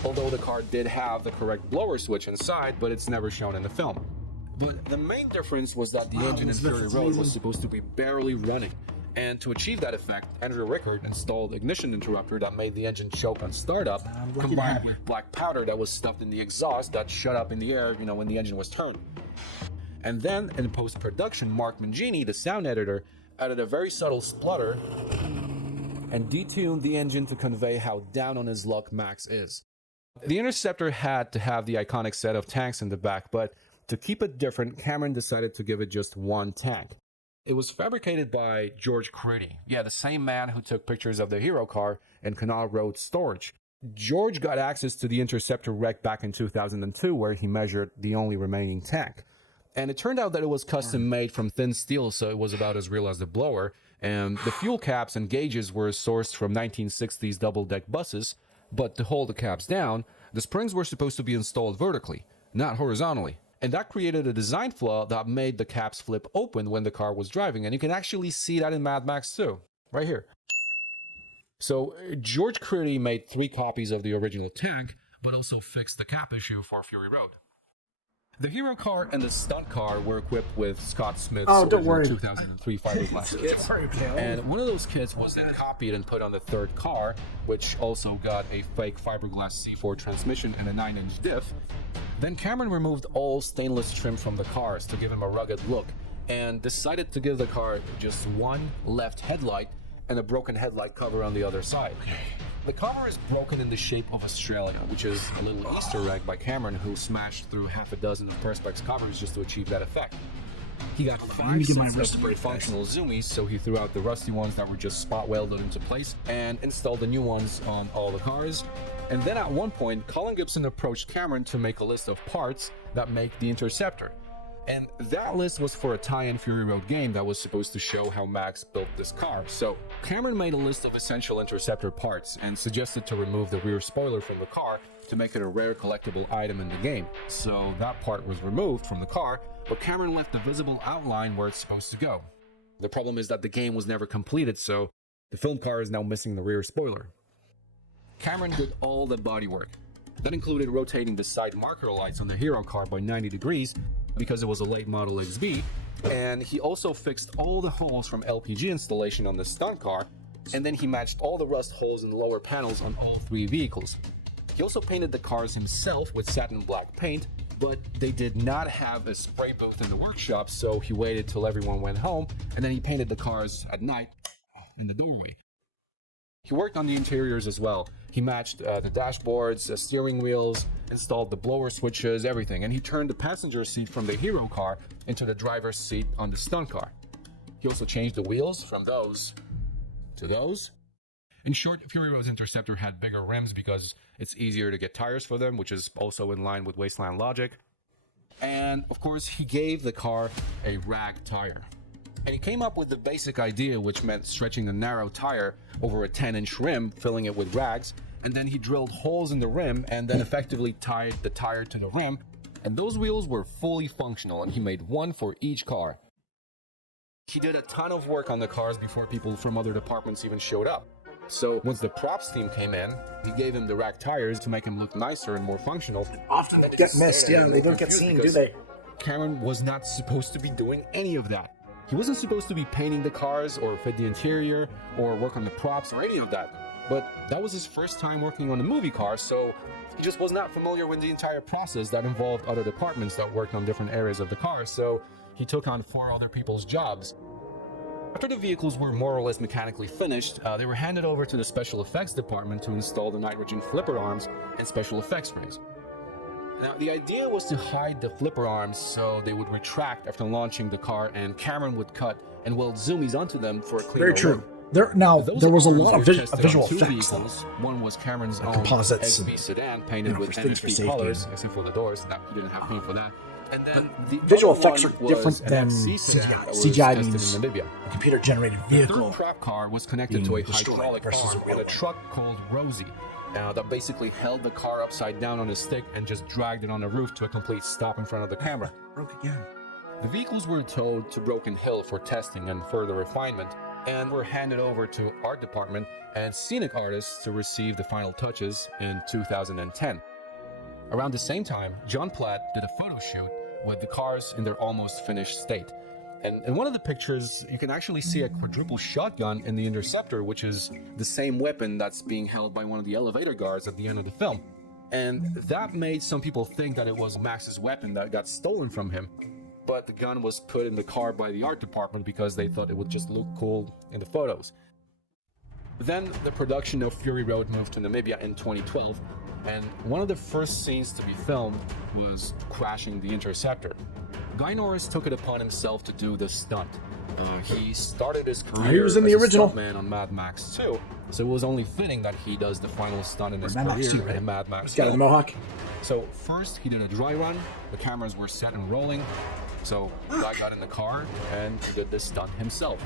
Although the car did have the correct blower switch inside, but it's never shown in the film. But the main difference was that the engine in Fury Road was supposed to be barely running. And to achieve that effect, Andrew Rickard installed ignition interrupter that made the engine choke on startup, combined with black powder that was stuffed in the exhaust that shut up in the air, when the engine was turned. And then, in post-production, Mark Mangini, the sound editor, added a very subtle splutter and detuned the engine to convey how down on his luck Max is. The Interceptor had to have the iconic set of tanks in the back, but to keep it different, Cameron decided to give it just one tank. It was fabricated by George Creedy, the same man who took pictures of the hero car in Canal Road storage. George got access to the Interceptor wreck back in 2002, where he measured the only remaining tank. And it turned out that it was custom made from thin steel, so it was about as real as the blower. And the fuel caps and gauges were sourced from 1960s double-deck buses, but to hold the caps down, the springs were supposed to be installed vertically, not horizontally. And that created a design flaw that made the caps flip open when the car was driving. And you can actually see that in Mad Max 2, right here. So George Critty made 3 copies of the original tank, but also fixed the cap issue for Fury Road. The hero car and the stunt car were equipped with Scott Smith's 2003 fiberglass kits. And one of those kits was then copied and put on the third car, which also got a fake fiberglass C4 transmission and a 9-inch diff. Then Cameron removed all stainless trim from the cars to give him a rugged look, and decided to give the car just one left headlight and a broken headlight cover on the other side. The cover is broken in the shape of Australia, which is a little Easter egg by Cameron, who smashed through half a dozen of Perspex covers just to achieve that effect. He got 5 sets of functional zoomies, so he threw out the rusty ones that were just spot welded into place and installed the new ones on all the cars. And then at one point, Colin Gibson approached Cameron to make a list of parts that make the Interceptor. And that list was for a tie-in Fury Road game that was supposed to show how Max built this car. So Cameron made a list of essential Interceptor parts and suggested to remove the rear spoiler from the car to make it a rare collectible item in the game. So that part was removed from the car, but Cameron left the visible outline where it's supposed to go. The problem is that the game was never completed, so the film car is now missing the rear spoiler. Cameron did all the bodywork. That included rotating the side marker lights on the hero car by 90 degrees, because it was a late model XB, and he also fixed all the holes from LPG installation on the stunt car, and then he matched all the rust holes in the lower panels on all 3 vehicles. He also painted the cars himself with satin black paint, but they did not have a spray booth in the workshop, so he waited till everyone went home, and then he painted the cars at night in the doorway. He worked on the interiors as well. He matched the dashboards, the steering wheels, installed the blower switches, everything. And he turned the passenger seat from the hero car into the driver's seat on the stunt car. He also changed the wheels from those to those. In short, Fury Road's Interceptor had bigger rims because it's easier to get tires for them, which is also in line with Wasteland logic. And of course, he gave the car a rag tire. And he came up with the basic idea, which meant stretching a narrow tire over a 10-inch rim, filling it with rags, and then he drilled holes in the rim and then effectively tied the tire to the rim, and those wheels were fully functional, and he made one for each car. He did a ton of work on the cars before people from other departments even showed up. So once the props team came in, he gave him the rag tires to make him look nicer and more functional. Often they get missed, yeah, they don't get seen, do they? Cameron was not supposed to be doing any of that. He wasn't supposed to be painting the cars or fit the interior or work on the props or any of that. But that was his first time working on a movie car, so he just was not familiar with the entire process that involved other departments that worked on different areas of the car, so he took on 4 other people's jobs. After the vehicles were more or less mechanically finished, they were handed over to the special effects department to install the nitrogen flipper arms and special effects rings. Now, the idea was to hide the flipper arms so they would retract after launching the car, and Cameron would cut and weld zoomies onto them for a cleaner Very true. look. There was a lot of visual effects. Vehicles. One was Cameron's own composites XB sedan painted with NXP colors, except for the doors. Now, he didn't have paint for that. And then the visual effects are different than CGI. CGI means a computer-generated vehicle. The third prop car was connected to a hydraulic arm in a truck called Rosie. That basically held the car upside down on a stick and just dragged it on the roof to a complete stop in front of the camera. Broke again. The vehicles were towed to Broken Hill for testing and further refinement, and were handed over to art department and scenic artists to receive the final touches in 2010. Around the same time, John Platt did a photo shoot with the cars in their almost finished state. And in one of the pictures, you can actually see a quadruple shotgun in the Interceptor, which is the same weapon that's being held by one of the elevator guards at the end of the film. And that made some people think that it was Max's weapon that got stolen from him. But the gun was put in the car by the art department because they thought it would just look cool in the photos. Then the production of Fury Road moved to Namibia in 2012, and one of the first scenes to be filmed was crashing the Interceptor. Guy Norris took it upon himself to do this stunt. He started his career He was in the as original. a stuntman on Mad Max 2, so it was only fitting that he does the final stunt in his Mad Max career 2, right? in Mad Max This guy with the film. mohawk. So first he did a dry run, the cameras were set and rolling, so the guy got in the car and did this stunt himself.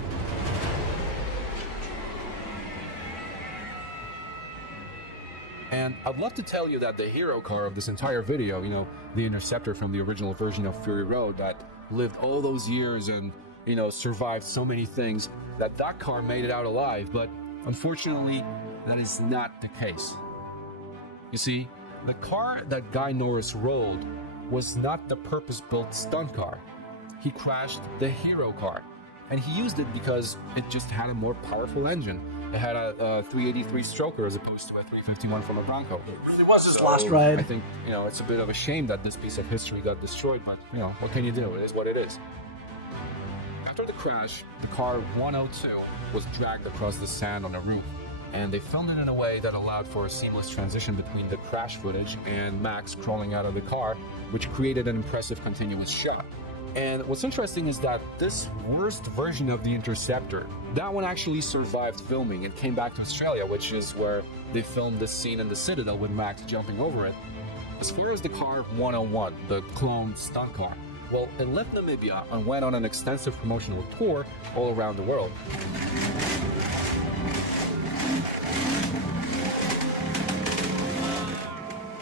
And I'd love to tell you that the hero car of this entire video, you know, the Interceptor from the original version of Fury Road that lived all those years and, you know, survived so many things, that car made it out alive, but unfortunately, that is not the case. You see, the car that Guy Norris rolled was not the purpose-built stunt car. He crashed the hero car, and he used it because it just had a more powerful engine. It had a 383 stroker as opposed to a 351 from a Bronco. It was his last ride. I think, you know, it's a bit of a shame that this piece of history got destroyed, but, you know, what can you do? It is what it is. After the crash, the car 102 was dragged across the sand on a roof, and they filmed it in a way that allowed for a seamless transition between the crash footage and Max crawling out of the car, which created an impressive continuous shot. And what's interesting is that this worst version of the Interceptor, that one actually survived filming and came back to Australia, which is where they filmed this scene in the Citadel with Max jumping over it. As far as the car 101, the clone stunt car, well, it left Namibia and went on an extensive promotional tour all around the world.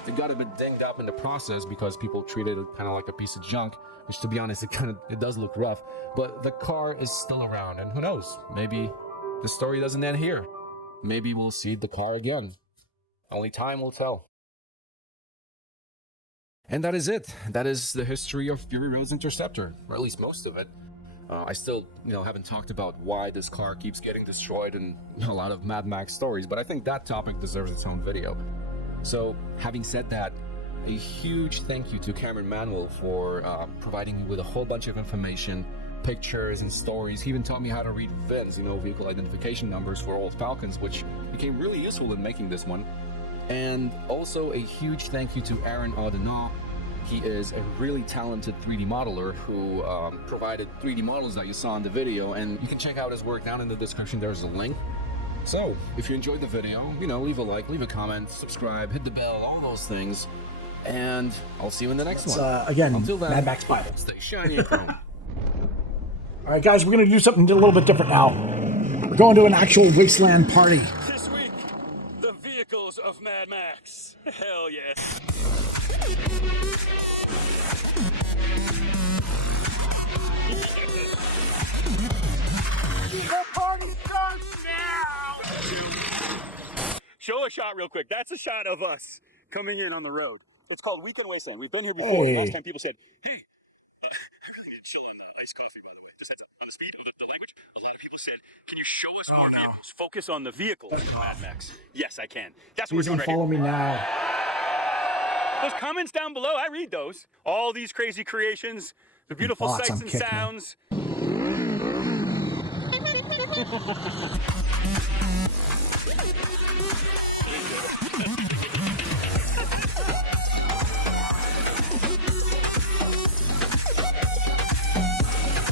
It got a bit dinged up in the process because people treated it kind of like a piece of junk, which, to be honest, it does look rough, but the car is still around, and who knows, maybe the story doesn't end here. Maybe we'll see the car again. Only time will tell. And that is it. That is the history of Fury Road's Interceptor, or at least most of it. I still, you know, haven't talked about why this car keeps getting destroyed in a lot of Mad Max stories, but I think that topic deserves its own video. So, having said that, a huge thank you to Cameron Manuel for providing me with a whole bunch of information, pictures and stories. He even taught me how to read VINs, you know, vehicle identification numbers for old Falcons, which became really useful in making this one. And also a huge thank you to Aaron Audinaw. He is a really talented 3D modeler who provided 3D models that you saw in the video, and you can check out his work down in the description. There's a link. So, if you enjoyed the video, you know, leave a like, leave a comment, subscribe, hit the bell, all those things. And I'll see you in the next one. Again, until then, Mad Max Bible. Stay shiny and chrome. All right, guys, we're going to do something a little bit different now. We're going to an actual Wasteland party. This week, the vehicles of Mad Max. Hell yes. The party starts now! Show a shot real quick. That's a shot of us coming in on the road. It's called Weekend Wasteland. We've been here before. Hey. Last time people said, hey, I really need to chill on iced coffee, by the way. Just heads up. On the speed of the language, a lot of people said, can you show us more vehicles? Focus on the vehicles of Mad Max. Yes, I can. That's what Please we're don't doing right follow here. me now. Those comments down below, I read those. All these crazy creations, the beautiful Bots sights on and kick, man. sounds.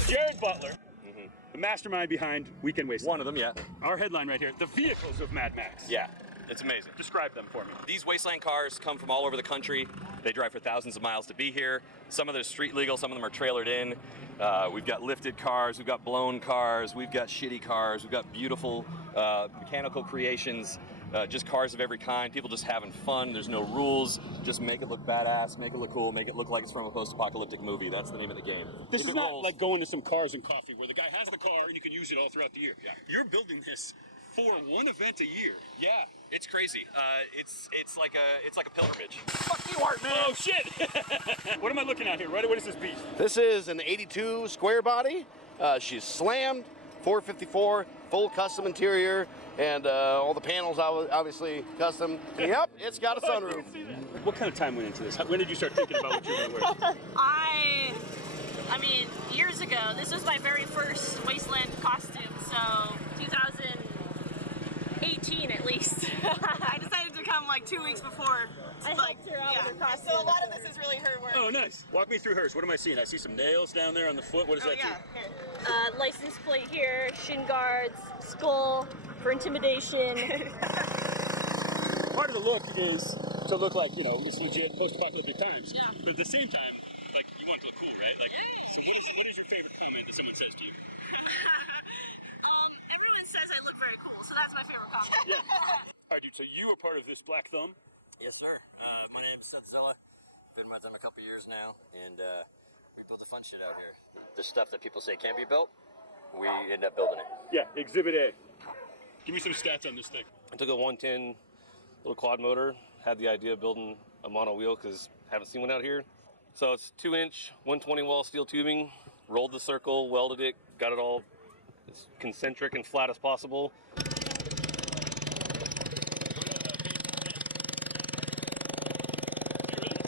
Jared Butler, the mastermind behind Weekend Wasteland. One of them, yeah. Our headline right here, the vehicles of Mad Max. Yeah, it's amazing. Describe them for me. These Wasteland cars come from all over the country. They drive for thousands of miles to be here. Some of them are street legal, some of them are trailered in. We've got lifted cars, we've got blown cars, we've got shitty cars, we've got beautiful mechanical creations, just cars of every kind. People just having fun. There's no rules. Just make it look badass, make it look cool, make it look like it's from a post-apocalyptic movie. That's the name of the game. This If is it not rolls- like going to some cars and coffee where the guy has the car and you can use it all throughout the year. Yeah. You're building this for one event a year. Yeah, it's crazy. It's like a pilgrimage. Fuck you, Art, man. Oh, shit. What am I looking at here? What is this beast? This is an 82 square body. She's slammed, 454, full custom interior, and all the panels obviously custom. And yep, it's got a sunroof. What kind of time went into this? When did you start thinking about what you were going to wear? I mean, years ago. This was my very first Wasteland costume, so 2018 at least. I decided to come like 2 weeks before. I helped her out with her costume. So a lot of this is really her work. Oh, nice. Walk me through hers. What am I seeing? I see some nails down there on the foot. What does that do? License plate here, shin guards, skull for intimidation. Part of the look is to look like, you know, it's legit post-apocalyptic times. Yeah. But at the same time, like, you want to look cool, right? Like, so what is your favorite comment that someone says to you? Everyone says I look very cool, so that's my favorite compliment. Yeah. All right, dude, so you are part of this Black Thumb? Yes, sir. My name's Seth Zella. Been with them a couple years now, and we build the fun shit out here. The stuff that people say can't be built, we end up building it. Yeah, Exhibit A. Give me some stats on this thing. I took a 110 little quad motor, had the idea of building a mono wheel because I haven't seen one out here. So it's 2-inch, 120 wall steel tubing, rolled the circle, welded it, got it all as concentric and flat as possible.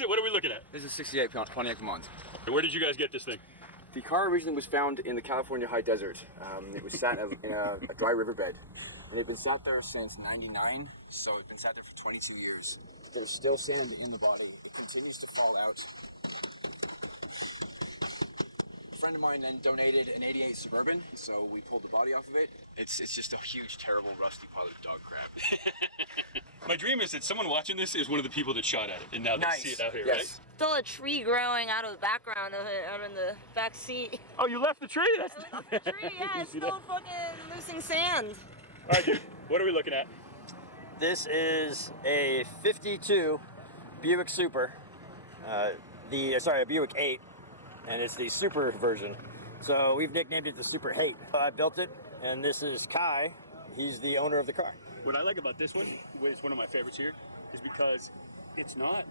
What are we looking at? This is 68 Pontiac Vermont. Where did you guys get this thing? The car originally was found in the California high desert. It was sat in a dry riverbed. And it's been sat there since '99, so it's been sat there for 22 years. There's still sand in the body. It continues to fall out. A friend of mine then donated an '88 Suburban, so we pulled the body off of it. It's just a huge, terrible, rusty pile of dog crap. My dream is that someone watching this is one of the people that shot at it, and now they see it out here, right? Still a tree growing out of the background of it, out in the back seat. Oh, you left the tree? That's I left the tree, yeah, it's still fucking losing sand. All right, dude, what are we looking at? This is a 52 Buick Super. A Buick 8, and it's the Super version. So we've nicknamed it the Super Hate. I built it, and this is Kai. He's the owner of the car. What I like about this one, it's one of my favorites here, is because it's not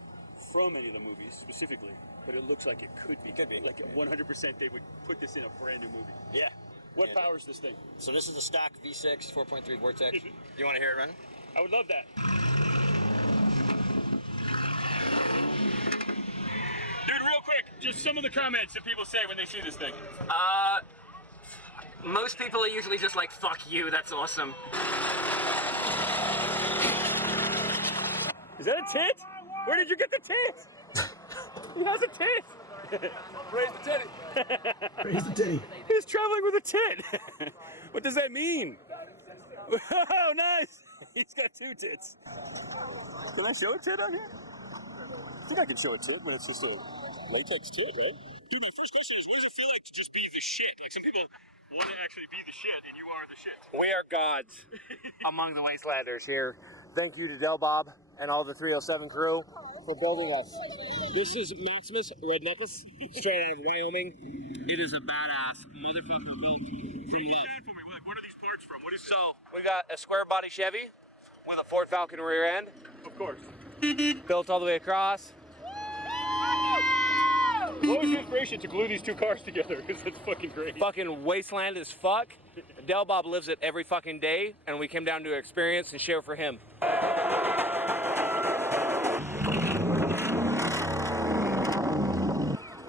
from any of the movies specifically, but it looks like it could be. Could be. Like 100% they would put this in a brand new movie. Yeah. What powers this thing? So this is a stock V6 4.3 Vortex. You want to hear it run? I would love that. Dude, real quick, just some of the comments that people say when they see this thing. Most people are usually just like, fuck you, that's awesome. Is that a tit? Where did you get the tit? He has a tit. Raise the titty. Raise the titty. He's traveling with a tit. What does that mean? Oh, nice. He's got 2 tits. Can I show a tit out here? I think I can show a tit when it's just a latex tit, right? Dude, my first question is, what does it feel like to just be the shit? Like, some people want to actually be the shit, and you are the shit. We are gods among the Wastelanders here. Thank you to Del Bob and all the 307 crew for building us. This is Maximus Red Knuckles, straight out of Wyoming. It is a badass motherfucker built from love. What are these parts from? What is So, we got a square body Chevy with a Ford Falcon rear end. Of course. Built all the way across. What was the inspiration to glue these 2 cars together? Because that's fucking great. Fucking wasteland as fuck. Del Bob lives it every fucking day, and we came down to experience and share for him.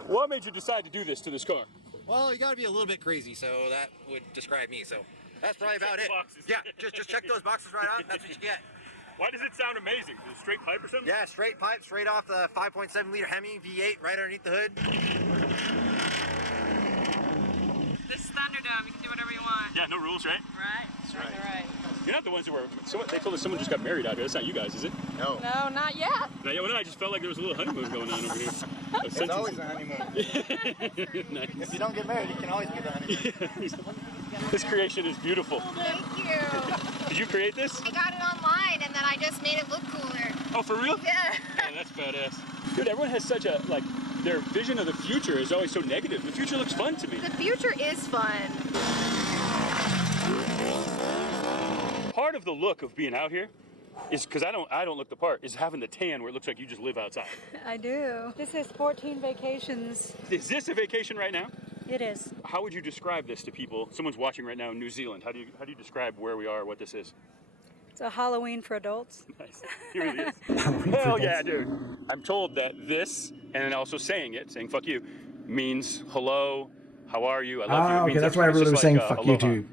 What made you decide to do this to this car? Well, you gotta be a little bit crazy, so that would describe me, so that's probably about it. Boxes. Yeah, just check those boxes right off, that's what you get. Why does it sound amazing? Is it straight pipe or something? Yeah, straight pipe, straight off the 5.7 liter Hemi V8 right underneath the hood. This is Thunderdome, you can do whatever you want. Yeah, no rules, right? Right, that's right. You're not the ones that were. They told us someone just got married out here. That's not you guys, is it? No. No, not yet. No, yeah, well, no, I just felt like there was a little honeymoon going on over here. There's always a honeymoon. Nice. If you don't get married, you can always be the honeymoon. This creation is beautiful. Thank you. Did you create this? I got it online and then I just made it look cooler. Oh, for real? Yeah. Oh, that's badass. Dude, everyone has such a, like, their vision of the future is always so negative. The future looks fun to me. The future is fun. Part of the look of being out here is, because I don't look the part, is having the tan where it looks like you just live outside. I do. This is 14 vacations. Is this a vacation right now? It is. How would you describe this to people? Someone's watching right now in New Zealand. How do you describe where we are, what this is? It's a Halloween for adults. Nice. It really is. Hell yeah, dude. I'm told that this, and then also saying fuck you, means hello, how are you, I love you. Okay, that's why everybody was saying fuck you to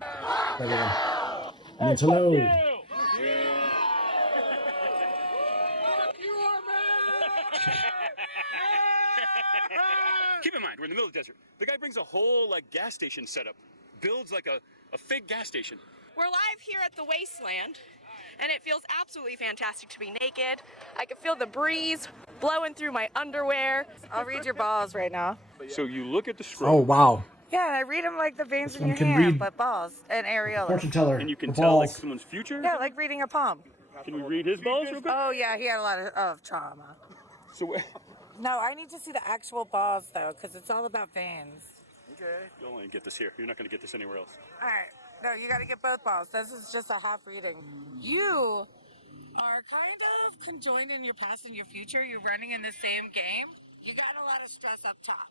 everyone. It means hello. like gas station setup. Builds like a fake gas station. We're live here at the Wasteland, and it feels absolutely fantastic to be naked. I can feel the breeze blowing through my underwear. I'll read your balls right now. So you look at the scroll. Oh, wow. Yeah, and I read them like the veins This in one your can hand, read but balls and areola. Fortune teller. And you can the tell like balls. someone's future? Yeah, like reading a palm. Can we read his balls real quick? Oh yeah, he had a lot of trauma. So No, I need to see the actual balls though, because it's all about veins. okay. You'll only get this here. You're not going to get this anywhere else. All right, no, you got to get both balls. This is just a half reading. You are kind of conjoined in your past and your future. You're running in the same game. You got a lot of stress up top.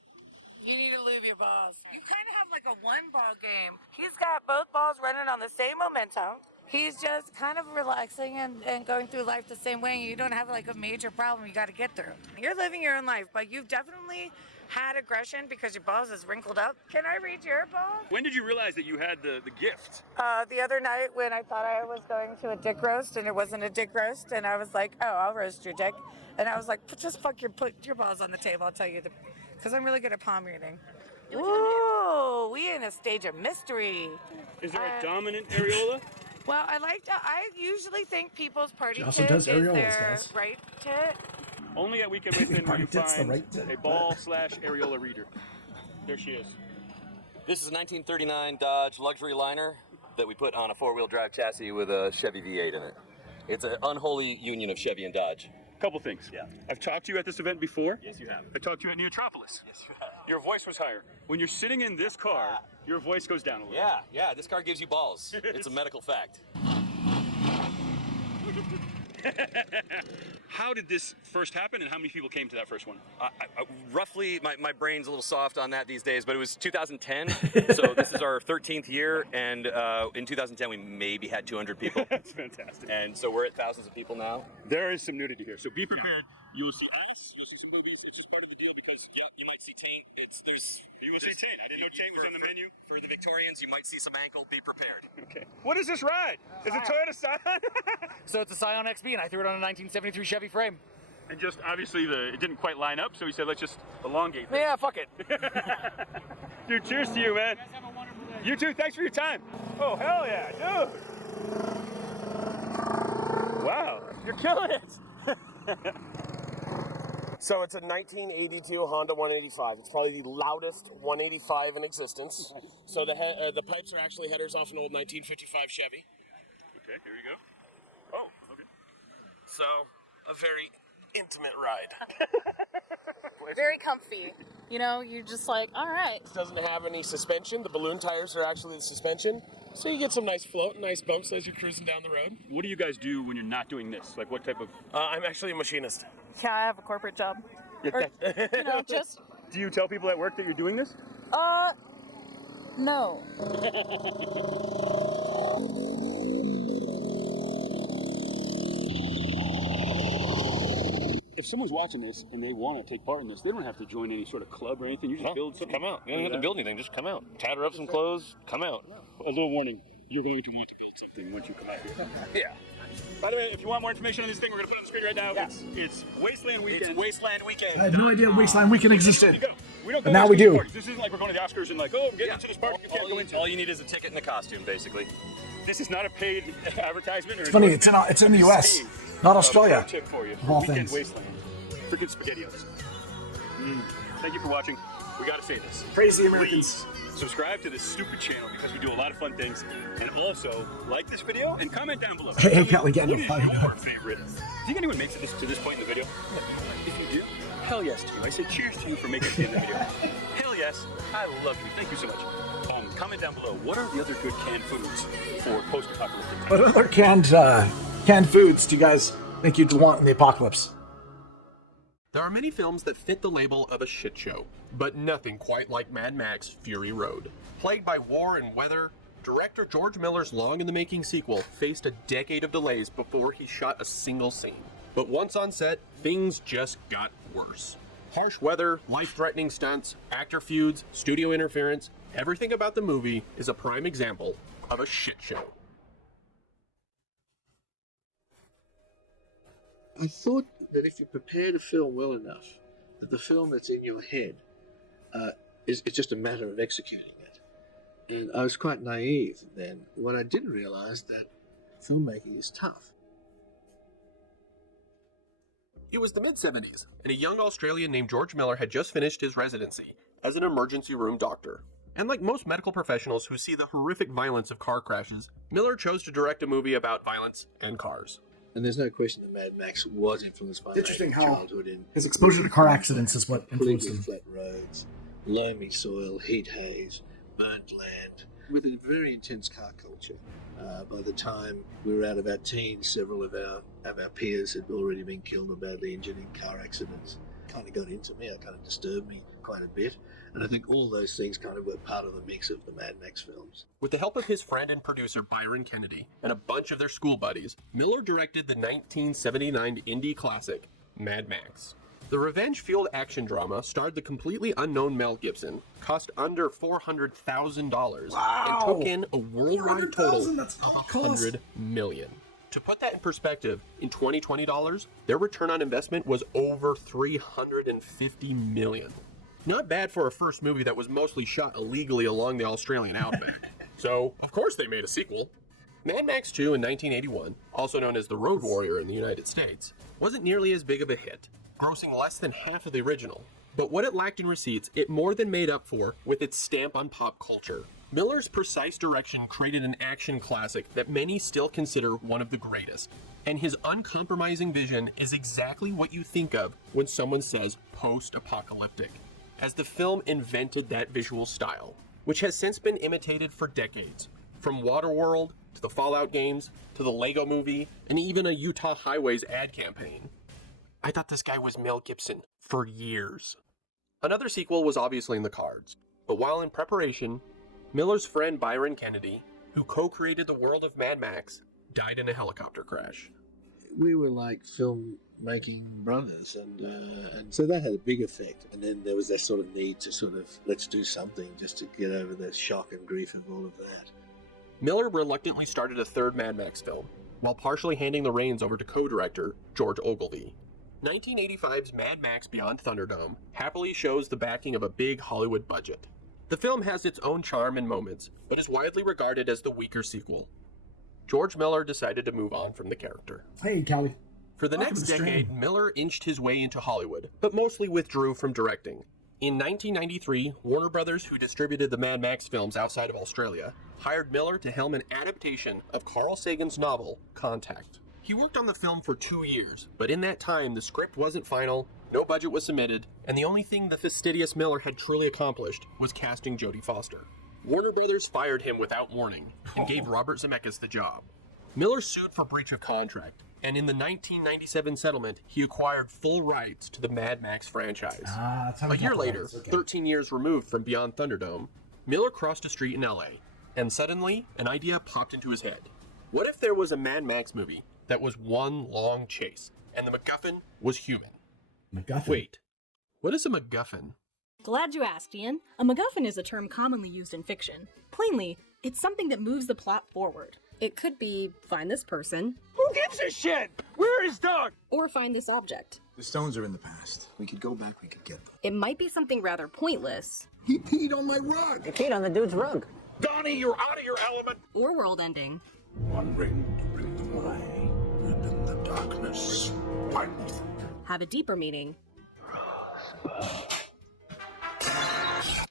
You need to lube your balls. You kind of have like a one-ball game. He's got both balls running on the same momentum. He's just kind of relaxing and going through life the same way. You don't have like a major problem you got to get through. You're living your own life, but you've definitely had aggression because your balls is wrinkled up. Can I read your balls? When did you realize that you had the gift? The other night when I thought I was going to a dick roast and it wasn't a dick roast, and I was like, oh, I'll roast your dick. And I was like, put your balls on the table, I'll tell you. Because I'm really good at palm reading. Ooh, we in a stage of mystery. Is there a dominant areola? Well, I usually think people's party She also tit does is areolas, their guys. right tit. Only at Weekend Wasteland will you That's the find right tit. a ball/areola reader. There she is. This is a 1939 Dodge luxury liner that we put on a four-wheel drive chassis with a Chevy V8 in it. It's an unholy union of Chevy and Dodge. Couple things. Yeah. I've talked to you at this event before. Yes, you have. I talked to you at Neotropolis. Yes, you have. Your voice was higher. When you're sitting in this car, your voice goes down a little. Yeah, this car gives you balls. It's a medical fact. How did this first happen, and how many people came to that first one? Roughly, my brain's a little soft on that these days, but it was 2010, so this is our 13th year, and in 2010 we maybe had 200 people. That's fantastic. And so we're at thousands of people now. There is some nudity here, so be prepared. You will see ass, you'll see some boobies. It's just part of the deal because, Yeah, you might see taint. You will see taint. I didn't know taint was on the menu. For the Victorians, you might see some ankle. Be prepared. Okay. What is this ride? Is it Toyota Scion? So it's a Scion XB, and I threw it on a 1973 Chevy frame. And just obviously it didn't quite line up, so he said, let's just elongate this. Yeah, fuck it. Dude, cheers to you, man. You too. Thanks for your time. Oh, hell yeah, dude. Wow, you're killing it. So it's a 1982 Honda 185. It's probably the loudest 185 in existence. So the pipes are actually headers off an old 1955 Chevy. Okay, here you go. Oh, okay. So a very intimate ride. Very comfy. You know, you're just like, all right. It doesn't have any suspension. The balloon tires are actually the suspension. So you get some nice float, nice bumps as you're cruising down the road. What do you guys do when you're not doing this? Like what type of... I'm actually a machinist. Yeah, I have a corporate job. Yeah, Or, just... Do you tell people at work that you're doing this? No. If someone's watching this and they want to take part in this, they don't have to join any sort of club or anything. You just build something. Come out. You don't have to build anything. Just come out. Tather up some clothes. Come out. A little warning. You're going to want to build something once you come out here. Yeah. By the way, if you want more information on this thing, we're going to put it on the screen right now. Yes. It's Wasteland Weekend. It's Wasteland Weekend. I had no idea Wasteland Weekend existed. We don't But now we do. Parties. This isn't like we're going to the Oscars and like, oh, I'm getting into this party. You can't go into. All you need is a ticket and a costume, basically. This is not a paid advertisement. Or It's funny, it's in the US, not Australia. Tip for you. Of all Weekend things. Wasteland. Freaking SpaghettiOs. Thank you for watching. We got to say this. Crazy Americans. Please subscribe to this stupid channel because we do a lot of fun things. And also, like this video and comment down below. Hey, Kelly, get What into is a fight. your favorite? Do you think anyone makes it to this point in the video? If you do, hell yes to you. I say cheers to you for making it to the end of the video. Hell yes. I love you. Thank you so much. Comment down below. What are the other good canned foods for post-apocalyptic times? What other canned foods do you guys think you'd want in the apocalypse? There are many films that fit the label of a shit show, but nothing quite like Mad Max Fury Road. Plagued by war and weather, director George Miller's long-in-the-making sequel faced a decade of delays before he shot a single scene. But once on set, things just got worse. Harsh weather, life-threatening stunts, actor feuds, studio interference, everything about the movie is a prime example of a shit show. I thought that if you prepared a film well enough, that the film that's in your head It's just a matter of executing it. And I was quite naive then. What I didn't realize that filmmaking is tough. It was the mid-70s, and a young Australian named George Miller had just finished his residency as an emergency room doctor. And like most medical professionals who see the horrific violence of car crashes, Miller chose to direct a movie about violence and cars. And there's no question that Mad Max was influenced by Interesting my how childhood in his exposure to car accidents is what influenced him. flat roads, loamy soil, heat haze, burnt land, with a very intense car culture. By the time we were out of our teens, several of our peers had already been killed or badly injured in car accidents. It kind of got into me, it kind of disturbed me quite a bit. And I think all those things kind of were part of the mix of the Mad Max films. With the help of his friend and producer Byron Kennedy and a bunch of their school buddies, Miller directed the 1979 indie classic, Mad Max. The revenge-fueled action drama starred the completely unknown Mel Gibson, cost under $400,000, and took in a worldwide total of $100 million. To put that in perspective, in 2020 dollars, their return on investment was over $350 million. Not bad for a first movie that was mostly shot illegally along the Australian outback. So, of course they made a sequel. Mad Max 2 in 1981, also known as The Road Warrior in the United States, wasn't nearly as big of a hit, grossing less than half of the original. But what it lacked in receipts, it more than made up for with its stamp on pop culture. Miller's precise direction created an action classic that many still consider one of the greatest. And his uncompromising vision is exactly what you think of when someone says post-apocalyptic, as the film invented that visual style, which has since been imitated for decades, from Waterworld to the Fallout games to the Lego movie and even a Utah Highways ad campaign. I thought this guy was Mel Gibson for years. Another sequel was obviously in the cards, but while in preparation, Miller's friend Byron Kennedy, who co-created the world of Mad Max, died in a helicopter crash. We were like filmmaking brothers, and so that had a big effect. And then there was that sort of need to sort of, let's do something just to get over the shock and grief of all of that. Miller reluctantly started a third Mad Max film, while partially handing the reins over to co-director George Ogilvy. 1985's Mad Max Beyond Thunderdome happily shows the backing of a big Hollywood budget. The film has its own charm and moments, but is widely regarded as the weaker sequel. George Miller decided to move on from the character. Hey, Callie. For the next decade, Miller inched his way into Hollywood, but mostly withdrew from directing. In 1993, Warner Brothers, who distributed the Mad Max films outside of Australia, hired Miller to helm an adaptation of Carl Sagan's novel, Contact. He worked on the film for 2 years, but in that time, the script wasn't final, no budget was submitted, and the only thing the fastidious Miller had truly accomplished was casting Jodie Foster. Warner Brothers fired him without warning and gave Robert Zemeckis the job. Miller sued for breach of contract, and in the 1997 settlement, he acquired full rights to the Mad Max franchise. A year later, 13 years removed from Beyond Thunderdome, Miller crossed a street in LA, and suddenly, an idea popped into his head. What if there was a Mad Max movie that was one long chase, and the MacGuffin was human? MacGuffin? Wait, what is a MacGuffin? Glad you asked, Ian. A MacGuffin is a term commonly used in fiction. Plainly, it's something that moves the plot forward. It could be, find this person. Who gives a shit? Where is Doug? Or find this object. The stones are in the past. We could go back, we could get them. It might be something rather pointless. He peed on my rug. You peed on the dude's rug. Donnie, you're out of your element. Or world-ending. One ring to bring them away. And in the darkness, find them. Have a deeper meaning.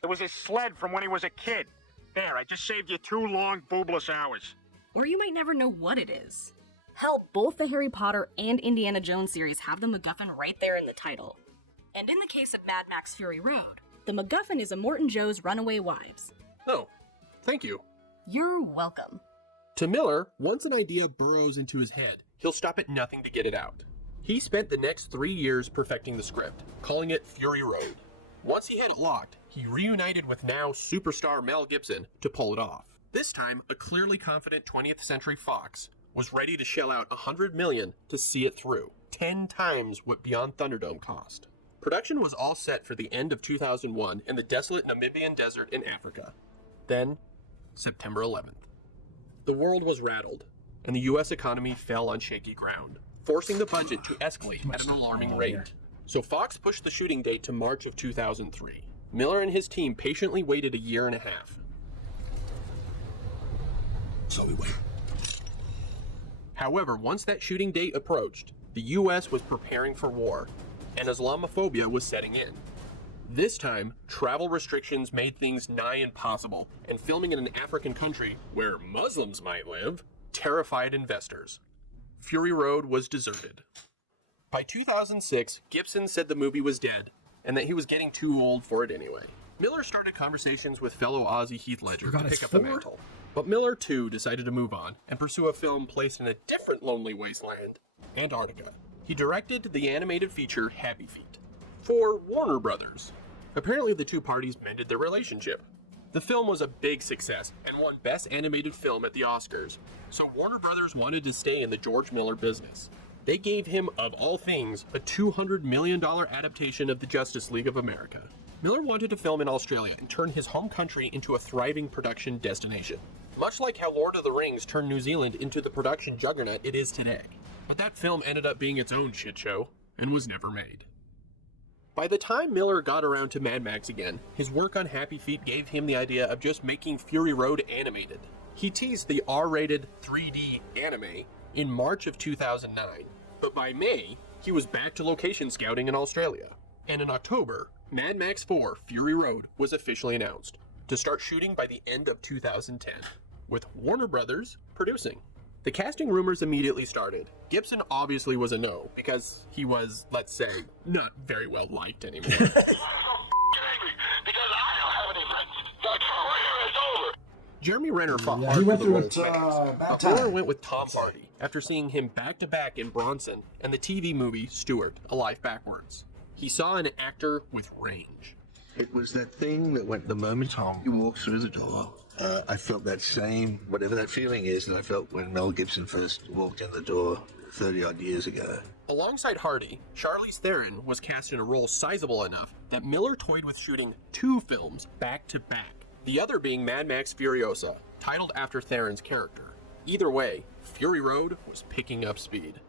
There was his sled from when he was a kid. There, I just saved you 2 long, boobless hours. Or you might never know what it is. Hell, both the Harry Potter and Indiana Jones series have the MacGuffin right there in the title. And in the case of Mad Max Fury Road, the MacGuffin is Immortan Joe's runaway wives. Oh, thank you. You're welcome. To Miller, once an idea burrows into his head, he'll stop at nothing to get it out. He spent the next 3 years perfecting the script, calling it Fury Road. Once he had it locked, he reunited with now superstar Mel Gibson to pull it off. This time, a clearly confident 20th Century Fox was ready to shell out $100 million to see it through, 10 times what Beyond Thunderdome cost. Production was all set for the end of 2001 in the desolate Namibian desert in Africa. Then, September 11th. The world was rattled, and the US economy fell on shaky ground, forcing the budget to escalate at an alarming rate. So Fox pushed the shooting date to March of 2003. Miller and his team patiently waited a year and a half. So we wait. However, once that shooting date approached, the US was preparing for war, and Islamophobia was setting in. This time, travel restrictions made things nigh impossible, and filming in an African country where Muslims might live terrified investors. Fury Road was deserted. By 2006, Gibson said the movie was dead, and that he was getting too old for it anyway. Miller started conversations with fellow Aussie Heath Ledger to pick up the mantle. But Miller, too, decided to move on and pursue a film placed in a different lonely wasteland, Antarctica. He directed the animated feature Happy Feet for Warner Brothers. Apparently, the two parties mended their relationship. The film was a big success and won Best Animated Film at the Oscars, so Warner Brothers wanted to stay in the George Miller business. They gave him, of all things, a $200 million adaptation of the Justice League of America. Miller wanted to film in Australia and turn his home country into a thriving production destination, much like how Lord of the Rings turned New Zealand into the production juggernaut it is today. But that film ended up being its own shit show and was never made. By the time Miller got around to Mad Max again, his work on Happy Feet gave him the idea of just making Fury Road animated. He teased the R-rated 3D anime in March of 2009, but by May, he was back to location scouting in Australia. And in October, Mad Max 4 Fury Road was officially announced to start shooting by the end of 2010, with Warner Brothers producing. The casting rumors immediately started. Gibson obviously was a no, because he was, let's say, not very well liked anymore. Jeremy Renner fought hard for the role of Max, but Miller went with Tom Hardy after seeing him back-to-back in Bronson and the TV movie Stewart, A Life Backwards. He saw an actor with range. It was that thing that went the moment, Tom, you walked through the door. I felt that same, whatever that feeling is, that I felt when Mel Gibson first walked in the door 30-odd years ago. Alongside Hardy, Charlize Theron was cast in a role sizable enough that Miller toyed with shooting 2 films back-to-back, the other being Mad Max Furiosa, titled after Theron's character. Either way, Fury Road was picking up speed.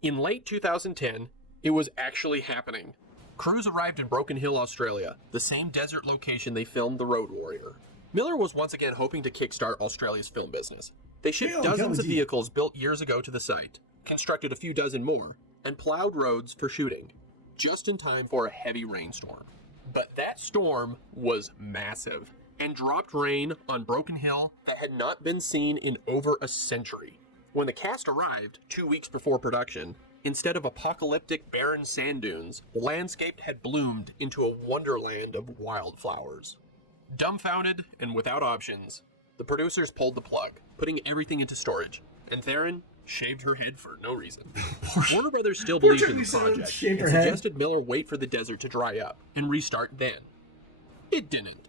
In late 2010, it was actually happening. Crews arrived in Broken Hill, Australia, the same desert location they filmed The Road Warrior. Miller was once again hoping to kickstart Australia's film business. They shipped dozens of vehicles built years ago to the site, constructed a few dozen more, and plowed roads for shooting, just in time for a heavy rainstorm. But that storm was massive, and dropped rain on Broken Hill that had not been seen in over a century. When the cast arrived, 2 weeks before production, instead of apocalyptic barren sand dunes, the landscape had bloomed into a wonderland of wildflowers. Dumbfounded and without options, the producers pulled the plug, putting everything into storage, and Theron shaved her head for no reason. Warner Brothers still believed in the project and suggested Miller wait for the desert to dry up and restart then. It didn't.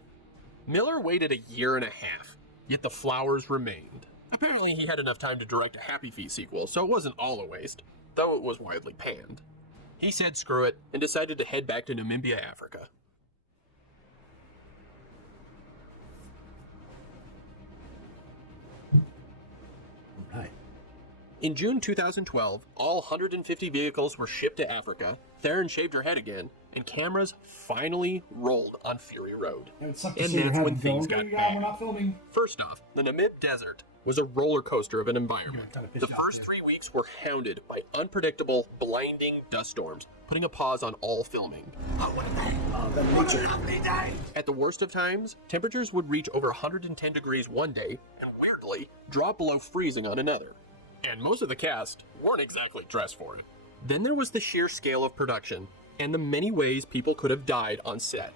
Miller waited a year and a half, yet the flowers remained. Apparently he had enough time to direct a Happy Feet sequel, so it wasn't all a waste, though it was widely panned. He said screw it and decided to head back to Namibia, Africa. Right. In June 2012, all 150 vehicles were shipped to Africa, Theron shaved her head again, and cameras finally rolled on Fury Road. And that's when things got bad. First off, the Namib Desert was a roller coaster of an environment. The first 3 weeks were hounded by unpredictable, blinding dust storms, putting a pause on all filming. At the worst of times, temperatures would reach over 110 degrees one day, and weirdly, drop below freezing on another. And most of the cast weren't exactly dressed for it. Then there was the sheer scale of production, and the many ways people could have died on set.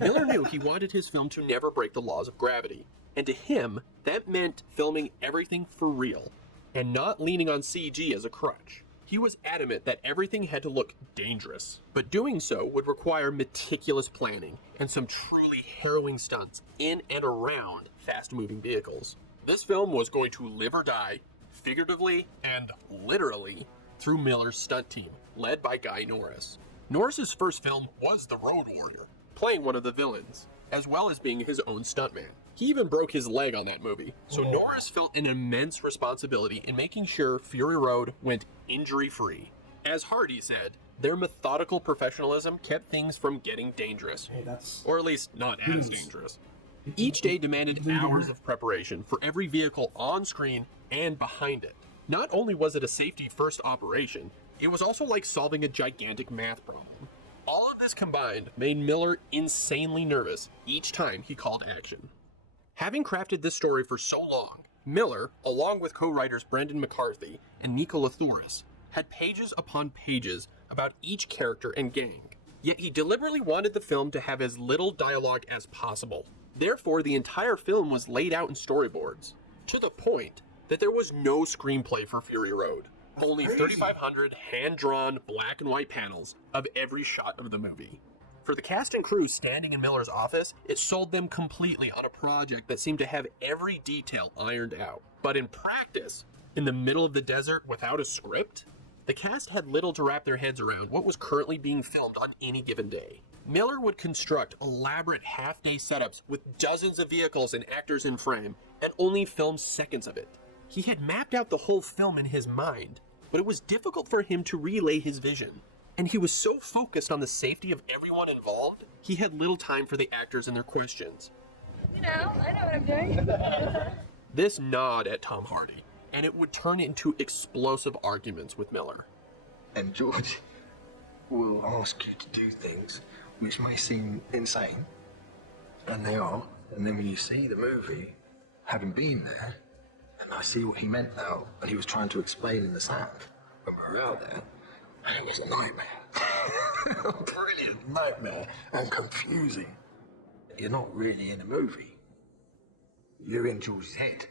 Miller knew he wanted his film to never break the laws of gravity, and to him, that meant filming everything for real, and not leaning on CG as a crutch. He was adamant that everything had to look dangerous, but doing so would require meticulous planning and some truly harrowing stunts in and around fast-moving vehicles. This film was going to live or die, figuratively and literally, through Miller's stunt team, led by Guy Norris. Norris's first film was The Road Warrior, playing one of the villains, as well as being his own stuntman. He even broke his leg on that movie, so Norris felt an immense responsibility in making sure Fury Road went injury-free. As Hardy said, Their methodical professionalism kept things from getting dangerous. Or at least not as dangerous. Each day demanded hours of preparation for every vehicle on screen and behind it. Not only was it a safety-first operation, it was also like solving a gigantic math problem. All of this combined made Miller insanely nervous each time he called action. Having crafted this story for so long, Miller, along with co-writers Brendan McCarthy and Nicola Thoris, had pages upon pages about each character and gang. Yet he deliberately wanted the film to have as little dialogue as possible. Therefore, the entire film was laid out in storyboards, to the point that there was no screenplay for Fury Road. Only 3,500 hand-drawn black and white panels of every shot of the movie. For the cast and crew standing in Miller's office, it sold them completely on a project that seemed to have every detail ironed out. But in practice, in the middle of the desert without a script, the cast had little to wrap their heads around what was currently being filmed on any given day. Miller would construct elaborate half-day setups with dozens of vehicles and actors in frame, and only film seconds of it. He had mapped out the whole film in his mind, but it was difficult for him to relay his vision. And he was so focused on the safety of everyone involved, he had little time for the actors and their questions. You know, I know what I'm doing. This gnawed at Tom Hardy, and it would turn into explosive arguments with Miller. And George will ask you to do things which may seem insane, and they are. And then when you see the movie, having been there, and I see what he meant now, and he was trying to explain in the sand when we were out there, and it was a nightmare. A brilliant nightmare, and confusing. You're not really in a movie. You're in George's head.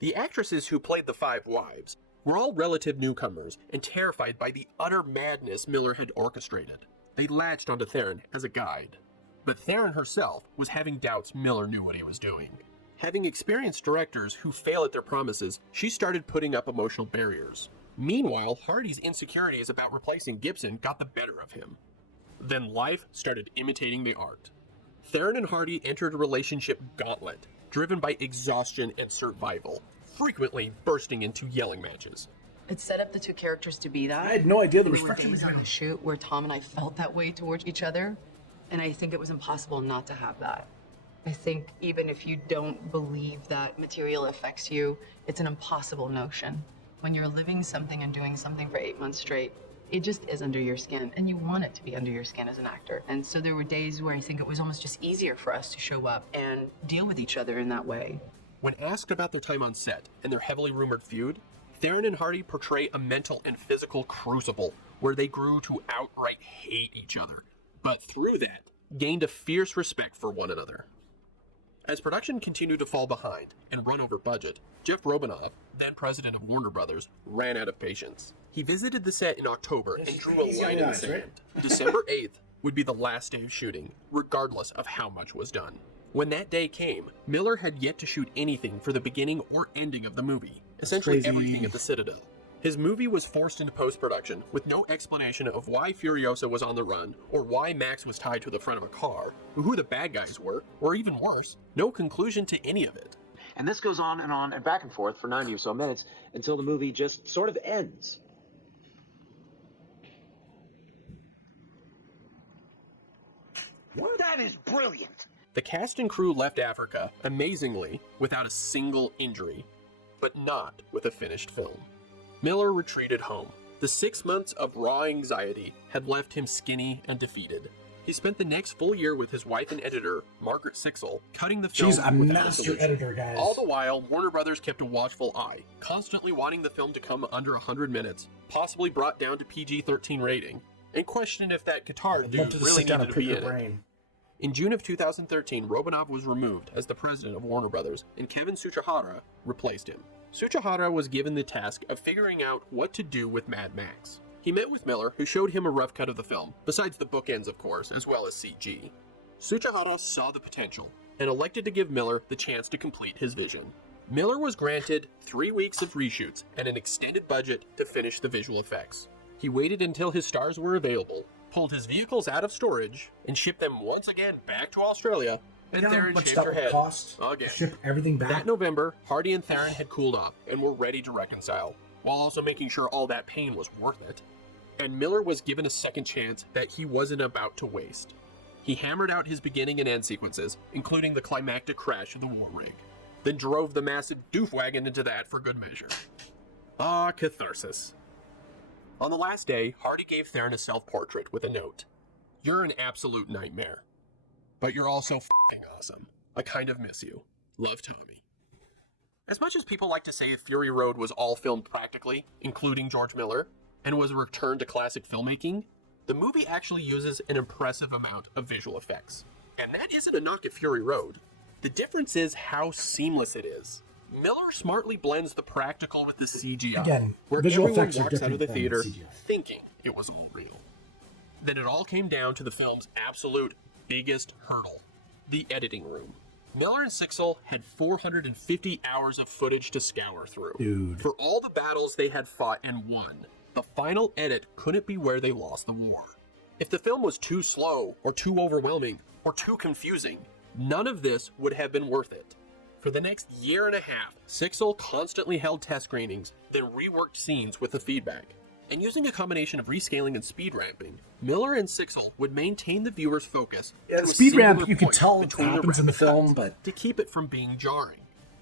The actresses who played the five wives were all relative newcomers and terrified by the utter madness Miller had orchestrated. They latched onto Theron as a guide. But Theron herself was having doubts Miller knew what he was doing. Having experienced directors who fail at their promises, she started putting up emotional barriers. Meanwhile, Hardy's insecurities about replacing Gibson got the better of him. Then life started imitating the art. Theron and Hardy entered a relationship gauntlet, driven by exhaustion and survival, frequently bursting into yelling matches. It set up the two characters to be that. I had no idea there was were friction days between on the shoot where Tom and I felt that way towards each other, and I think it was impossible not to have that. I think even if you don't believe that material affects you, it's an impossible notion. When you're living something and doing something for 8 months straight, it just is under your skin, and you want it to be under your skin as an actor. And so there were days where I think it was almost just easier for us to show up and deal with each other in that way. When asked about their time on set and their heavily rumored feud, Theron and Hardy portray a mental and physical crucible where they grew to outright hate each other, but through that, gained a fierce respect for one another. As production continued to fall behind and run over budget, Jeff Robinov, then president of Warner Brothers, ran out of patience. He visited the set in October and drew a line in the sand. December 8th would be the last day of shooting, regardless of how much was done. When that day came, Miller had yet to shoot anything for the beginning or ending of the movie, essentially everything at the Citadel. His movie was forced into post-production with no explanation of why Furiosa was on the run, or why Max was tied to the front of a car, or who the bad guys were, or even worse, no conclusion to any of it. And this goes on and back and forth for 90 or so minutes until the movie just sort of ends. That is brilliant. The cast and crew left Africa, amazingly, without a single injury, but not with a finished film. Miller retreated home. The 6 months of raw anxiety had left him skinny and defeated. He spent the next full year with his wife and editor, Margaret Sixel, cutting the film. She's a without master solution. editor, guys. All the while, Warner Brothers kept a watchful eye, constantly wanting the film to come under 100 minutes, possibly brought down to PG-13 rating, and questioning if that guitar dude really needed to be in it. In June of 2013, Robinov was removed as the president of Warner Brothers, and Kevin Tsuchihara replaced him. Tsuchihara was given the task of figuring out what to do with Mad Max. He met with Miller, who showed him a rough cut of the film, besides the bookends, of course, as well as CG. Tsuchihara saw the potential, and elected to give Miller the chance to complete his vision. Miller was granted 3 weeks of reshoots and an extended budget to finish the visual effects. He waited until his stars were available, pulled his vehicles out of storage, and shipped them once again back to Australia, and Theron shaved her head again. Ship everything back. That November, Hardy and Theron had cooled off and were ready to reconcile, while also making sure all that pain was worth it. and Miller was given a second chance that he wasn't about to waste. He hammered out his beginning and end sequences, including the climactic crash of the war rig, then drove the massive doof wagon into that for good measure. Ah, catharsis. On the last day, Hardy gave Theron a self-portrait with a note. "You're an absolute nightmare, but you're also f***ing awesome. I kind of miss you. Love, Tommy." As much as people like to say Fury Road was all filmed practically, including George Miller, and was a return to classic filmmaking, the movie actually uses an impressive amount of visual effects. And that isn't a knock at Fury Road. The difference is how seamless it is. Miller smartly blends the practical with the CGI, Again, where visual everyone effects are walks out of the different than theater CGI. thinking it was all real. Then it all came down to the film's absolute biggest hurdle, the editing room. Miller and Sixel had 450 hours of footage to scour through. Dude. For all the battles they had fought and won, the final edit couldn't be where they lost the war. If the film was too slow, or too overwhelming, or too confusing, none of this would have been worth it. For the next year and a half, Sixel constantly held test screenings, then reworked scenes with the feedback. And using a combination of rescaling and speed ramping, Miller and Sixel would maintain the viewer's focus. Yeah, to the a speed ramp, singular you can point tell it between the happens in the rip film, cuts but to keep it from being jarring.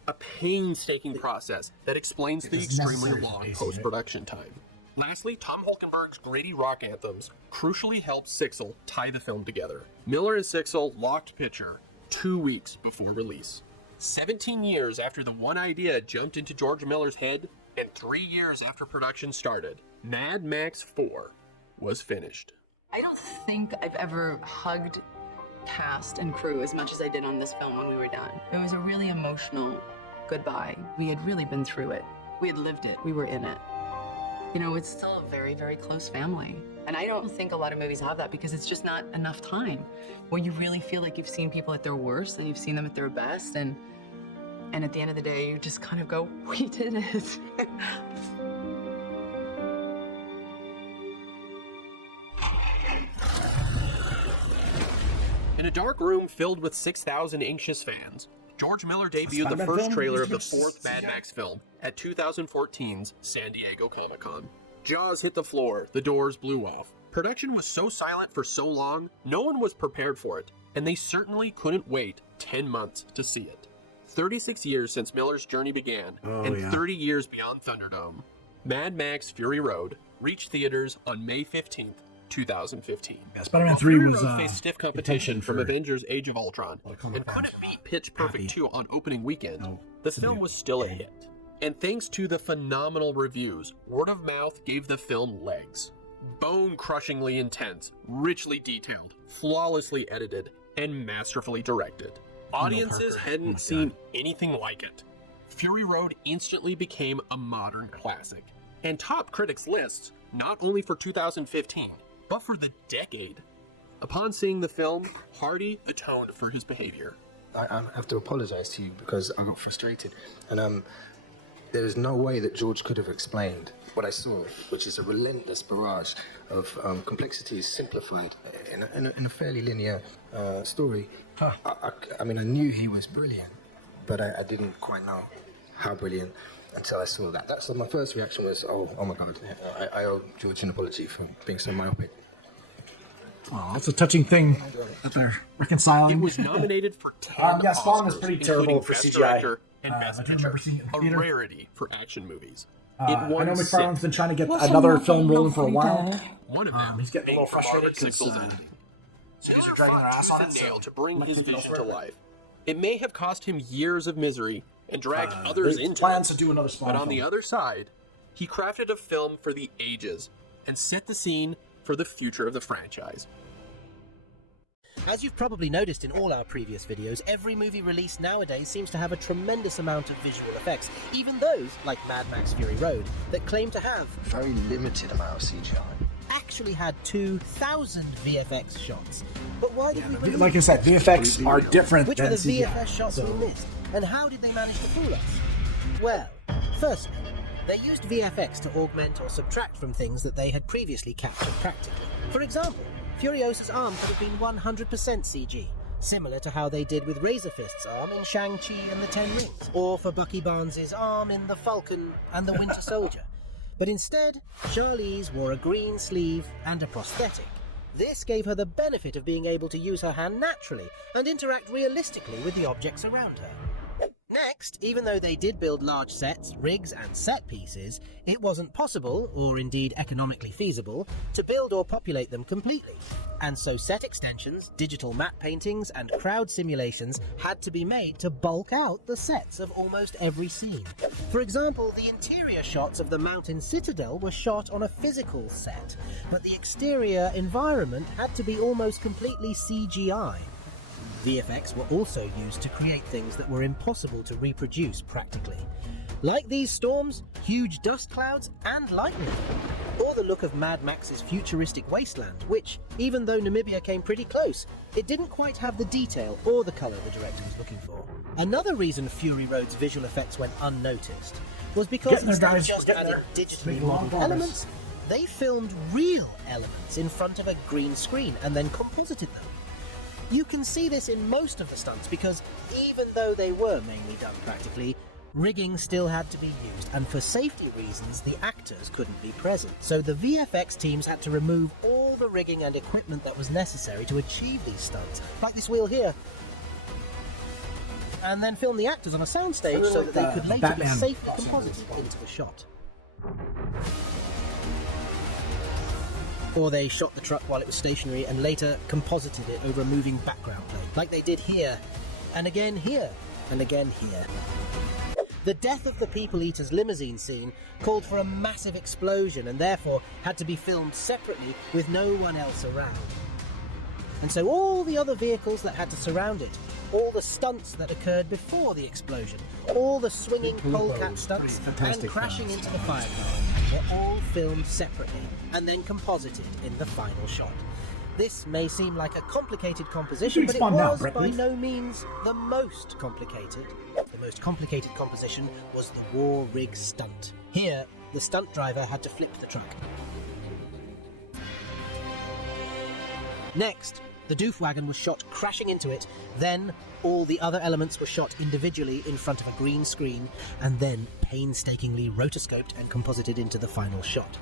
A painstaking process that explains the is extremely necessary for long pacing it. post-production time. Lastly, Tom Holkenberg's gritty rock anthems crucially helped Sixel tie the film together. Miller and Sixel locked picture 2 weeks before release. 17 years after the one idea jumped into George Miller's head, and 3 years after production started, Mad Max 4 was finished. I don't think I've ever hugged cast and crew as much as I did on this film when we were done. It was a really emotional goodbye. We had really been through it. We had lived it. We were in it. You know, it's still a very, very close family. And I don't think a lot of movies have that because it's just not enough time where you really feel like you've seen people at their worst and you've seen them at their best. And at the end of the day, you just kind of go, we did it. In a dark room filled with 6,000 anxious fans, George Miller debuted the Spider-Man first film? trailer of the Which fourth Mad Max film at 2014's San Diego Comic-Con. Jaws hit the floor, the doors blew off. Production was so silent for so long, no one was prepared for it, and they certainly couldn't wait 10 months to see it. 36 years since Miller's journey began, and 30 years beyond Thunderdome, Mad Max Fury Road reached theaters on May 15th, 2015. Yeah, Spider-Man 3 was faced stiff competition from Avengers Age of Ultron, and couldn't beat Pitch Perfect 2 on opening weekend. The film was still a hit. And thanks to the phenomenal reviews, word of mouth gave the film legs. Bone-crushingly intense, richly detailed, flawlessly edited, and masterfully directed. Audiences hadn't seen anything like it. Fury Road instantly became a modern classic, and topped critics' lists not only for 2015, but for the decade. Upon seeing the film, Hardy atoned for his behavior. I have to apologize to you because I got frustrated. And there is no way that George could have explained what I saw, which is a relentless barrage of complexities simplified in a fairly linear story. I mean, I knew he was brilliant, but I didn't quite know how brilliant until I saw that. That's my first reaction was, oh my God, I owe George an apology for being so myopic. Oh, that's a touching thing that they're reconciling. It was nominated for 10 yeah, Spawn is Oscars, pretty terrible including for Best CGI. Director and Best I Picture, remember seeing it in a theater. rarity for action movies. I know won McFarlane's 6. been trying to get another film rolling for a while. One of them He's getting a little frustrated because cities are dragging their ass on it. nail to bring his vision to life. It may have cost him years of misery and dragged others into plans it. to do another Spawn But on the film. other side, he crafted a film for the ages and set the scene for the future of the franchise. As you've probably noticed in all our previous videos, every movie released nowadays seems to have a tremendous amount of visual effects, even those, like Mad Max Fury Road, that claim to have Very limited amount of CGI. actually had 2,000 VFX shots. But why did we believe Like I said, VFX are different Which than were the CGI. VFX shots we missed, and how did they manage to fool us? Well, firstly, they used VFX to augment or subtract from things that they had previously captured practically. For example, Furiosa's arm could have been 100% CG, similar to how they did with Razorfist's arm in Shang-Chi and the Ten Rings, or for Bucky Barnes' arm in The Falcon and the Winter Soldier. But instead, Charlize wore a green sleeve and a prosthetic. This gave her the benefit of being able to use her hand naturally and interact realistically with the objects around her. Next, even though they did build large sets, rigs and set pieces, it wasn't possible, or indeed economically feasible, to build or populate them completely. And so set extensions, digital matte paintings and crowd simulations had to be made to bulk out the sets of almost every scene. For example, the interior shots of the mountain citadel were shot on a physical set, but the exterior environment had to be almost completely CGI. VFX were also used to create things that were impossible to reproduce practically. Like these storms, huge dust clouds, and lightning. Or the look of Mad Max's futuristic Wasteland, which, even though Namibia came pretty close, it didn't quite have the detail or the colour the director was looking for. Another reason Fury Road's visual effects went unnoticed was because instead of just adding digitally modelled elements, they filmed real elements in front of a green screen and then composited them. You can see this in most of the stunts because even though they were mainly done practically, rigging still had to be used, and for safety reasons the actors couldn't be present. So the VFX teams had to remove all the rigging and equipment that was necessary to achieve these stunts, like this wheel here, and then film the actors on a soundstage so that they could later be safely composited into the shot. Or they shot the truck while it was stationary and later composited it over a moving background plane, like they did here, and again here, and again here. The death of the People Eater's limousine scene called for a massive explosion and therefore had to be filmed separately with no one else around. And so all the other vehicles that had to surround it, all the stunts that occurred before the explosion, all the swinging polecat stunts and crashing into the fire car were all filmed separately and then composited in the final shot. This may seem like a complicated composition, but it was by no means the most complicated. The most complicated composition was the war rig stunt. Here, the stunt driver had to flip the truck. Next, the doof wagon was shot crashing into it, then all the other elements were shot individually in front of a green screen, and then painstakingly rotoscoped and composited into the final shot.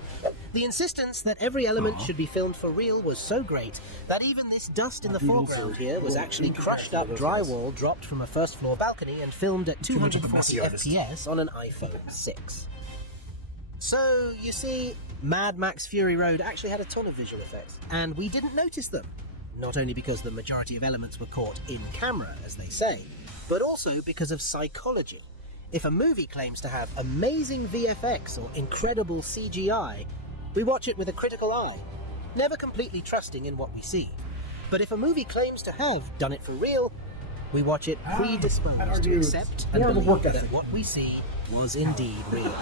The insistence that every element should be filmed for real was so great that even this dust in the foreground here was actually crushed up drywall dropped from a first floor balcony and filmed at 240 FPS on an iPhone 6. So, you see, Mad Max Fury Road actually had a ton of visual effects, and we didn't notice them. Not only because the majority of elements were caught in camera, as they say, but also because of psychology. If a movie claims to have amazing VFX or incredible CGI, we watch it with a critical eye, never completely trusting in what we see. But if a movie claims to have done it for real, we watch it predisposed to accept and believe that what we see was indeed real.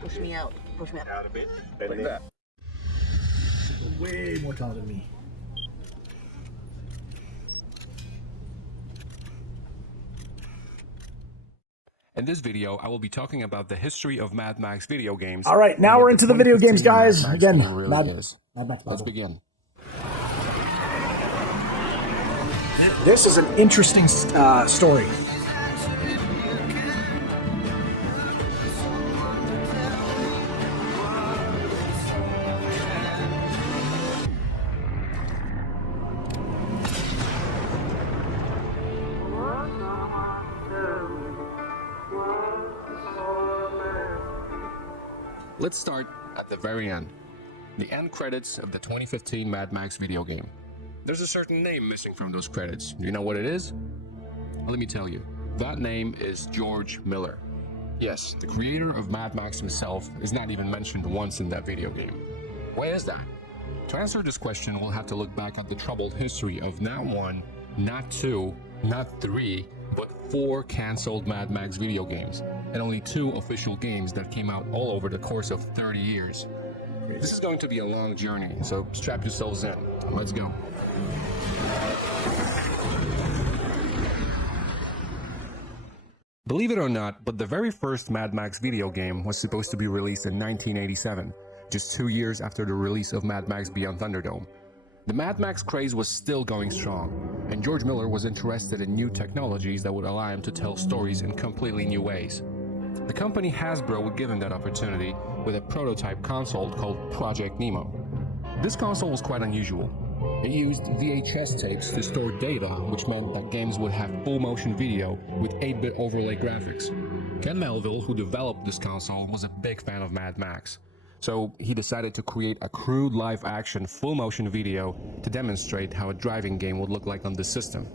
Push me out. Push me out. Out a bit. Like that. Way more talented than me. In this video, I will be talking about the history of Mad Max video games. All right, now we're into the video games, guys. Again, Mad Max Let's begin. This is an interesting story. Let's start at the very end. The end credits of the 2015 Mad Max video game. There's a certain name missing from those credits. Do you know what it is? Well, let me tell you. That name is George Miller. Yes, the creator of Mad Max himself is not even mentioned once in that video game. Why is that? To answer this question, we'll have to look back at the troubled history of not one, not two, not three, but 4 cancelled Mad Max video games, and only 2 official games that came out all over the course of 30 years. This is going to be a long journey, so strap yourselves in. Let's go. Believe it or not, but the very first Mad Max video game was supposed to be released in 1987, just 2 years after the release of Mad Max Beyond Thunderdome. The Mad Max craze was still going strong, and George Miller was interested in new technologies that would allow him to tell stories in completely new ways. The company Hasbro would give him that opportunity with a prototype console called Project Nemo. This console was quite unusual. It used VHS tapes to store data, which meant that games would have full motion video with 8-bit overlay graphics. Ken Melville, who developed this console, was a big fan of Mad Max. So he decided to create a crude live-action full-motion video to demonstrate how a driving game would look like on this system.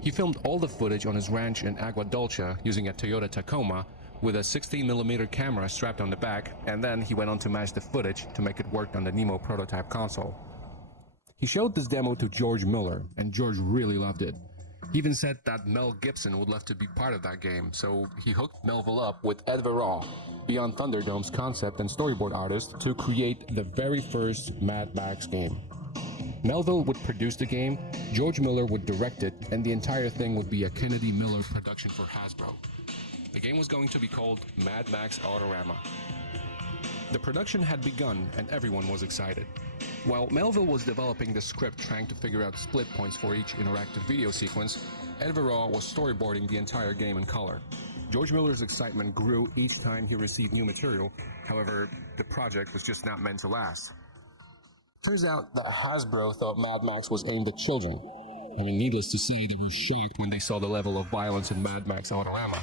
He filmed all the footage on his ranch in Agua Dulce using a Toyota Tacoma with a 16mm camera strapped on the back, and then he went on to match the footage to make it work on the Nemo prototype console. He showed this demo to George Miller, and George really loved it. He even said that Mel Gibson would love to be part of that game, so he hooked Melville up with Ed Verraw, Beyond Thunderdome's concept and storyboard artist, to create the very first Mad Max game. Melville would produce the game, George Miller would direct it, and the entire thing would be a Kennedy Miller production for Hasbro. The game was going to be called Mad Max Autorama. The production had begun and everyone was excited. While Melville was developing the script trying to figure out split points for each interactive video sequence, Ed Verraw was storyboarding the entire game in color. George Miller's excitement grew each time he received new material, however, the project was just not meant to last. Turns out that Hasbro thought Mad Max was aimed at children. I mean, needless to say, they were shocked when they saw the level of violence in Mad Max Autorama.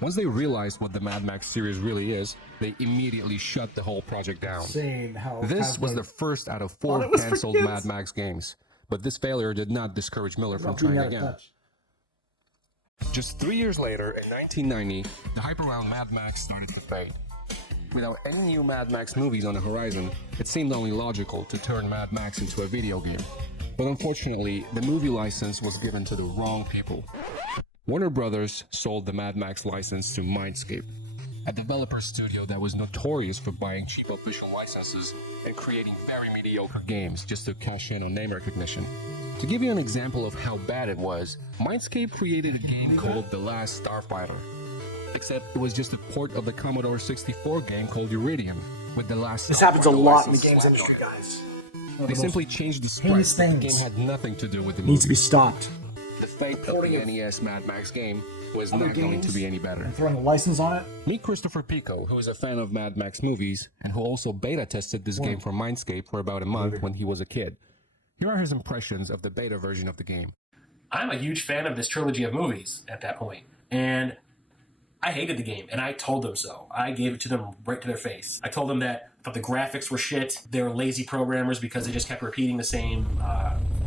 Once they realized what the Mad Max series really is, they immediately shut the whole project down. Insane how This was the first out of 4 cancelled Mad Max games, but this failure did not discourage Miller from trying again. Just 3 years later, in 1990, the hype around Mad Max started to fade. Without any new Mad Max movies on the horizon, it seemed only logical to turn Mad Max into a video game. But unfortunately, the movie license was given to the wrong people. Warner Brothers sold the Mad Max license to Mindscape, a developer studio that was notorious for buying cheap official licenses and creating very mediocre games just to cash in on name recognition. To give you an example of how bad it was, Mindscape created a game called The Last Starfighter. Except it was just a port of the Commodore 64 game called Iridium, with The Last This happens a Starfighter lot in the license games slapped industry, on it. guys. They simply changed the sprite, heinous but the things. game had nothing to do with the movie. Needs to be stopped. The fate of the NES Mad Max game was not going to be any better. Throwing a license on it. Meet Christopher Pico, who is a fan of Mad Max movies, and who also beta tested this game for Mindscape for about a month when he was a kid. Here are his impressions of the beta version of the game. I'm a huge fan of this trilogy of movies at that point, and I hated the game, and I told them so. I gave it to them right to their face. I told them that I thought the graphics were shit. They were lazy programmers because they just kept repeating the same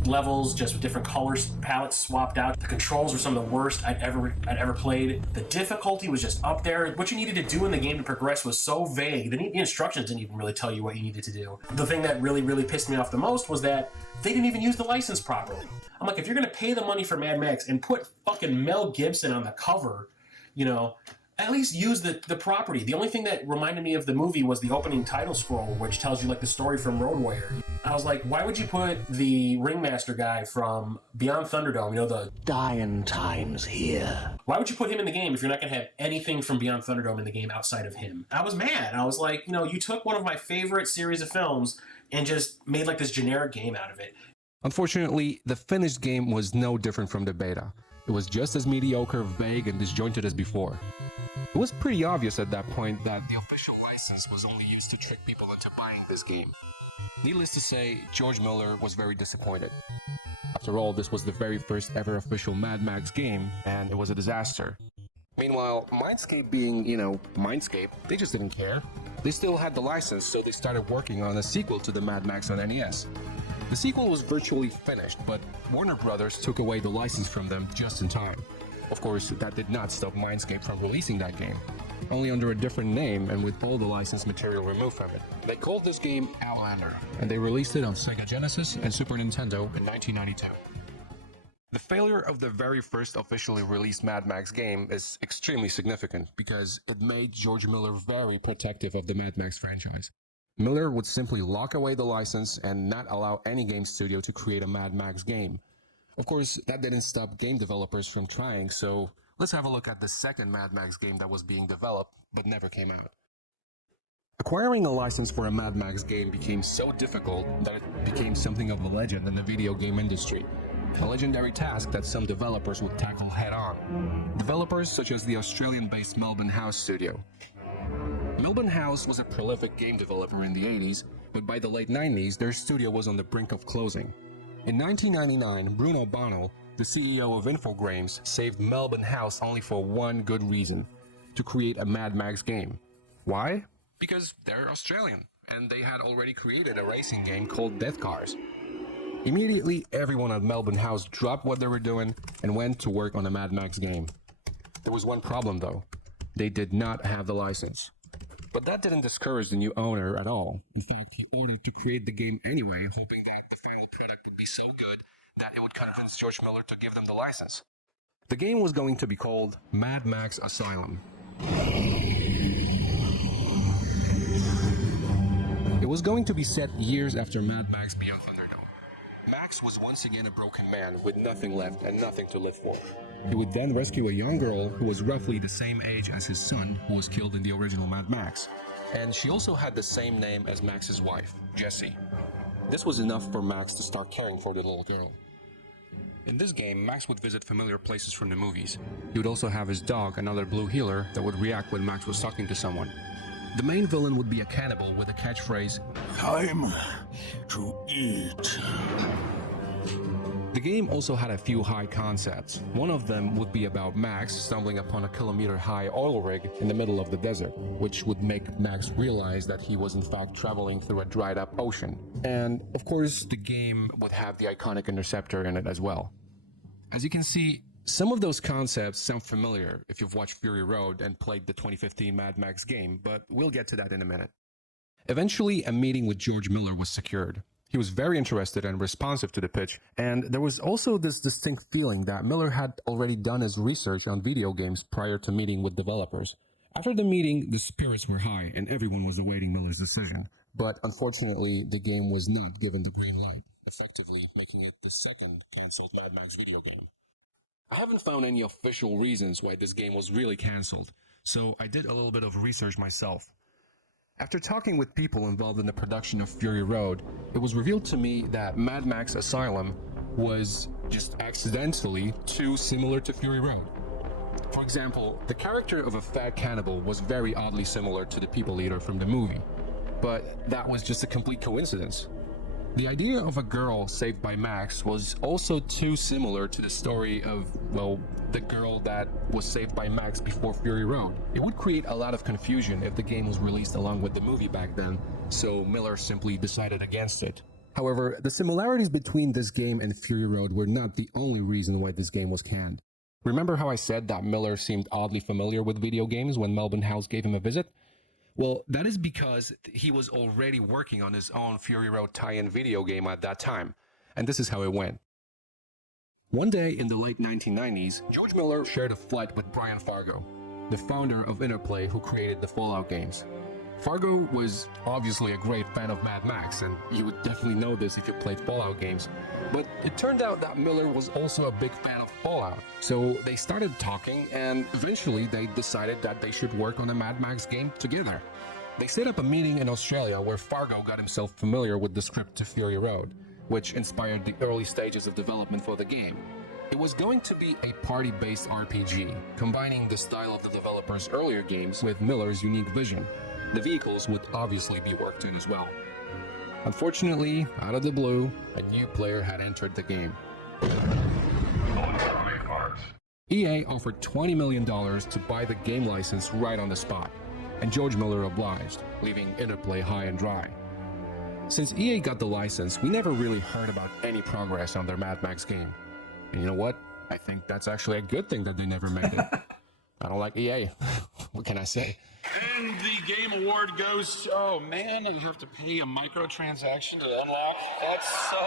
levels, just with different colors palettes swapped out. The controls were some of the worst I'd ever played. The difficulty was just up there. What you needed to do in the game to progress was so vague. The instructions didn't even really tell you what you needed to do. The thing that really pissed me off the most was that they didn't even use the license properly. I'm like, if you're gonna pay the money for Mad Max and put fucking Mel Gibson on the cover, you know, at least use the property. The only thing that reminded me of the movie was the opening title scroll, which tells you like the story from Road Warrior. I was like, why would you put the ringmaster guy from Beyond Thunderdome, you know, the dying times here? Why would you put him in the game if you're not going to have anything from Beyond Thunderdome in the game outside of him? I was mad. I was like, you know, you took one of my favorite series of films and just made like this generic game out of it. Unfortunately, the finished game was no different from the beta. It was just as mediocre, vague, and disjointed as before. It was pretty obvious at that point that the official license was only used to trick people into buying this game. Needless to say, George Miller was very disappointed. After all, this was the very first ever official Mad Max game, and it was a disaster. Meanwhile, Mindscape being, you know, Mindscape, they just didn't care. They still had the license, so they started working on a sequel to the Mad Max on NES. The sequel was virtually finished, but Warner Brothers took away the license from them just in time. Of course, that did not stop Mindscape from releasing that game, only under a different name and with all the licensed material removed from it. They called this game Outlander, and they released it on Sega Genesis and Super Nintendo in 1992. The failure of the very first officially released Mad Max game is extremely significant because it made George Miller very protective of the Mad Max franchise. Miller would simply lock away the license and not allow any game studio to create a Mad Max game. Of course, that didn't stop game developers from trying, so let's have a look at the second Mad Max game that was being developed but never came out. Acquiring a license for a Mad Max game became so difficult that it became something of a legend in the video game industry. a legendary task that some developers would tackle head-on. Developers such as the Australian-based Melbourne House studio. Melbourne House was a prolific game developer in the 80s, but by the late 90s, their studio was on the brink of closing. In 1999, Bruno Bonnell, the CEO of Infogrames, saved Melbourne House only for one good reason: to create a Mad Max game. Why? Because they're Australian, and they had already created a racing game called Death Cars. Immediately, everyone at Melbourne House dropped what they were doing and went to work on a Mad Max game. There was one problem though: they did not have the license. But that didn't discourage the new owner at all. In fact, he ordered to create the game anyway, hoping that the final product would be so good that it would convince George Miller to give them the license. The game was going to be called Mad Max Asylum. It was going to be set years after Mad Max Beyond Thunderdome. Max was once again a broken man with nothing left and nothing to live for. He would then rescue a young girl who was roughly the same age as his son, who was killed in the original Mad Max. And she also had the same name as Max's wife, Jessie. This was enough for Max to start caring for the little girl. In this game, Max would visit familiar places from the movies. He would also have his dog, another blue heeler, that would react when Max was talking to someone. The main villain would be a cannibal with a catchphrase, "Time to eat." The game also had a few high concepts. One of them would be about Max stumbling upon a kilometer-high oil rig in the middle of the desert, which would make Max realize that he was in fact traveling through a dried-up ocean. And, of course, the game would have the iconic Interceptor in it as well. As you can see, some of those concepts sound familiar if you've watched Fury Road and played the 2015 Mad Max game, but we'll get to that in a minute. Eventually, a meeting with George Miller was secured. He was very interested and responsive to the pitch, and there was also this distinct feeling that Miller had already done his research on video games prior to meeting with developers. After the meeting, the spirits were high and everyone was awaiting Miller's decision. But unfortunately, the game was not given the green light, effectively making it the second cancelled Mad Max video game. I haven't found any official reasons why this game was really cancelled, so I did a little bit of research myself. After talking with people involved in the production of Fury Road, it was revealed to me that Mad Max Asylum was just accidentally too similar to Fury Road. For example, the character of a fat cannibal was very oddly similar to the people eater from the movie, but that was just a complete coincidence. The idea of a girl saved by Max was also too similar to the story of, well, the girl that was saved by Max before Fury Road. It would create a lot of confusion if the game was released along with the movie back then, so Miller simply decided against it. However, the similarities between this game and Fury Road were not the only reason why this game was canned. Remember how I said that Miller seemed oddly familiar with video games when Melbourne House gave him a visit? Well, that is because he was already working on his own Fury Road tie-in video game at that time, and this is how it went. One day in the late 1990s, George Miller shared a flight with Brian Fargo, the founder of Interplay who created the Fallout games. Fargo was obviously a great fan of Mad Max, and you would definitely know this if you played Fallout games, but it turned out that Miller was also a big fan of Fallout. So they started talking, and eventually they decided that they should work on a Mad Max game together. They set up a meeting in Australia where Fargo got himself familiar with the script to Fury Road, which inspired the early stages of development for the game. It was going to be a party-based RPG, combining the style of the developer's earlier games with Miller's unique vision. The vehicles would obviously be worked in as well. Unfortunately, out of the blue, a new player had entered the game. EA offered $20 million to buy the game license right on the spot, and George Miller obliged, leaving Interplay high and dry. Since EA got the license, we never really heard about any progress on their Mad Max game. And you know what? I think that's actually a good thing that they never made it. I don't like EA. What can I say? And the game award goes to, oh man, you have to pay a microtransaction to unlock. That's so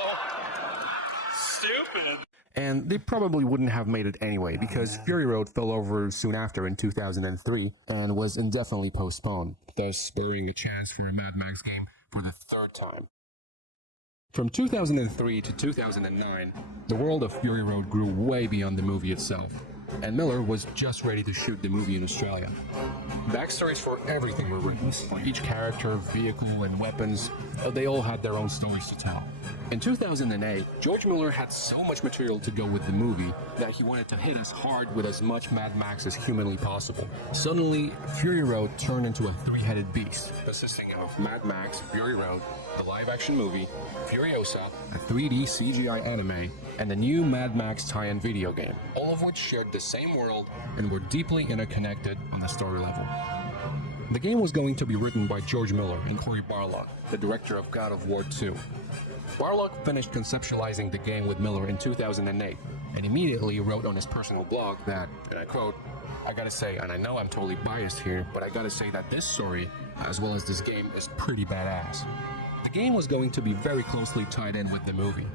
stupid. And they probably wouldn't have made it anyway, because Fury Road fell over soon after in 2003 and was indefinitely postponed, thus spurring a chance for a Mad Max game for the third time. From 2003 to 2009, the world of Fury Road grew way beyond the movie itself. and Miller was just ready to shoot the movie in Australia. Backstories for everything were written. For each character, vehicle, and weapons, they all had their own stories to tell. In 2008, George Miller had so much material to go with the movie that he wanted to hit us hard with as much Mad Max as humanly possible. Suddenly, Fury Road turned into a three-headed beast, consisting of Mad Max, Fury Road, the live-action movie, Furiosa, a 3D CGI anime, and the new Mad Max tie-in video game, all of which shared the same world and were deeply interconnected on the story level. The game was going to be written by George Miller and Cory Barlog, the director of God of War 2. Barlog finished conceptualizing the game with Miller in 2008, and immediately wrote on his personal blog that, and I quote, "I gotta say, and I know I'm totally biased here, but I gotta say that this story, as well as this game, is pretty badass." The game was going to be very closely tied in with the movie.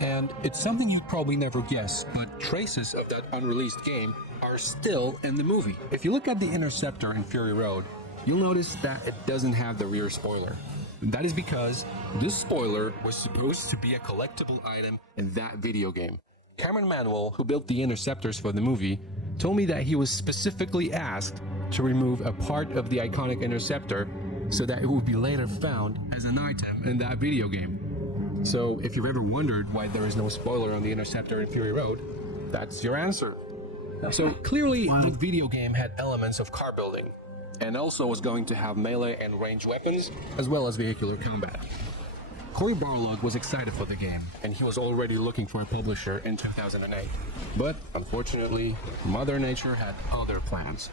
And it's something you'd probably never guess, but traces of that unreleased game are still in the movie. If you look at the Interceptor in Fury Road, you'll notice that it doesn't have the rear spoiler. And that is because this spoiler was supposed to be a collectible item in that video game. Cameron Manuel, who built the Interceptors for the movie, told me that he was specifically asked to remove a part of the iconic Interceptor so that it would be later found as an item in that video game. So if you've ever wondered why there is no spoiler on the Interceptor in Fury Road, that's your answer. So clearly, the video game had elements of car building, and also was going to have melee and ranged weapons, as well as vehicular combat. Cory Barlog was excited for the game, and he was already looking for a publisher in 2008. But, unfortunately, Mother Nature had other plans.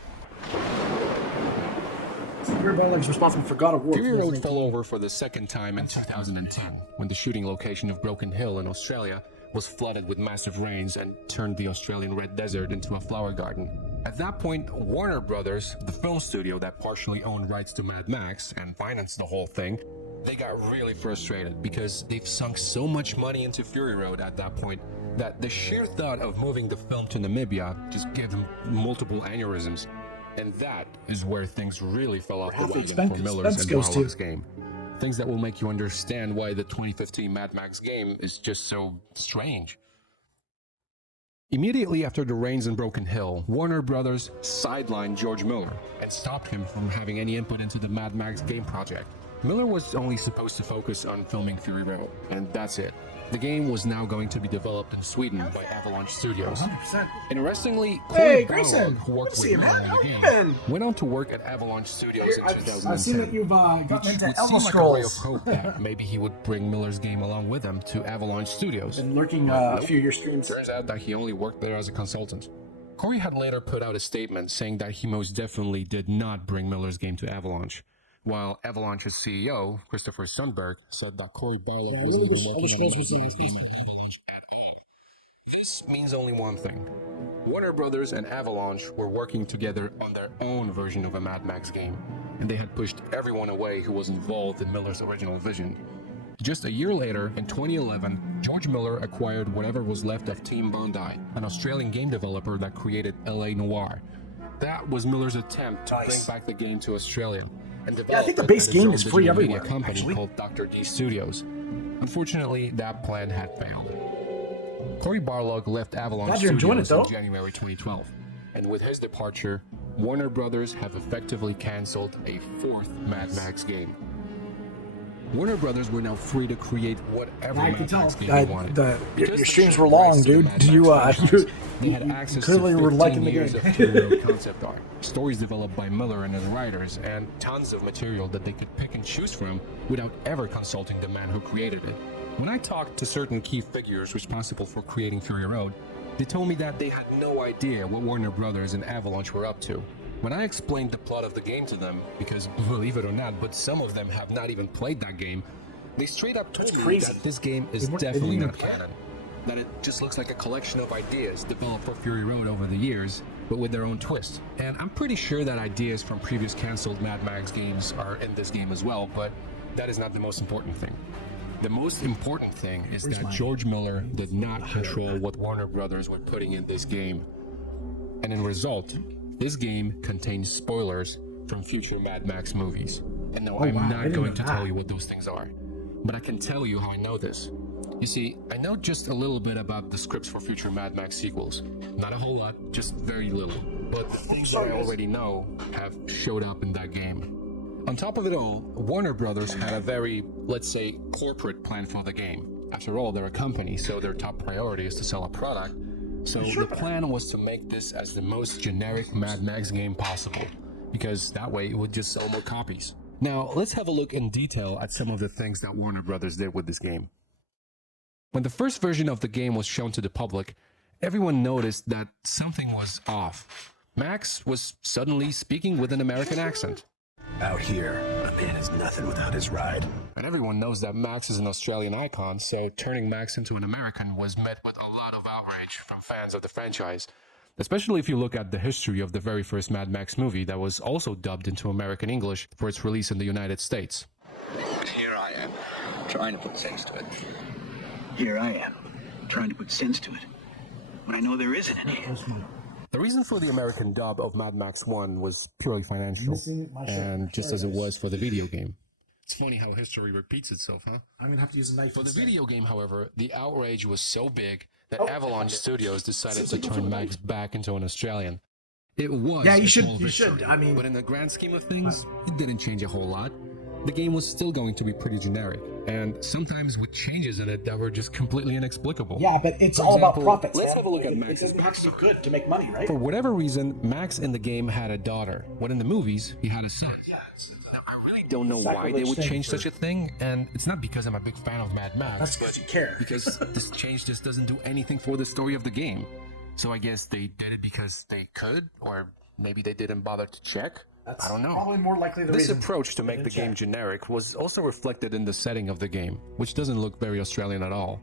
Cory Barlog's responsible for God of War. Fury Road fell over for the second time in 2010, when the shooting location of Broken Hill in Australia was flooded with massive rains and turned the Australian Red Desert into a flower garden. At that point, Warner Brothers, the film studio that partially owned rights to Mad Max and financed the whole thing, they got really frustrated because they've sunk so much money into Fury Road at that point that the sheer thought of moving the film to Namibia just gave them multiple aneurysms. And that is where things really fell off the wagon for Miller's and Barlog's game. Things that will make you understand why the 2015 Mad Max game is just so strange. Immediately after the rains in Broken Hill, Warner Brothers sidelined George Miller and stopped him from having any input into the Mad Max game project. Miller was only supposed to focus on filming Fury Road, and that's it. The game was now going to be developed in Sweden by Avalanche Studios. 100%. Interestingly, Hey, Cory Grayson! Barlog, who worked Good to with see you, Miller man. on the How you game, been? went on to work at Avalanche Studios in 2010. I've seen that you've gotten into Which Elder seemed like a ray of Scrolls. hope that maybe he would bring Miller's game along with him to Avalanche Studios. Been lurking a few of your streams. Turns out that he only worked there as a consultant. Cory had later put out a statement saying that he most definitely did not bring Miller's game to Avalanche, while Avalanche's CEO, Christopher Sundberg, said that Cory Barlog was even working on Miller's game at Avalanche at all. This means only one thing. Warner Brothers and Avalanche were working together on their own version of a Mad Max game, and they had pushed everyone away who was involved in Miller's original vision. Just a year later, in 2011, George Miller acquired whatever was left of Team Bondi, an Australian game developer that created LA Noire. That was Miller's attempt to bring back the game to Australia and develop Yeah, I think the base it game as is a free digital media everywhere, company actually. called Dr. D Studios. Unfortunately, that plan had failed. Cory Barlog left Avalanche Glad you're enjoying Studios it, in January 2012, and with his departure, Warner Brothers have effectively cancelled a fourth Mad Max game. Warner Brothers were now free to create whatever I can Mad tell. Max game they wanted. Your Because streams the were long, rights to the dude. Mad You, Max franchise, they you had access clearly to were 15 liking the years game. of Fury concept art, stories developed by Miller and his writers, and tons of material that they could pick and choose from without ever consulting the man who created it. When I talked to certain key figures responsible for creating Fury Road, they told me that they had no idea what Warner Brothers and Avalanche were up to. When I explained the plot of the game to them, because believe it or not, but some of them have not even played that game, they straight up told me that this game is definitely not canon. That it just looks like a collection of ideas developed for Fury Road over the years, but with their own twist. And I'm pretty sure that ideas from previous cancelled Mad Max games are in this game as well, but that is not the most important thing. The most important thing is that George Miller did not control what Warner Brothers were putting in this game. And in result, this game contains spoilers from future Mad Max movies. And no, I'm not going to tell you what those things are. But I can tell you how I know this. You see, I know just a little bit about the scripts for future Mad Max sequels. Not a whole lot, just very little. But the things that I already know have showed up in that game. On top of it all, Warner Brothers had a very, let's say, corporate plan for the game. After all, they're a company, so their top priority is to sell a product. So the plan was to make this as the most generic Mad Max game possible, because that way it would just sell more copies. Now, let's have a look in detail at some of the things that Warner Brothers did with this game. When the first version of the game was shown to the public, everyone noticed that something was off. Max was suddenly speaking with an American accent. Out here, a man is nothing without his ride. And everyone knows that Max is an Australian icon, so turning Max into an American was met with a lot of outrage from fans of the franchise. Especially if you look at the history of the very first Mad Max movie that was also dubbed into American English for its release in the United States. Here I am, trying to put sense to it. Here I am, trying to put sense to it, when I know there isn't any. The reason for the American dub of Mad Max 1 was purely financial, and just as it was for the video game. It's funny how history repeats itself, huh? I'm gonna have to use a knife. For the video game, however, the outrage was so big that Avalanche Studios decided to turn Max back into an Australian. It was you should. I mean, but in the grand scheme of things, it didn't change a whole lot. The game was still going to be pretty generic, and sometimes with changes in it that were just completely inexplicable. Yeah, but it's For all example, about profits. Let's man. have a look at It Max's doesn't have to be backstory. good to make money, right? For whatever reason, Max in the game had a daughter, when in the movies, he had a son. Now, I really don't know why they would change such a thing, and it's not because I'm a big fan of Mad Max. That's because you care. Because this change just doesn't do anything for the story of the game. So I guess they did it because they could, or maybe they didn't bother to check. I don't know. Probably more likely the This reason. approach to make the game generic was also reflected in the setting of the game, which doesn't look very Australian at all.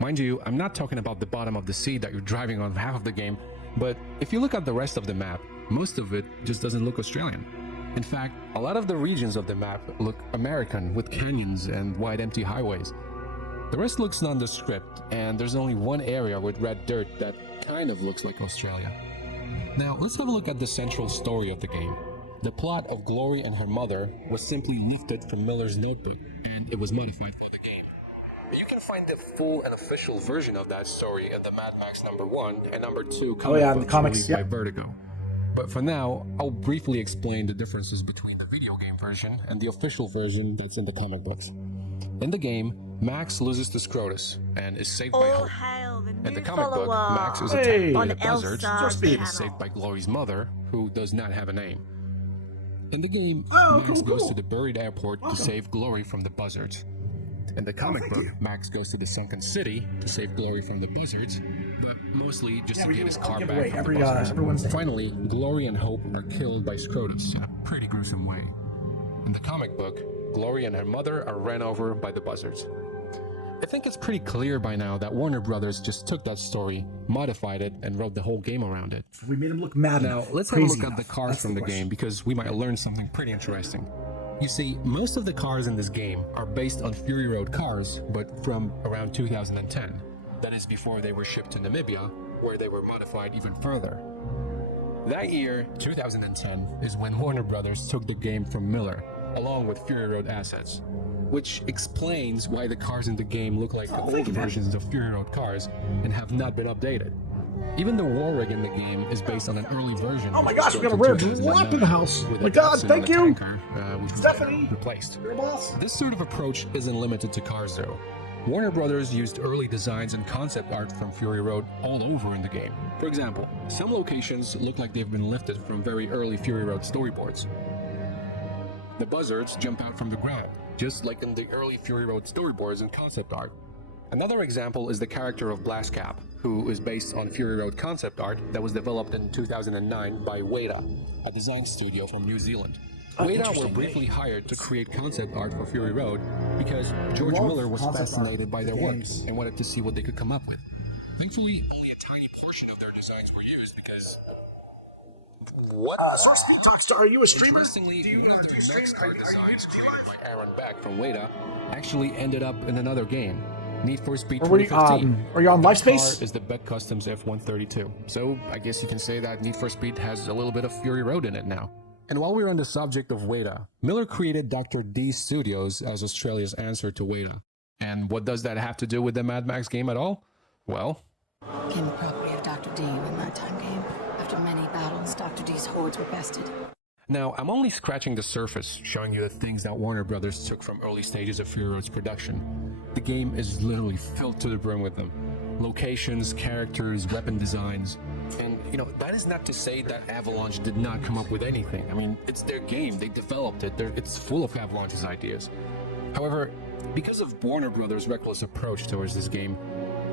Mind you, I'm not talking about the bottom of the sea that you're driving on half of the game, but if you look at the rest of the map, most of it just doesn't look Australian. In fact, a lot of the regions of the map look American, with canyons and wide empty highways. The rest looks nondescript, and there's only one area with red dirt that kind of looks like Australia. Now, let's have a look at the central story of the game. The plot of Glory and her mother was simply lifted from Miller's notebook, and it was modified for the game. You can find the full and official version of that story in the Mad Max #1 and #2 in the comics, released by Vertigo. But for now, I'll briefly explain the differences between the video game version and the official version that's in the comic books. In the game, Max loses to Scrotus and is saved by Hope. In the comic book, Max is attacked by the buzzards and is saved by Glory's mother, who does not have a name. In the game, Max goes to the buried airport to save Glory from the buzzards. In the comic book, Max goes to the sunken city to save Glory from the buzzards, but mostly just to get his car back from the buzzards. Finally, Glory and Hope are killed by Scrotus in a pretty gruesome way. In the comic book, Glory and her mother are ran over by the buzzards. I think it's pretty clear by now that Warner Brothers just took that story, modified it, and wrote the whole game around it. We made him look mad. Now, let's have a look at the cars from the game, because we might learn something pretty interesting. You see, most of the cars in this game are based on Fury Road cars, but from around 2010. That is before they were shipped to Namibia, where they were modified even further. That year, 2010, is when Warner Brothers took the game from Miller, along with Fury Road assets, which explains why the cars in the game look like old versions of Fury Road cars and have not been updated. Even the war rig in the game is based on an early version. Oh my gosh, we got a rare lap in the house. Oh my god, thank you. Stephanie, replaced. You're a boss. This sort of approach isn't limited to cars though. Warner Brothers used early designs and concept art from Fury Road all over in the game. For example, some locations look like they've been lifted from very early Fury Road storyboards. The buzzards jump out from the ground, just like in the early Fury Road storyboards and concept art. Another example is the character of Blastcap, who is based on Fury Road concept art that was developed in 2009 by Weta, a design studio from New Zealand. Weta were briefly hired to create concept art for Fury Road because George Miller was fascinated by their works and wanted to see what they could come up with. Thankfully, only a tiny portion of their designs were used because... What? Sorry, Speed Talkstar, are you a streamer? Interestingly, one of the next car designs created by Aaron Beck from Weta actually ended up in another game, Need for Speed 2015. Are you on LifeSpace? The car is the Beck Customs F-132. So I guess you can say that Need for Speed has a little bit of Fury Road in it now. And while we're on the subject of Weta, Miller created Dr. D Studios as Australia's answer to Weta. And what does that have to do with the Mad Max game at all? Well, Became the property of Dr. D when that time came. After many battles, Dr. D's hordes were bested. now I'm only scratching the surface, showing you the things that Warner Brothers took from early stages of Fury Road's production. The game is literally filled to the brim with them. Locations, characters, weapon designs. And, you know, that is not to say that Avalanche did not come up with anything. I mean, it's their game. They developed it. It's full of Avalanche's ideas. However, because of Warner Brothers' reckless approach towards this game,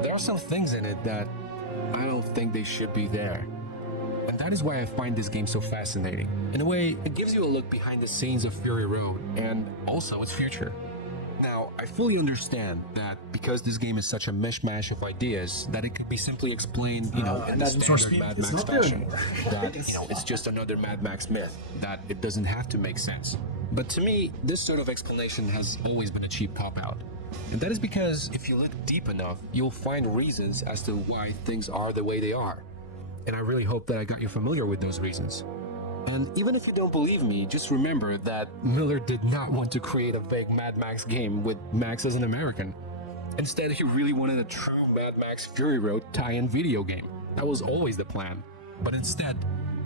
there are some things in it that I don't think they should be there. And that is why I find this game so fascinating. In a way, it gives you a look behind the scenes of Fury Road and also its future. Now, I fully understand that because this game is such a mishmash of ideas, that it could be simply explained, you know, in the standard Mad Max fashion. That, you know, it's just another Mad Max myth, that it doesn't have to make sense. But to me, this sort of explanation has always been a cheap cop-out. And that is because if you look deep enough, you'll find reasons as to why things are the way they are. And I really hope that I got you familiar with those reasons. And even if you don't believe me, just remember that Miller did not want to create a vague Mad Max game with Max as an American. Instead, he really wanted a true Mad Max Fury Road tie-in video game. That was always the plan. But instead,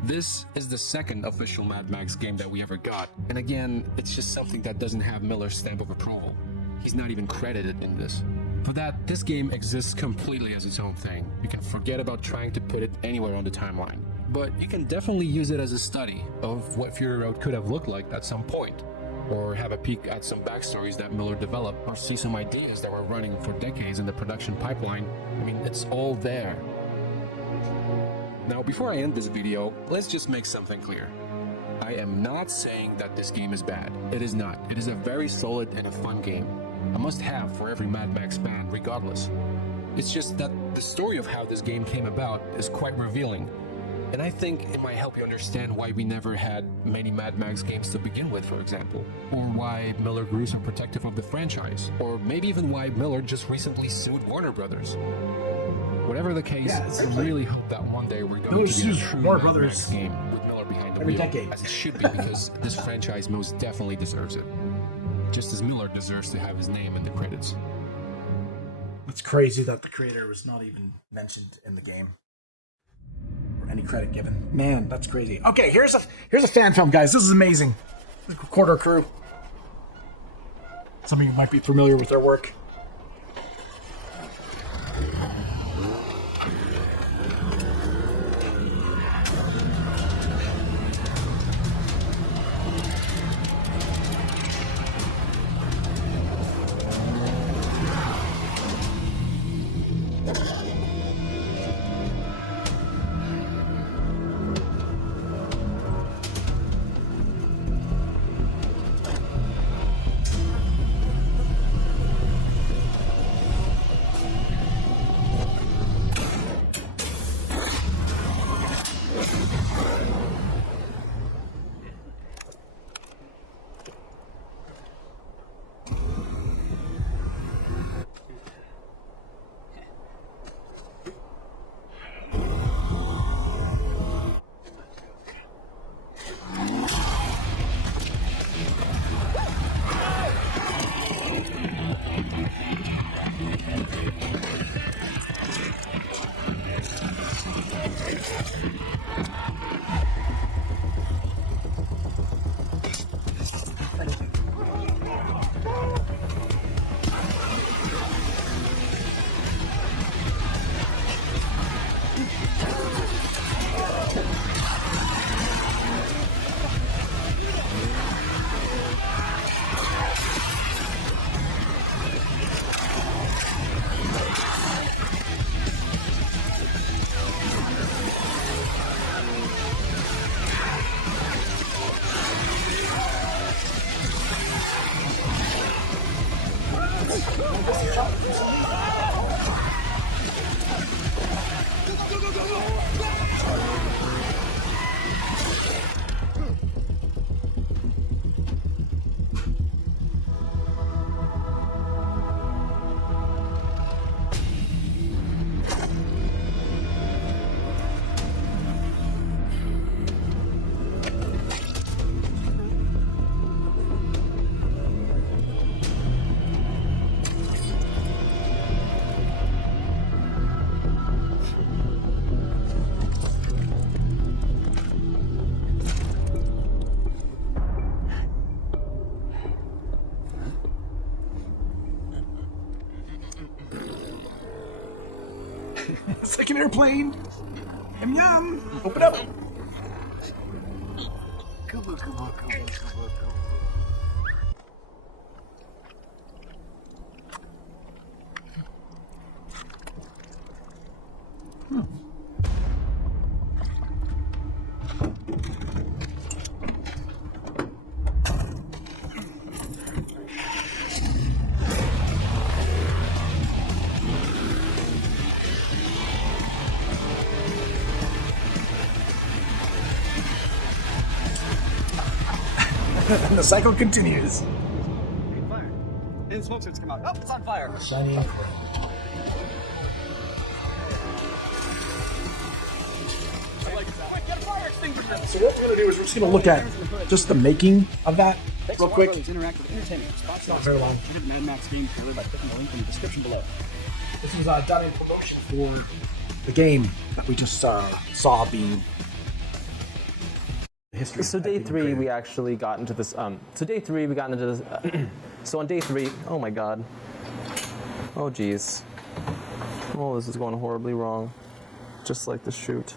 this is the second official Mad Max game that we ever got. And again, it's just something that doesn't have Miller's stamp of approval. He's not even credited in this. For that, this game exists completely as its own thing. You can forget about trying to put it anywhere on the timeline. But you can definitely use it as a study of what Fury Road could have looked like at some point, or have a peek at some backstories that Miller developed, or see some ideas that were running for decades in the production pipeline. I mean, it's all there. Now, before I end this video, let's just make something clear. I am not saying that this game is bad. It is not. It is a very solid and a fun game. A must-have for every Mad Max fan, regardless. It's just that the story of how this game came about is quite revealing. And I think it might help you understand why we never had many Mad Max games to begin with, for example. Or why Miller grew so protective of the franchise. Or maybe even why Miller just recently sued Warner Brothers. Whatever the case, I really hope that one day we're going to get a true Mad Max game with Miller behind the wheel, as it should be, because this franchise most definitely deserves it. Just as Miller deserves to have his name in the credits. It's crazy that the creator was not even mentioned in the game. Any credit given. Man, that's crazy. Okay, here's a fan film, guys. This is amazing. Quarter Crew. Some of you might be familiar with their work. Second airplane. Yum yum. Open up. And the cycle continues. Fire. And smoke starts to come out. Oh, it's on fire. Shiny. Quick, get a fire extinguisher. So what we're gonna do is we're just gonna look at just the making of that real quick. Interactive entertainment. It's not very long. Look at the Mad Max game trailer by clicking the link in the description below. This was done in promotion for the game that we just saw being. History. So day 3 we actually got into this. So day 3 we got into this. So on day 3, oh my god. Oh geez. Oh, this is going horribly wrong. Just like the shoot.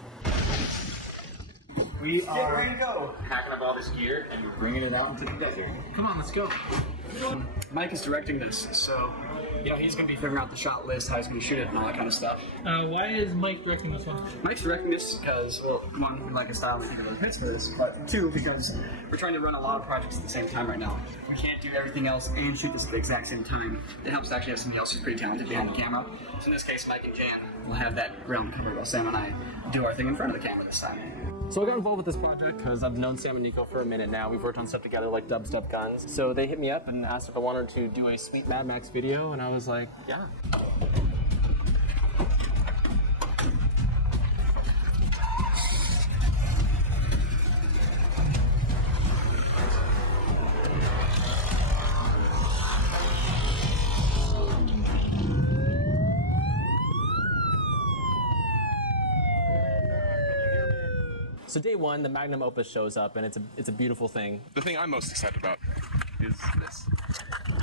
We are ready to go. Packing up all this gear and we're bringing it out into the desert. Come on, let's go. Mike is directing this, so he's going to be figuring out the shot list, how he's going to shoot it, and all that kind of stuff. Why is Mike directing this one? Mike's directing this because, well, one, we like his style and we think it really fits for this, but two, because we're trying to run a lot of projects at the same time right now. We can't do everything else and shoot this at the exact same time. It helps to actually have somebody else who's pretty talented behind the camera. So in this case, Mike and Jan will have that ground covered while Sam and I do our thing in front of the camera this time. So I got involved with this project because I've known Sam and Nico for a minute now. We've worked on stuff together like dubstep guns. So they hit me up and asked if I wanted to do a sweet Mad Max video, and I was like, yeah. So day 1, the magnum opus shows up, and it's a beautiful thing. The thing I'm most excited about is this.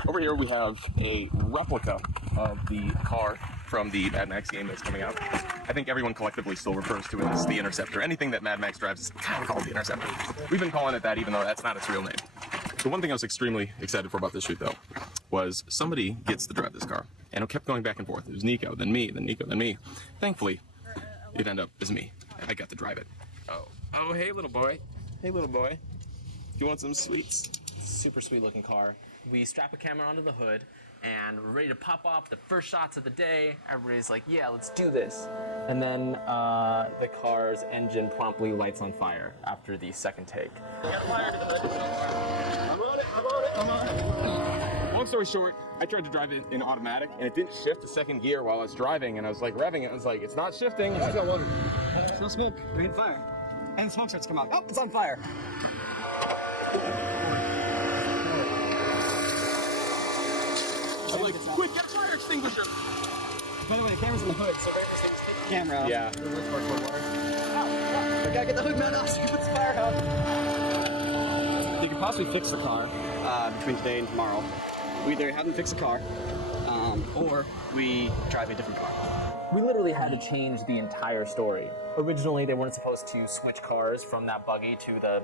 Over here we have a replica of the car from the Mad Max game that's coming out. I think everyone collectively still refers to it as the Interceptor. Anything that Mad Max drives is kind of called the Interceptor. We've been calling it that even though that's not its real name. The one thing I was extremely excited for about this shoot though was somebody gets to drive this car. And it kept going back and forth. It was Nico, then me, then Nico, then me. Thankfully, it ended up as me. I got to drive it. Oh, hey, little boy. Hey, little boy. You want some sweets? Super sweet looking car. We strap a camera onto the hood, and we're ready to pop off the first shots of the day. Everybody's like, yeah, let's do this. And then the car's engine promptly lights on fire after the second take. I'm on it. Long story short, I tried to drive it in automatic, and it didn't shift to second gear while I was driving, and I was like revving it. I was like, it's not shifting. It's got water. There's no smoke. We're in fire. And the smoke starts to come out. Oh, it's on fire. I'm like, quick, get a fire extinguisher. By the way, the camera's in the hood, so very first thing is take the camera out. Yeah. I gotta get the hood mount off so you can put the fire out. You could possibly fix the car between today and tomorrow. We either have them fix the car, or we drive a different car. We literally had to change the entire story. Originally, they weren't supposed to switch cars from that buggy to the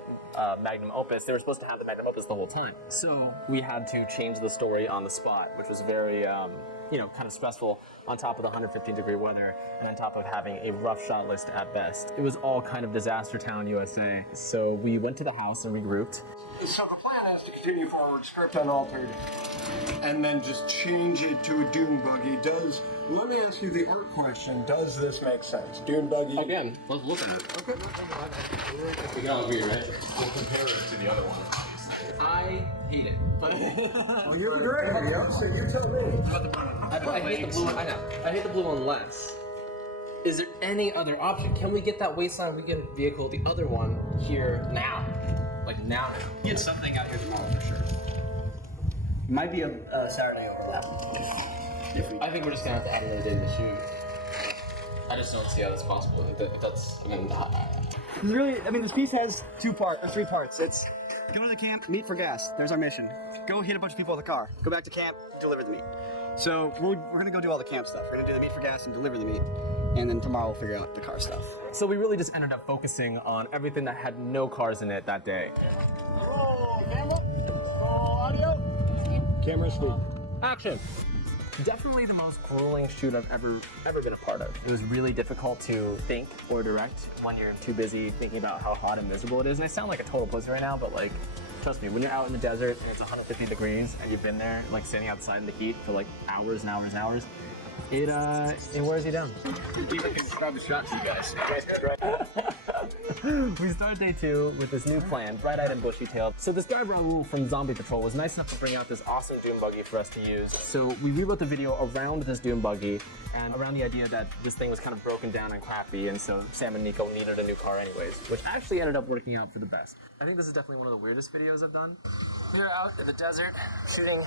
Magnum Opus. They were supposed to have the Magnum Opus the whole time. So we had to change the story on the spot, which was very, kind of stressful on top of the 115-degree weather and on top of having a rough shot list at best. It was all kind of disaster town, USA. So we went to the house and regrouped. So the plan is to continue forward, script unaltered, and then just change it to a dune buggy. Let me ask you the art question. Does this make sense? Dune buggy? Again, let's look at it. Okay. We got agree, right? We'll compare it to the other one. I hate it. But well, you're the director, so you tell me. I hate the blue one. I know. I hate the blue one less. Is there any other option? Can we get that Wasteland Weekend vehicle, the other one, here now? Like now? Get something out here tomorrow for sure. Might be a Saturday overlap. I think we're just gonna have to add another day to the shoot. I just don't see how that's possible. If that's, this piece has three parts. It's go to the camp, meet for gas. There's our mission. Go hit a bunch of people with a car. Go back to camp, deliver the meat. So we're gonna go do all the camp stuff. We're gonna do the meat for gas and deliver the meat. and then tomorrow we'll figure out the car stuff. So we really just ended up focusing on everything that had no cars in it that day. Camera speed. Action! Definitely the most grueling shoot I've ever been a part of. It was really difficult to think or direct when you're too busy thinking about how hot and miserable it is. And I sound like a total pussy right now, but like, trust me, when you're out in the desert and it's 150 degrees and you've been there, like standing outside in the heat for like hours and hours and hours, it wears you down. Even can describe the shot to you guys. We start day 2 with this new plan, bright-eyed and bushy-tailed. So this guy Raul from Zombie Patrol was nice enough to bring out this awesome dune buggy for us to use. So we rewrote the video around this dune buggy and around the idea that this thing was kind of broken down and crappy, and so Sam and Nico needed a new car anyways, which actually ended up working out for the best. I think this is definitely one of the weirdest videos I've done. We're out in the desert shooting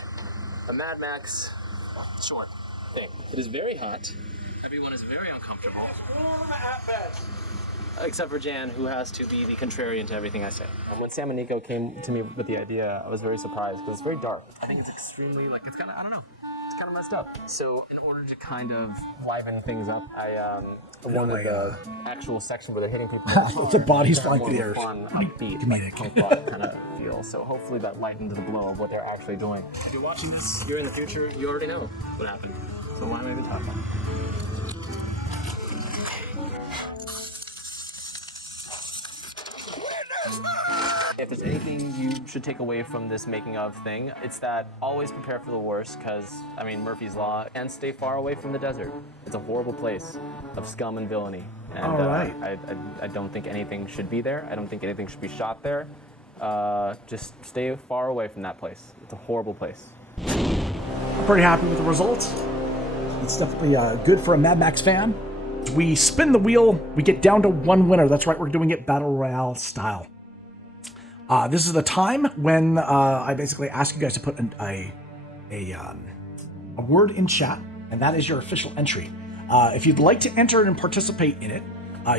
a Mad Max short thing. It is very hot. Everyone is very uncomfortable. Except for Jan, who has to be the contrarian to everything I say. And when Sam and Nico came to me with the idea, I was very surprised because it's very dark. I think it's extremely, like, it's kind of, I don't know, it's kind of messed up. So in order to kind of liven things up, I wanted the actual section where they're hitting people. The body's flying through the air. Fun, upbeat, comedic kind of feel. So hopefully that lightens the blow of what they're actually doing. If you're watching this, you're in the future, you already know what happened. So why am I even talking about it? If there's anything you should take away from this making of thing, it's that always prepare for the worst, because, I mean, Murphy's Law, and stay far away from the desert. It's a horrible place of scum and villainy. And all right. I don't think anything should be there. I don't think anything should be shot there. Just stay far away from that place. It's a horrible place. I'm pretty happy with the results. It's definitely good for a Mad Max fan. We spin the wheel, we get down to one winner. That's right, we're doing it Battle Royale style. This is the time when I basically ask you guys to put a word in chat, and that is your official entry. If you'd like to enter and participate in it,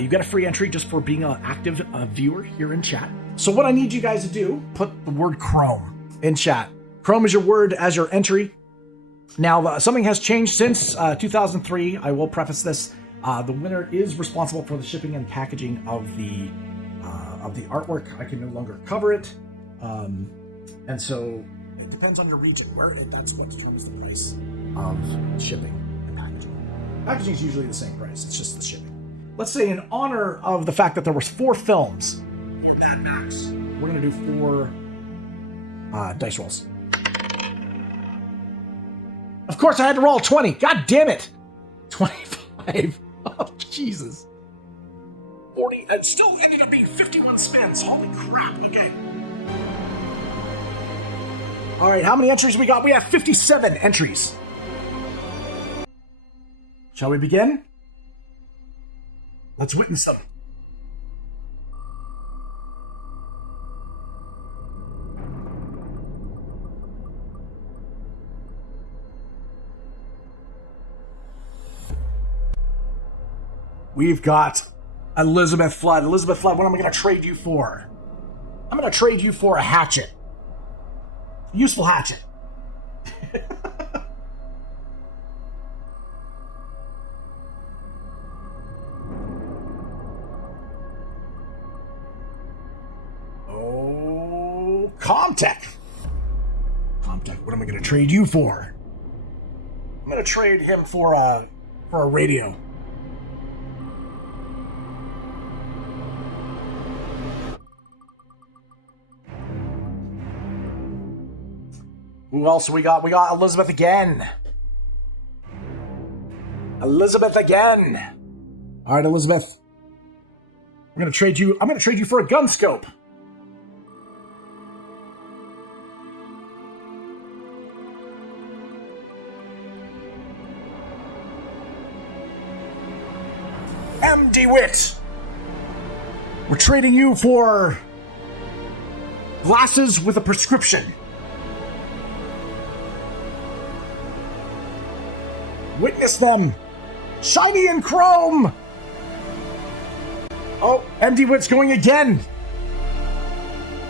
you get a free entry just for being an active viewer here in chat. So what I need you guys to do, put the word Chrome in chat. Chrome is your word as your entry. Now, something has changed since 2003. I will preface this. The winner is responsible for the shipping and packaging of the artwork. I can no longer cover it. And so it depends on your region. That's what determines the price of shipping and packaging. Packaging is usually the same price. It's just the shipping. Let's say in honor of the fact that there was 4 films for Mad Max, we're going to do 4 dice rolls. Of course, I had to roll 20. God damn it. 25. Oh, Jesus. 40. It still ended up being 51 spins. Holy crap. Okay. All right, how many entries we got? We have 57 entries. Shall we begin? Let's witness them. We've got Elizabeth Flood. Elizabeth Flood, what am I going to trade you for? I'm going to trade you for a hatchet. Useful hatchet. Oh, Comtech. Comtech, what am I going to trade you for? I'm going to trade him for a radio. Who else we got? We got Elizabeth again. Elizabeth again. All right, Elizabeth. I'm going to trade you for a gun scope. M. DeWitt. We're trading you for glasses with a prescription. Witness them. Shiny and chrome. Oh, MD Witt's going again.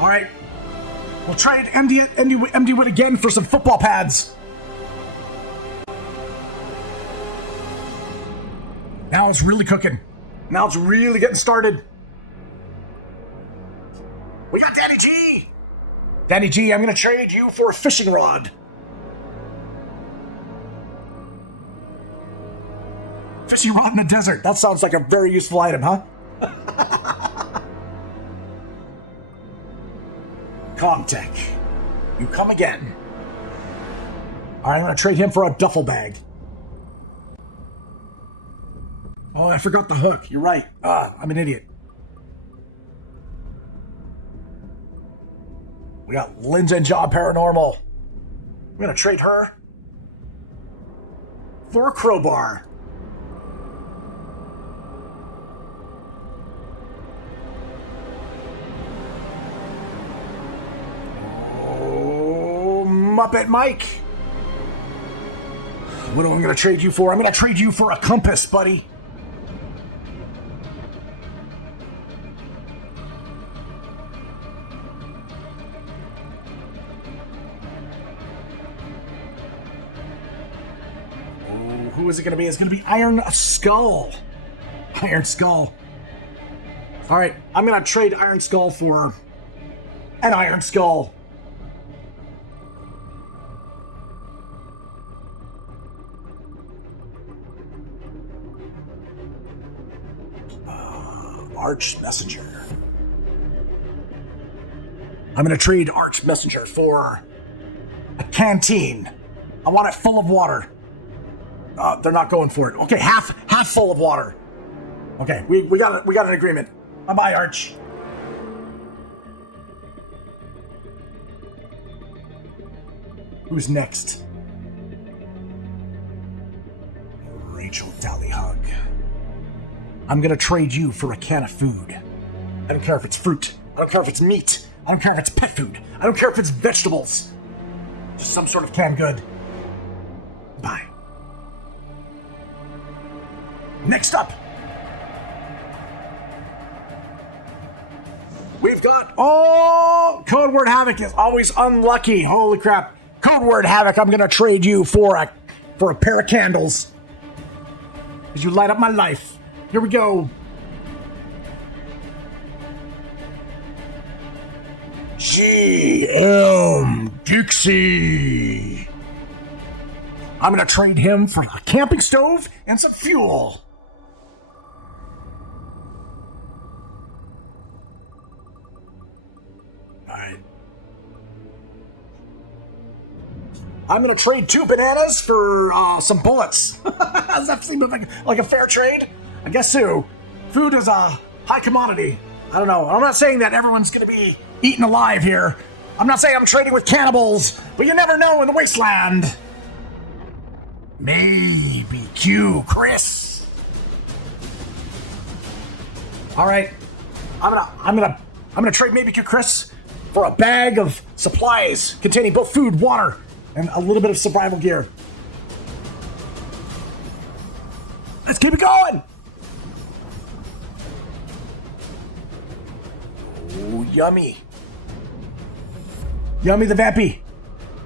All right. We'll trade MD Witt again for some football pads. Now Now it's really cooking. Now it's really getting started. We got Danny G! Danny G, I'm going to trade you for a fishing rod. Fishing rod in the desert. That sounds like a very useful item, huh? Comtech. You come again. Alright, I'm going to trade him for a duffel bag. Oh, I forgot the hook. You're right. I'm an idiot. We got Lynn's and Job Paranormal. I'm going to trade her for a crowbar. Oh, Muppet Mike. What am I going to trade you for? I'm going to trade you for a compass, buddy. Who is it going to be? It's going to be Iron Skull. Iron Skull. All right, I'm going to trade Iron Skull for an Iron Skull. Arch Messenger. I'm going to trade Arch Messenger for a canteen. I want it full of water. They're not going for it. Okay, half full of water. Okay, we got an agreement. Bye-bye, Arch. Who's next? Rachel Dallyhug. I'm gonna trade you for a can of food. I don't care if it's fruit. I don't care if it's meat. I don't care if it's pet food. I don't care if it's vegetables. Just some sort of canned good. Bye. Next up, we've got, Code Word Havoc is always unlucky. Holy crap. Code Word Havoc, I'm going to trade you for a pair of candles. As you light up my life. Here we go. GM Dixie. I'm going to trade him for a camping stove and some fuel. Alright. I'm going to trade 2 bananas for some bullets. Does that seem like a fair trade? I guess so. Food is a high commodity. I don't know. I'm not saying that everyone's going to be eaten alive here. I'm not saying I'm trading with cannibals, but you never know in the wasteland. Maybe Q, Chris. All right, I'm gonna trade maybe Q, Chris for a bag of supplies containing both food, water, and a little bit of survival gear. Let's keep it going. Oh, yummy. Yummy the Vampy.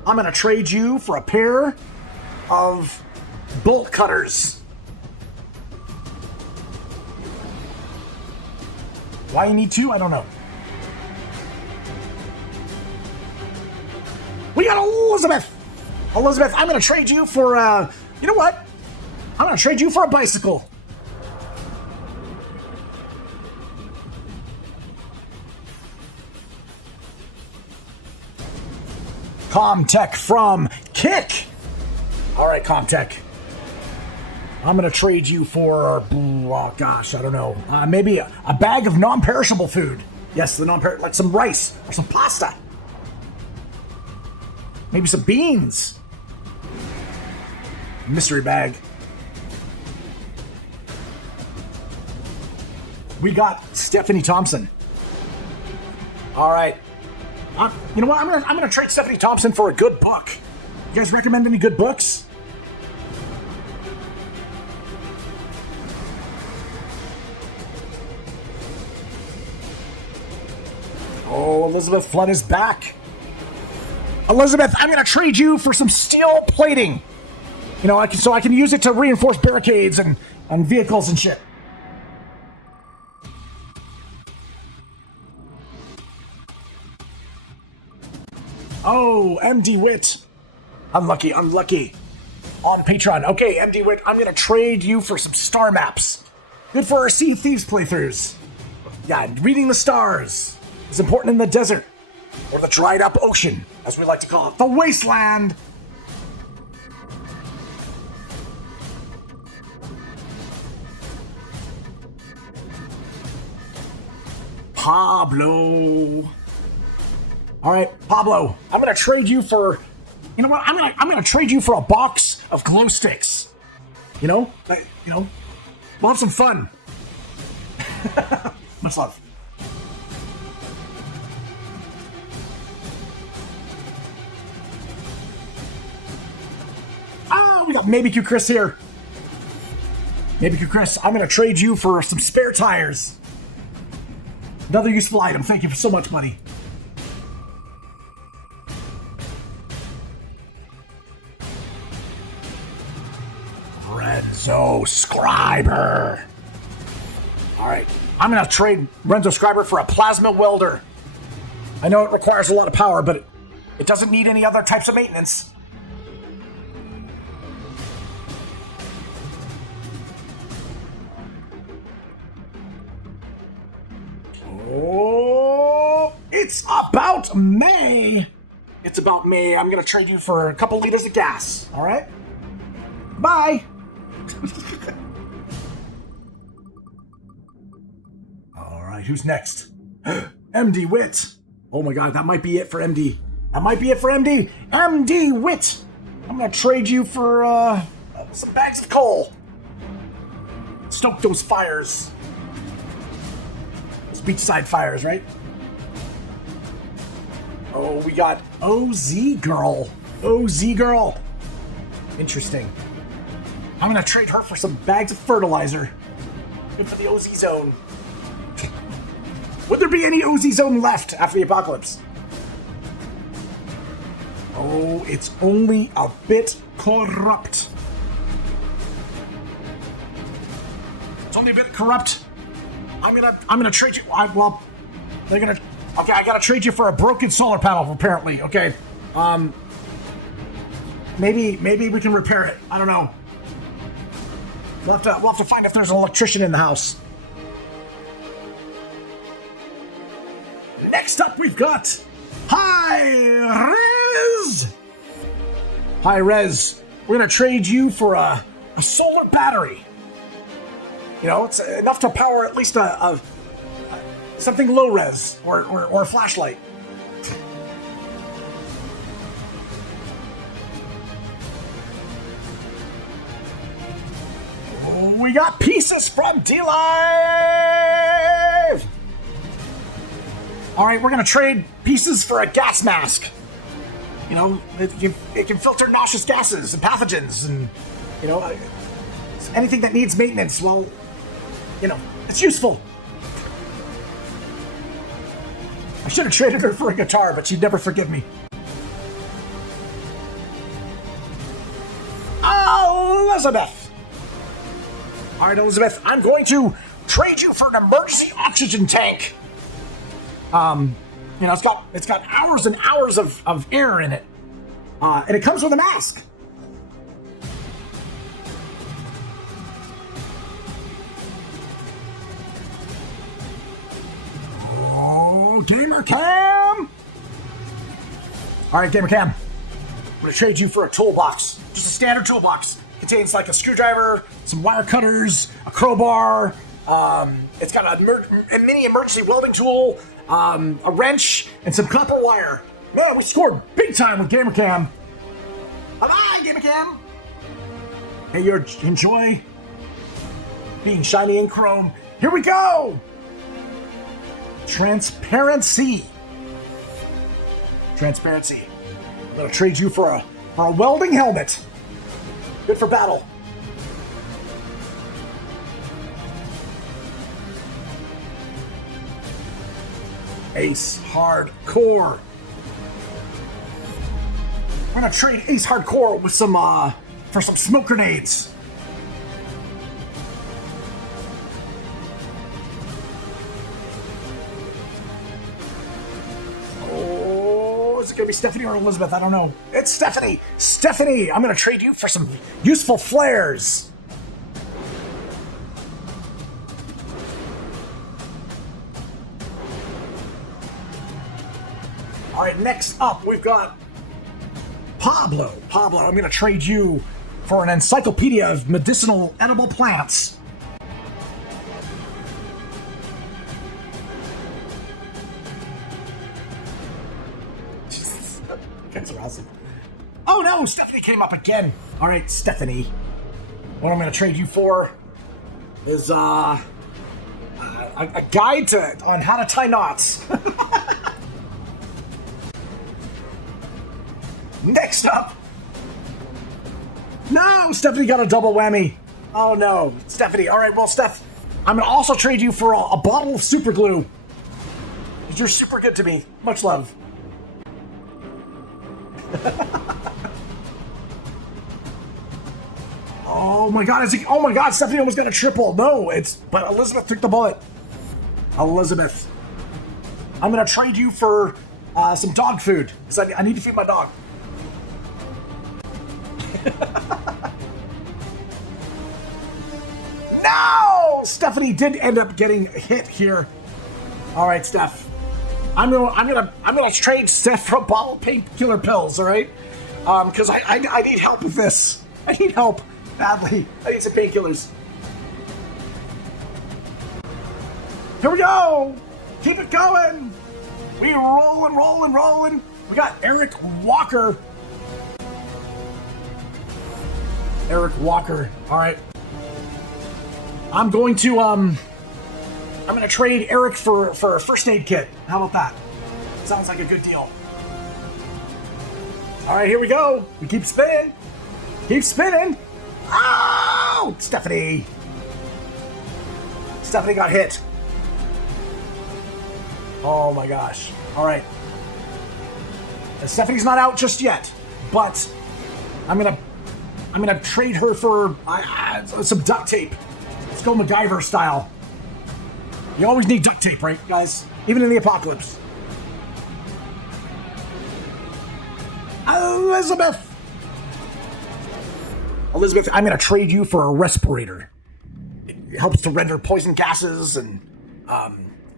I'm gonna trade you for a pair of bolt cutters. Why you need 2? I don't know. We got Elizabeth. Elizabeth, I'm going to trade you for, you know what? I'm going to trade you for a bicycle. Comtech from Kick. All right, Comtech. I'm going to trade you for, oh gosh, I don't know. Maybe a bag of non-perishable food. Yes, the non-perishable, like some rice or some pasta. Maybe some beans. Mystery bag. We got Stephanie Thompson. All right. You know what? I'm gonna trade Stephanie Thompson for a good book. You guys recommend any good books? Oh, Elizabeth Flood is back. Elizabeth, I'm going to trade you for some steel plating. You know, so I can use it to reinforce barricades and on vehicles and shit. Oh, MD Wit. Unlucky. On Patreon. Okay, MD Wit, I'm gonna trade you for some star maps. Good for our Sea of Thieves playthroughs. Yeah, reading the stars is important in the desert, or the dried up ocean, as we like to call it. The Wasteland. Pablo. All right, Pablo, I'm gonna trade you for, you know what? I'm gonna trade you for a box of glow sticks. We'll have some fun. Much love. We got Maybe Q Chris here. Maybe Q Chris, I'm gonna trade you for some spare tires. Another useful item. Thank you so much, buddy. Renzo Scriber. All right, I'm gonna trade Renzo Scriber for a plasma welder. I know it requires a lot of power, but it doesn't need any other types of maintenance. Oh, it's about May. It's about May. I'm gonna trade you for a couple liters of gas. All right. Bye. All right, who's next? MD Wit. Oh my God, that might be it for MD. MD Wit. I'm gonna trade you for some bags of coal. Stoke those fires. Those beachside fires, right? Oh, we got OZ Girl. Interesting. I'm gonna trade her for some bags of fertilizer. Good for the OZ zone. Would there be any OZ zone left after the apocalypse? Oh, it's only a bit corrupt. I'm gonna trade you. Okay, I gotta trade you for a broken solar panel, apparently. Okay. Maybe we can repair it. I don't know. We'll have to find if there's an electrician in the house. Next up, we've got Hi Rez. We're gonna trade you for a solar battery. It's enough to power at least a something low res or a flashlight. We got pieces from D-Live! All right, we're going to trade pieces for a gas mask. It can filter noxious gases and pathogens and, anything that needs maintenance. Well, it's useful. I should have traded her for a guitar, but she'd never forgive me. Elizabeth! All right, Elizabeth, I'm going to trade you for an emergency oxygen tank. It's got hours and hours of air in it, and it comes with a mask. Oh, Gamer Cam! All right, Gamer Cam, I'm gonna trade you for a toolbox, just a standard toolbox. Contains like a screwdriver, some wire cutters, a crowbar. It's got a mini emergency welding tool, a wrench, and some copper wire. Man, we scored big time with GamerCam. Bye-bye, GamerCam. Hey, you enjoy being shiny and chrome. Here we go. Transparency. I'm gonna trade you for a welding helmet. Good for battle. Ace Hardcore. We're gonna trade Ace Hardcore with some for some smoke grenades. Is it going to be Stephanie or Elizabeth? I don't know. It's Stephanie. Stephanie, I'm going to trade you for some useful flares. All right, next up, we've got Pablo. Pablo, I'm going to trade you for an encyclopedia of medicinal edible plants. Guys are awesome. Oh no, Stephanie came up again. All right, Stephanie. What I'm going to trade you for is a guide on how to tie knots. Next up. No, Stephanie got a double whammy. Oh no, Stephanie. All right, well, Steph, I'm going to also trade you for a bottle of super glue. You're super good to me. Much love. Oh my god, oh my god, Stephanie almost got a triple. No, but Elizabeth took the bullet. Elizabeth. I'm going to trade you for some dog food, because I need to feed my dog. No! Stephanie did end up getting hit here. All right, Steph. I'm gonna trade Steph for a bottle of painkiller pills. All right, because I need help with this. I need help badly. I need some painkillers. Here we go. Keep it going. We rolling. We got Eric Walker. Eric Walker. All right. I'm going to trade Eric for a first aid kit. How about that? Sounds like a good deal. All right, here we go. We keep spinning. Keep spinning. Oh, Stephanie. Stephanie got hit. Oh my gosh. All right. Stephanie's not out just yet, but I'm gonna trade her for some duct tape. Let's go MacGyver style. You always need duct tape, right, guys? Even in the apocalypse. Elizabeth, I'm going to trade you for a respirator. It helps to render poison gases and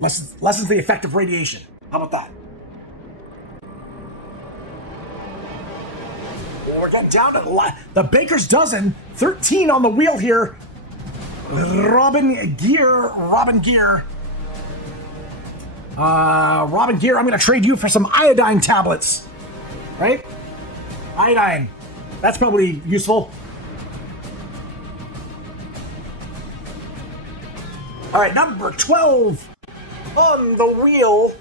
lessens the effect of radiation. How about that? Well, we're getting down to the baker's dozen. 13 on the wheel here. Robin Gear, I'm going to trade you for some iodine tablets. Right? Iodine. That's probably useful. All right, number 12 on the wheel.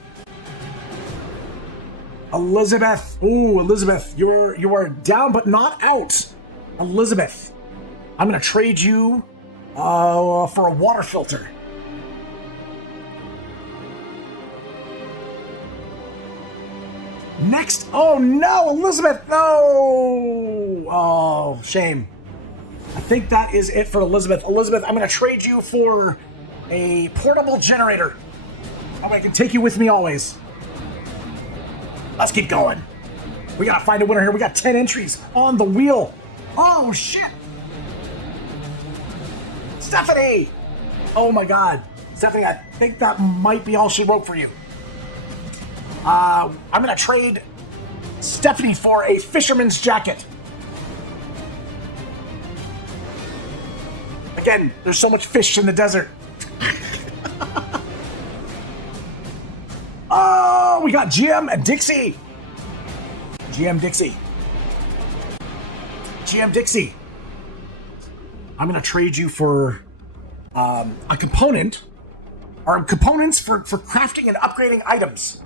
Elizabeth. Ooh, Elizabeth, you are down but not out. Elizabeth, I'm going to trade you for a water filter. Next, oh no, Elizabeth, no! Oh, shame. I think that is it for Elizabeth. Elizabeth, I'm going to trade you for a portable generator. I can take you with me always. Let's keep going. We got to find a winner here. We got 10 entries on the wheel. Oh, shit. Stephanie! Oh my god. Stephanie, I think that might be all she wrote for you. I'm going to trade Stephanie for a fisherman's jacket. Again, there's so much fish in the desert. Oh, we got GM and Dixie. GM Dixie. GM Dixie. I'm going to trade you for a component, or components for crafting and upgrading items.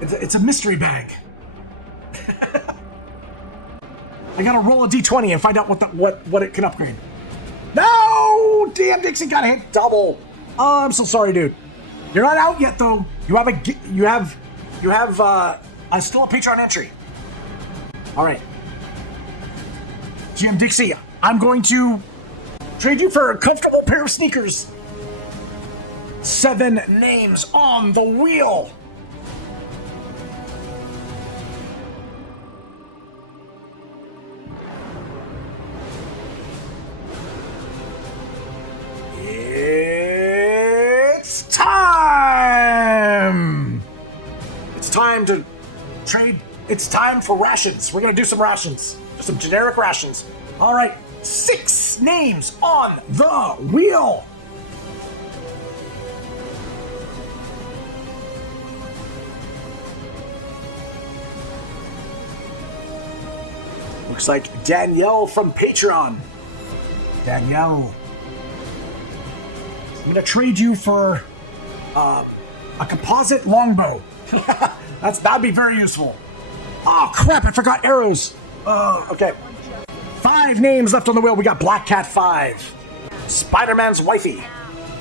It's a mystery bag. I gotta roll a d20 and find out what it can upgrade. No! Damn, Dixie got hit double. Oh, I'm so sorry, dude. You're not out yet, though. You have still a Patreon entry. All right. GM Dixie, I'm going to trade you for a comfortable pair of sneakers. 7 names on the wheel. time to trade. It's time for rations. We're gonna do some rations. Some generic rations. All right, 6 names on the wheel. Looks like Danielle from Patreon. Danielle. I'm gonna trade you for a composite longbow. That'd be very useful. Oh crap, I forgot arrows. Okay. 5 names left on the wheel. We got Black Cat 5, Spider-Man's Wifey,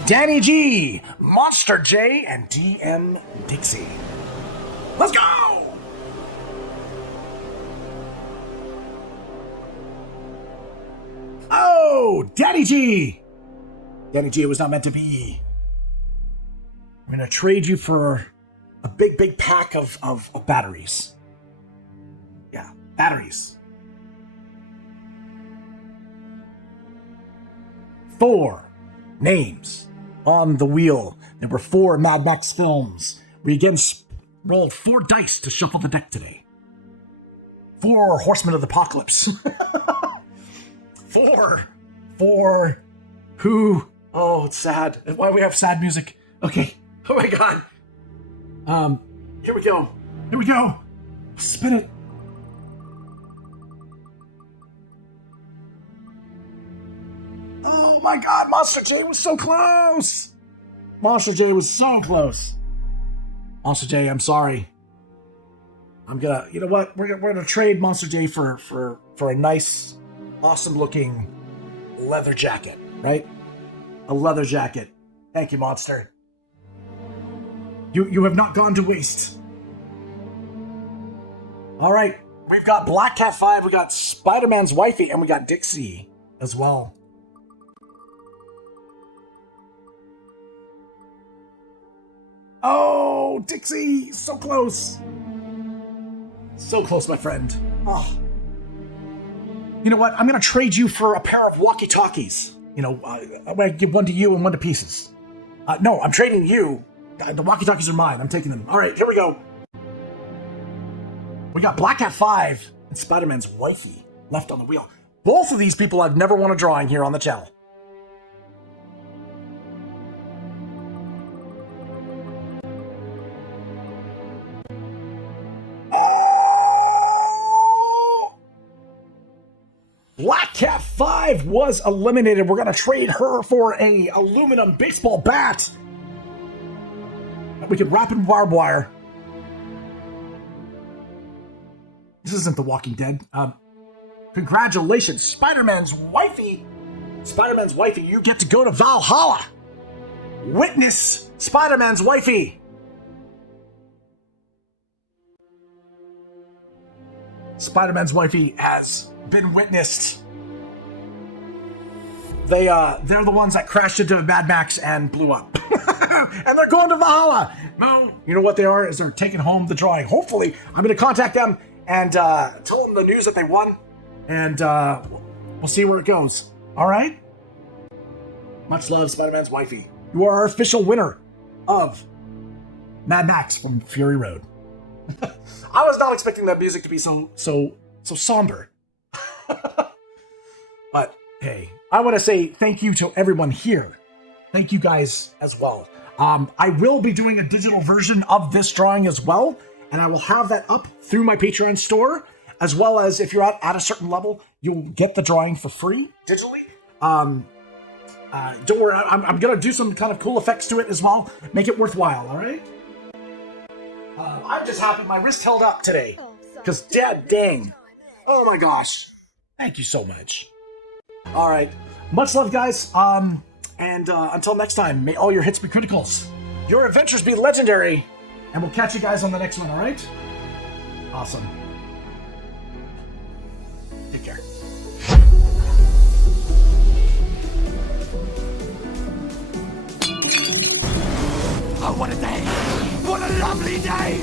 Danny G, Monster J, and DM Dixie. Let's go! Oh, Danny G! Danny G, it was not meant to be. I'm gonna trade you for a big pack of batteries. Yeah, batteries. 4 names on the wheel. There were 4 Mad Max films. We again rolled 4 dice to shuffle the deck today. 4 Horsemen of the Apocalypse. 4 who? Oh, it's sad. Why do we have sad music? Okay. Oh my god. Here we go. Here we go. Spin it. Oh my god, Monster J was so close. Monster J was so close. Monster J, I'm sorry. I'm gonna, you know what? We're gonna trade Monster J for a nice, awesome looking leather jacket, right? A leather jacket. Thank you, Monster. You have not gone to waste. All right, we've got Black Cat 5, we got Spider-Man's Wifey, and we got Dixie as well. Oh, Dixie, so close. So close, my friend. Oh. You know what? I'm going to trade you for a pair of walkie-talkies. You know, I'm going to give one to you and one to Pieces. No, I'm trading you. The walkie-talkies are mine. I'm taking them. All right, here we go. We got Black Cat 5 and Spider-Man's Wifey left on the wheel. Both of these people I've never won a drawing here on the channel. Black Cat 5 was eliminated. We're going to trade her for a aluminum baseball bat that we can wrap in barbed wire. This isn't The Walking Dead. Congratulations, Spider-Man's Wifey. Spider-Man's Wifey, you get to go to Valhalla. Witness Spider-Man's Wifey. Spider-Man's Wifey has been witnessed. They're the ones that crashed into Mad Max and blew up. And they're going to Valhalla. No, you know what they are? Is they're taking home the drawing. Hopefully, I'm going to contact them and tell them the news that they won. And we'll see where it goes. All right? Much love, Spider-Man's Wifey. You are our official winner of Mad Max from Fury Road. I was not expecting that music to be so somber. But hey, I want to say thank you to everyone here. Thank you guys as well. I will be doing a digital version of this drawing as well, and I will have that up through my Patreon store, as well as if you're at a certain level, you'll get the drawing for free digitally. Don't worry, I'm going to do some kind of cool effects to it as well. Make it worthwhile, all right? I'm just happy my wrist held up today, because dang. Oh my gosh. Thank you so much. All right. Much love, guys. And until next time, may all your hits be criticals, your adventures be legendary, and we'll catch you guys on the next one, all right? Awesome. Take care. Oh, what a day! What a lovely day!